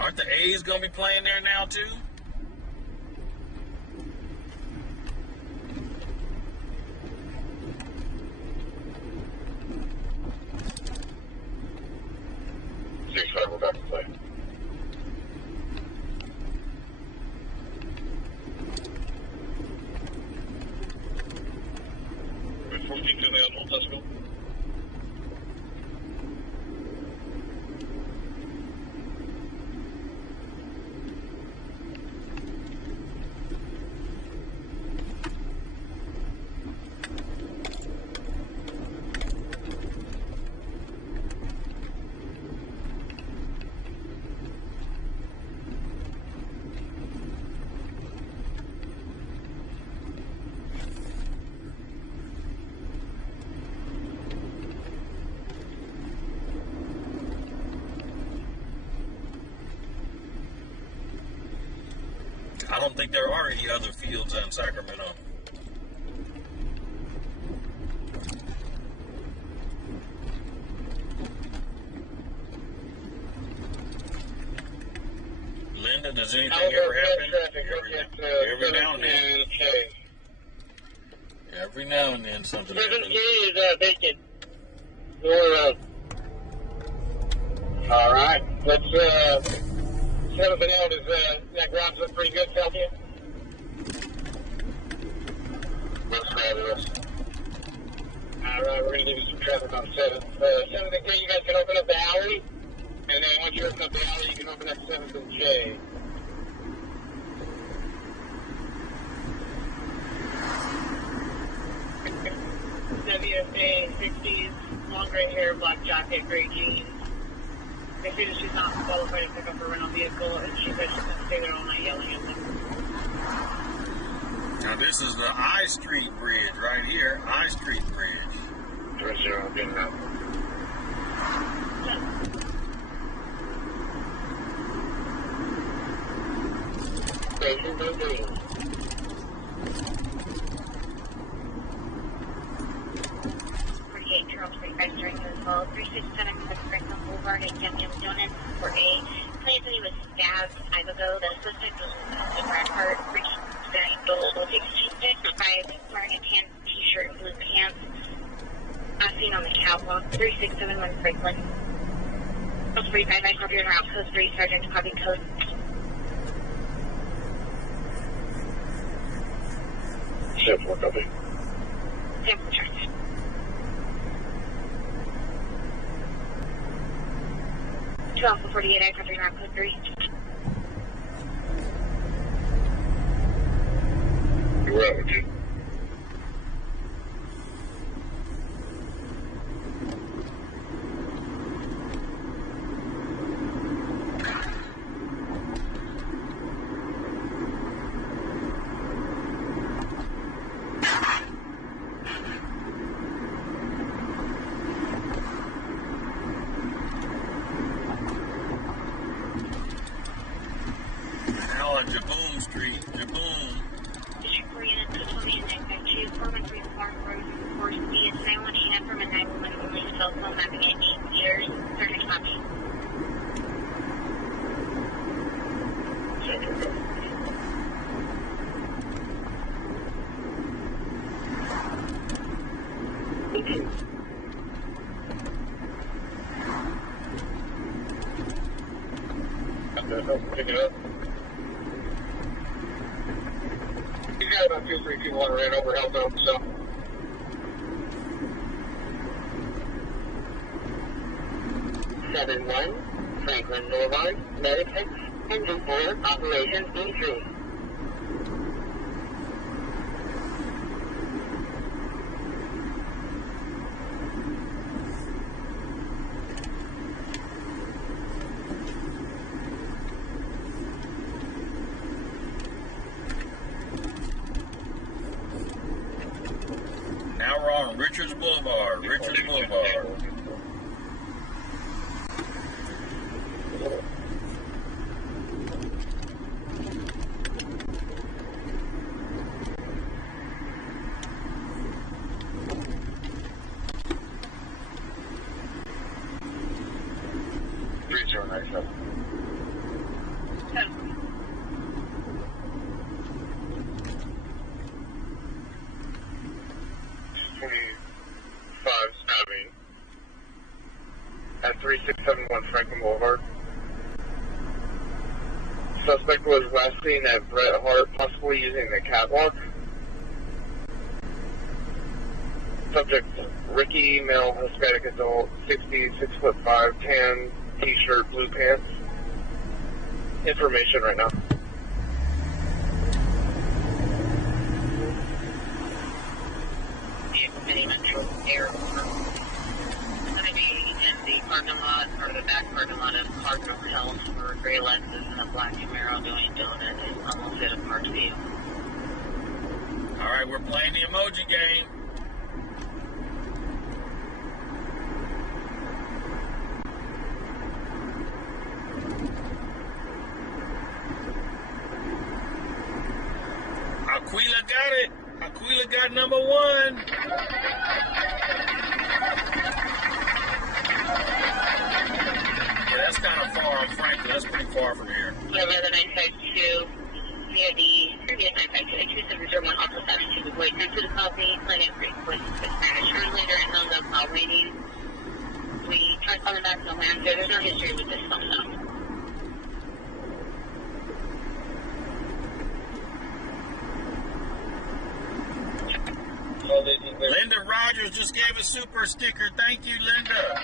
Aren't the A's going to be playing there now, too? We're back to play. Let's go. I don't think there are any other fields in Sacramento. Linda, does anything ever happen? Every now and then. Every now and then something happens. is vacant. Door all right. Let's see everything else is that ground's look pretty good, tell you. Looks fabulous. All right, we're gonna give you some traffic on 7th. 7th and K, you guys can open up the alley, and then once you open up the alley, you can open up 7th and J. WFA 60s, long gray hair, black jacket, gray jeans. They say that she's not qualified to pick up a rental vehicle, and she said she's going to stay there all night yelling at them. Now this is the I Street Bridge right here. I Street Bridge. 30, I'm getting that. Station number 48 Charles Street, registering as well. 367 Franklin Boulevard at Yum Donuts for a claim that he was stabbed. I ago. The suspect was in Rampart, wearing gold 65, wearing a tan t-shirt and blue pants. Seen on the catwalk. 3671 Franklin. Code 45, I copy en route. Code 3, Sergeant, copy code. Shift, what copy? Sample charge. Alpha 48, I copy en route. Code 3. You're out with you. Now on Jaboom Street, Jaboom. District 4 units, 220 413 Farm Road, 4 speed, 918 from a 911 only cell phone mapping at 8 meters. Sergeant, copy. Pick it up. He's got about 2, 3 people ran over, helped out, so. Franklin Boulevard, Medic, Engine 4, Operation E3. Now we're on Richards Boulevard, Richards Boulevard. Franklin Boulevard. Suspect was last seen at Brett Hart, possibly using the catwalk. Subject, Ricky, male, Hispanic adult, 60, 6'5", tan, t-shirt, blue pants. Information right now. The parking lot, or the back parking lot of Cardinal Health for gray Lexus and a black Camaro doing donuts and almost hit a car seat. Alright, we're playing the emoji game. Aquila got it. Aquila got number 1. That's kind of far, frankly. That's pretty far from here. Yeah, the 952 via the previous 952, 2701 also started to wait through the copy, planning with the Spanish translator and on the call waiting. We tried calling back, no answer. There's no history with this phone though. Linda Rogers just gave a super sticker. Thank you, Linda.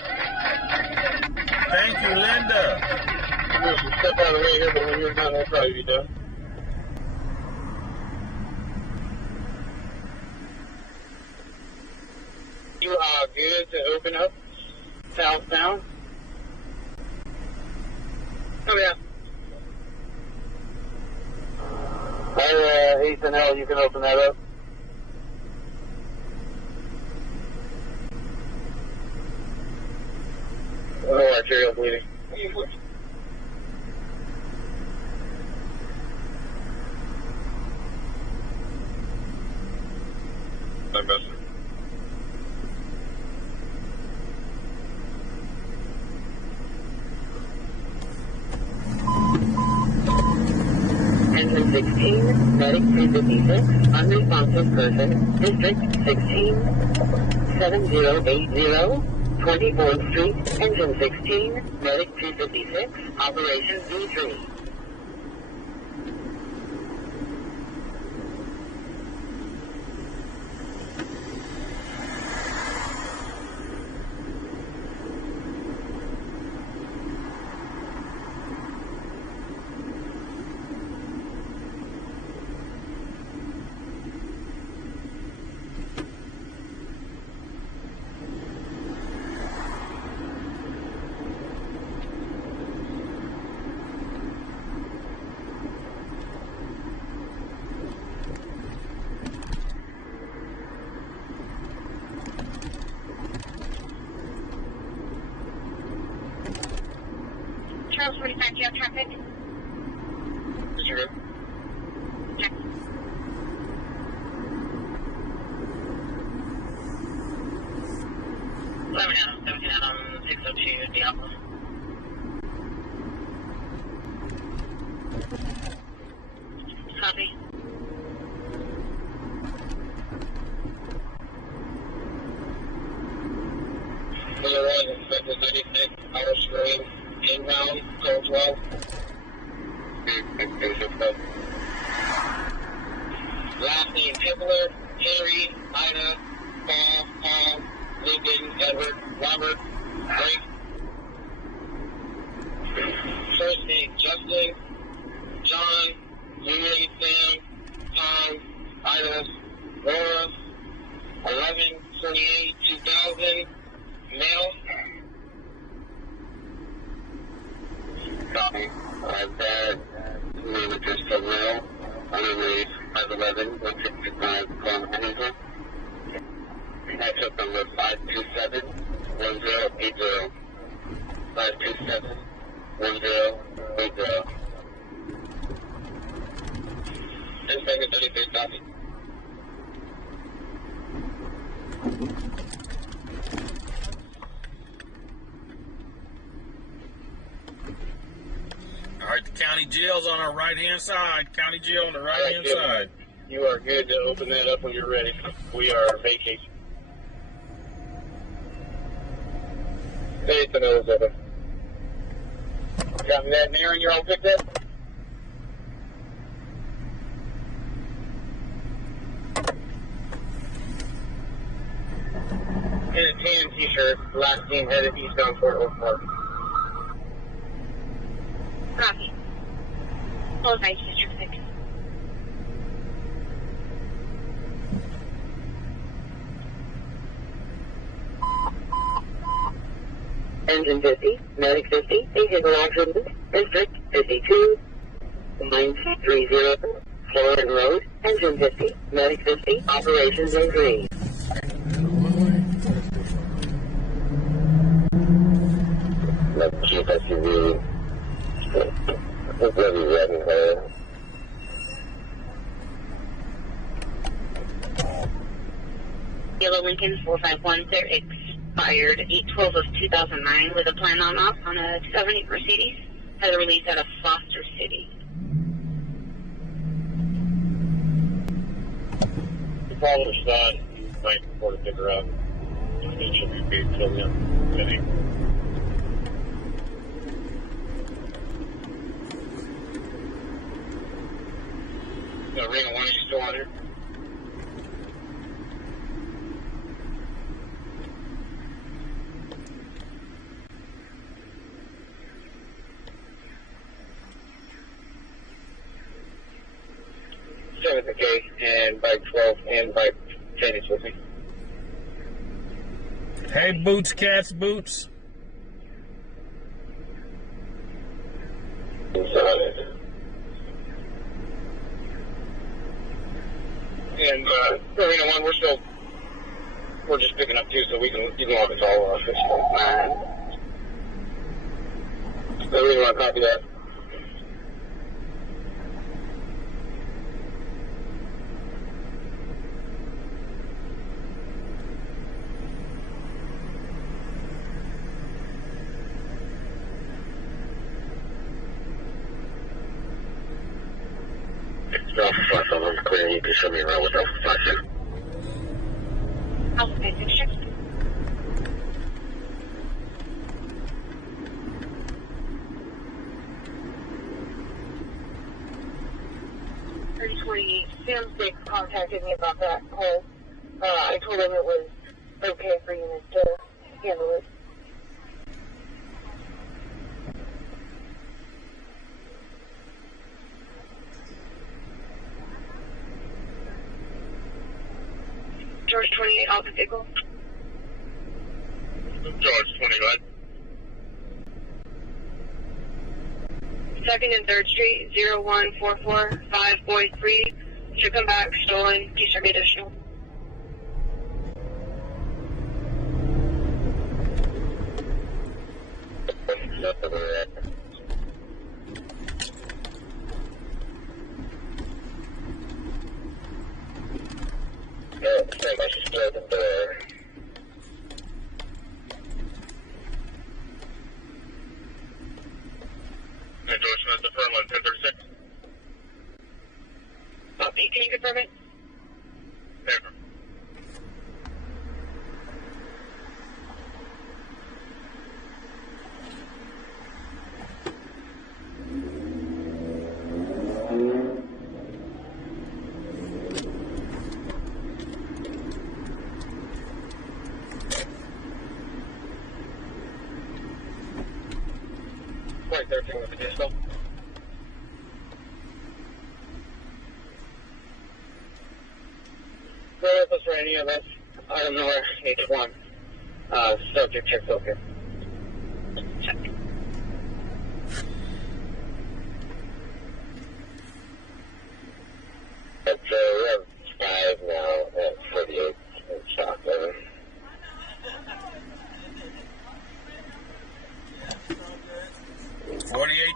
Thank you, Linda. I'm going to step out of the way here, but when you're done, I'll probably be done. You are good to open up southbound. Oh, yeah. Ethan L., you can open that up. Oh, arterial bleeding. I'm best. Engine 16, medic 356, unresponsive person, District 16, 7080. 24th Street, Engine 16, Medic 256, Operation V3. Charles 45, do you have traffic? Sure. Check. Let me know. 17 out on 602 is the alpha. Copy. Number 1, expected 96, hour screen. Inbound, code 12. Last name, Tippler, Harry, Ida, Paul, Lincoln, Edward, Robert, Frank. First name, Justin, John, Yuri, Sam, Tom, Ida, Laura, 11/28/2000, male. Copy. I've had managers to mail on a race 511 165 kilometers. I took them with 527-1080. 527-1080. Inspector 33, copy. All right, the county jail's on our right-hand side. County jail on the right-hand side. You are good to open that up when you're ready. We are vacating. Hey, it's another 7. Copy that, and Aaron, you're all good there? In a tan t-shirt, last team headed eastbound toward Oak Park. Copy. Hold by District 6. Engine 50, Medic 50, Agent Accident, District 52, 930, Florida Road, Engine 50, Medic 50, Operations in green. Let's keep SUV. Very ready there. Yellow Lincoln 451, they're expired 8/12 of 2009 with a plan on off on a 270 Mercedes. Had a release out of Foster City. The follower's done. You might report a bigger up. It should be paid till the end. Ring of 1, are you still on here? Okay, and bike 12 and bike 10 is with me. Hey, Boots, Cats, Boots. And Arena 1, we're just picking up too, so you can walk us all off this. So we want to copy that. Alpha Flash, I'm clear. You can show me around with Alpha Flash. Alpha 56. Sam 6 contacted me about that call. I told him it was okay for you to handle it. George 28, Alpha Vehicle. George 20, go ahead. 2nd and 3rd Street, 01445 Boy 3. Should come back, stolen, please serve me additional. Endorsement the firm on 1036. Copy, can you confirm it? Never. Point 13 with the distal. If it's for any of us, item number H1, subject check focus. Check. We have 5 now at 48 in stock, over.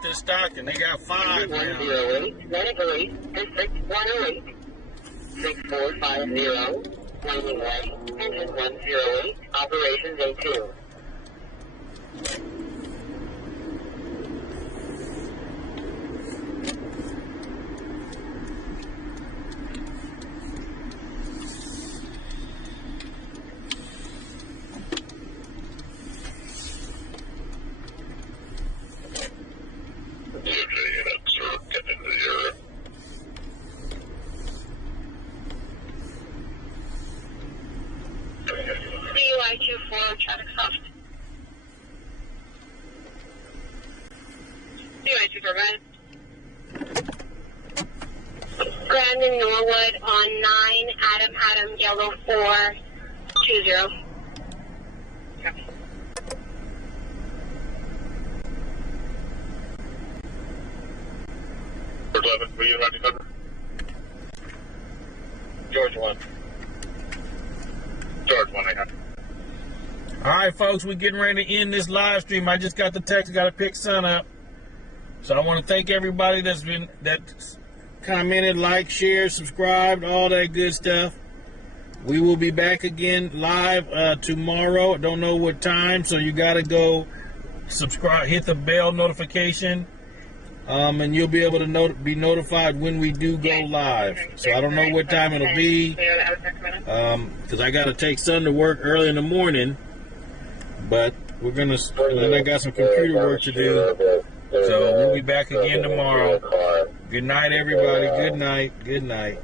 In stock, and they got 5 now. 108, Medic 8, District 108, 6450, Lightning Way, Engine 108, Operations A2. to provide? Grandin Norwood on 9, Adam Yellow 420. Copy. George 11, will you run the cover? George 1. George 1, I have. All right, folks, we're getting ready to end this live stream. I just got the text, got to pick son up. So I want to thank everybody that's commented, liked, shared, subscribed, all that good stuff. We will be back again live tomorrow. Don't know what time, so you got to go subscribe, hit the bell notification, and you'll be able to be notified when we do go live. So I don't know what time it'll be, because I got to take son to work early in the morning. But we're going to, and I got some computer work to do. So we'll be back again tomorrow. Good night, everybody. Good night. Good night.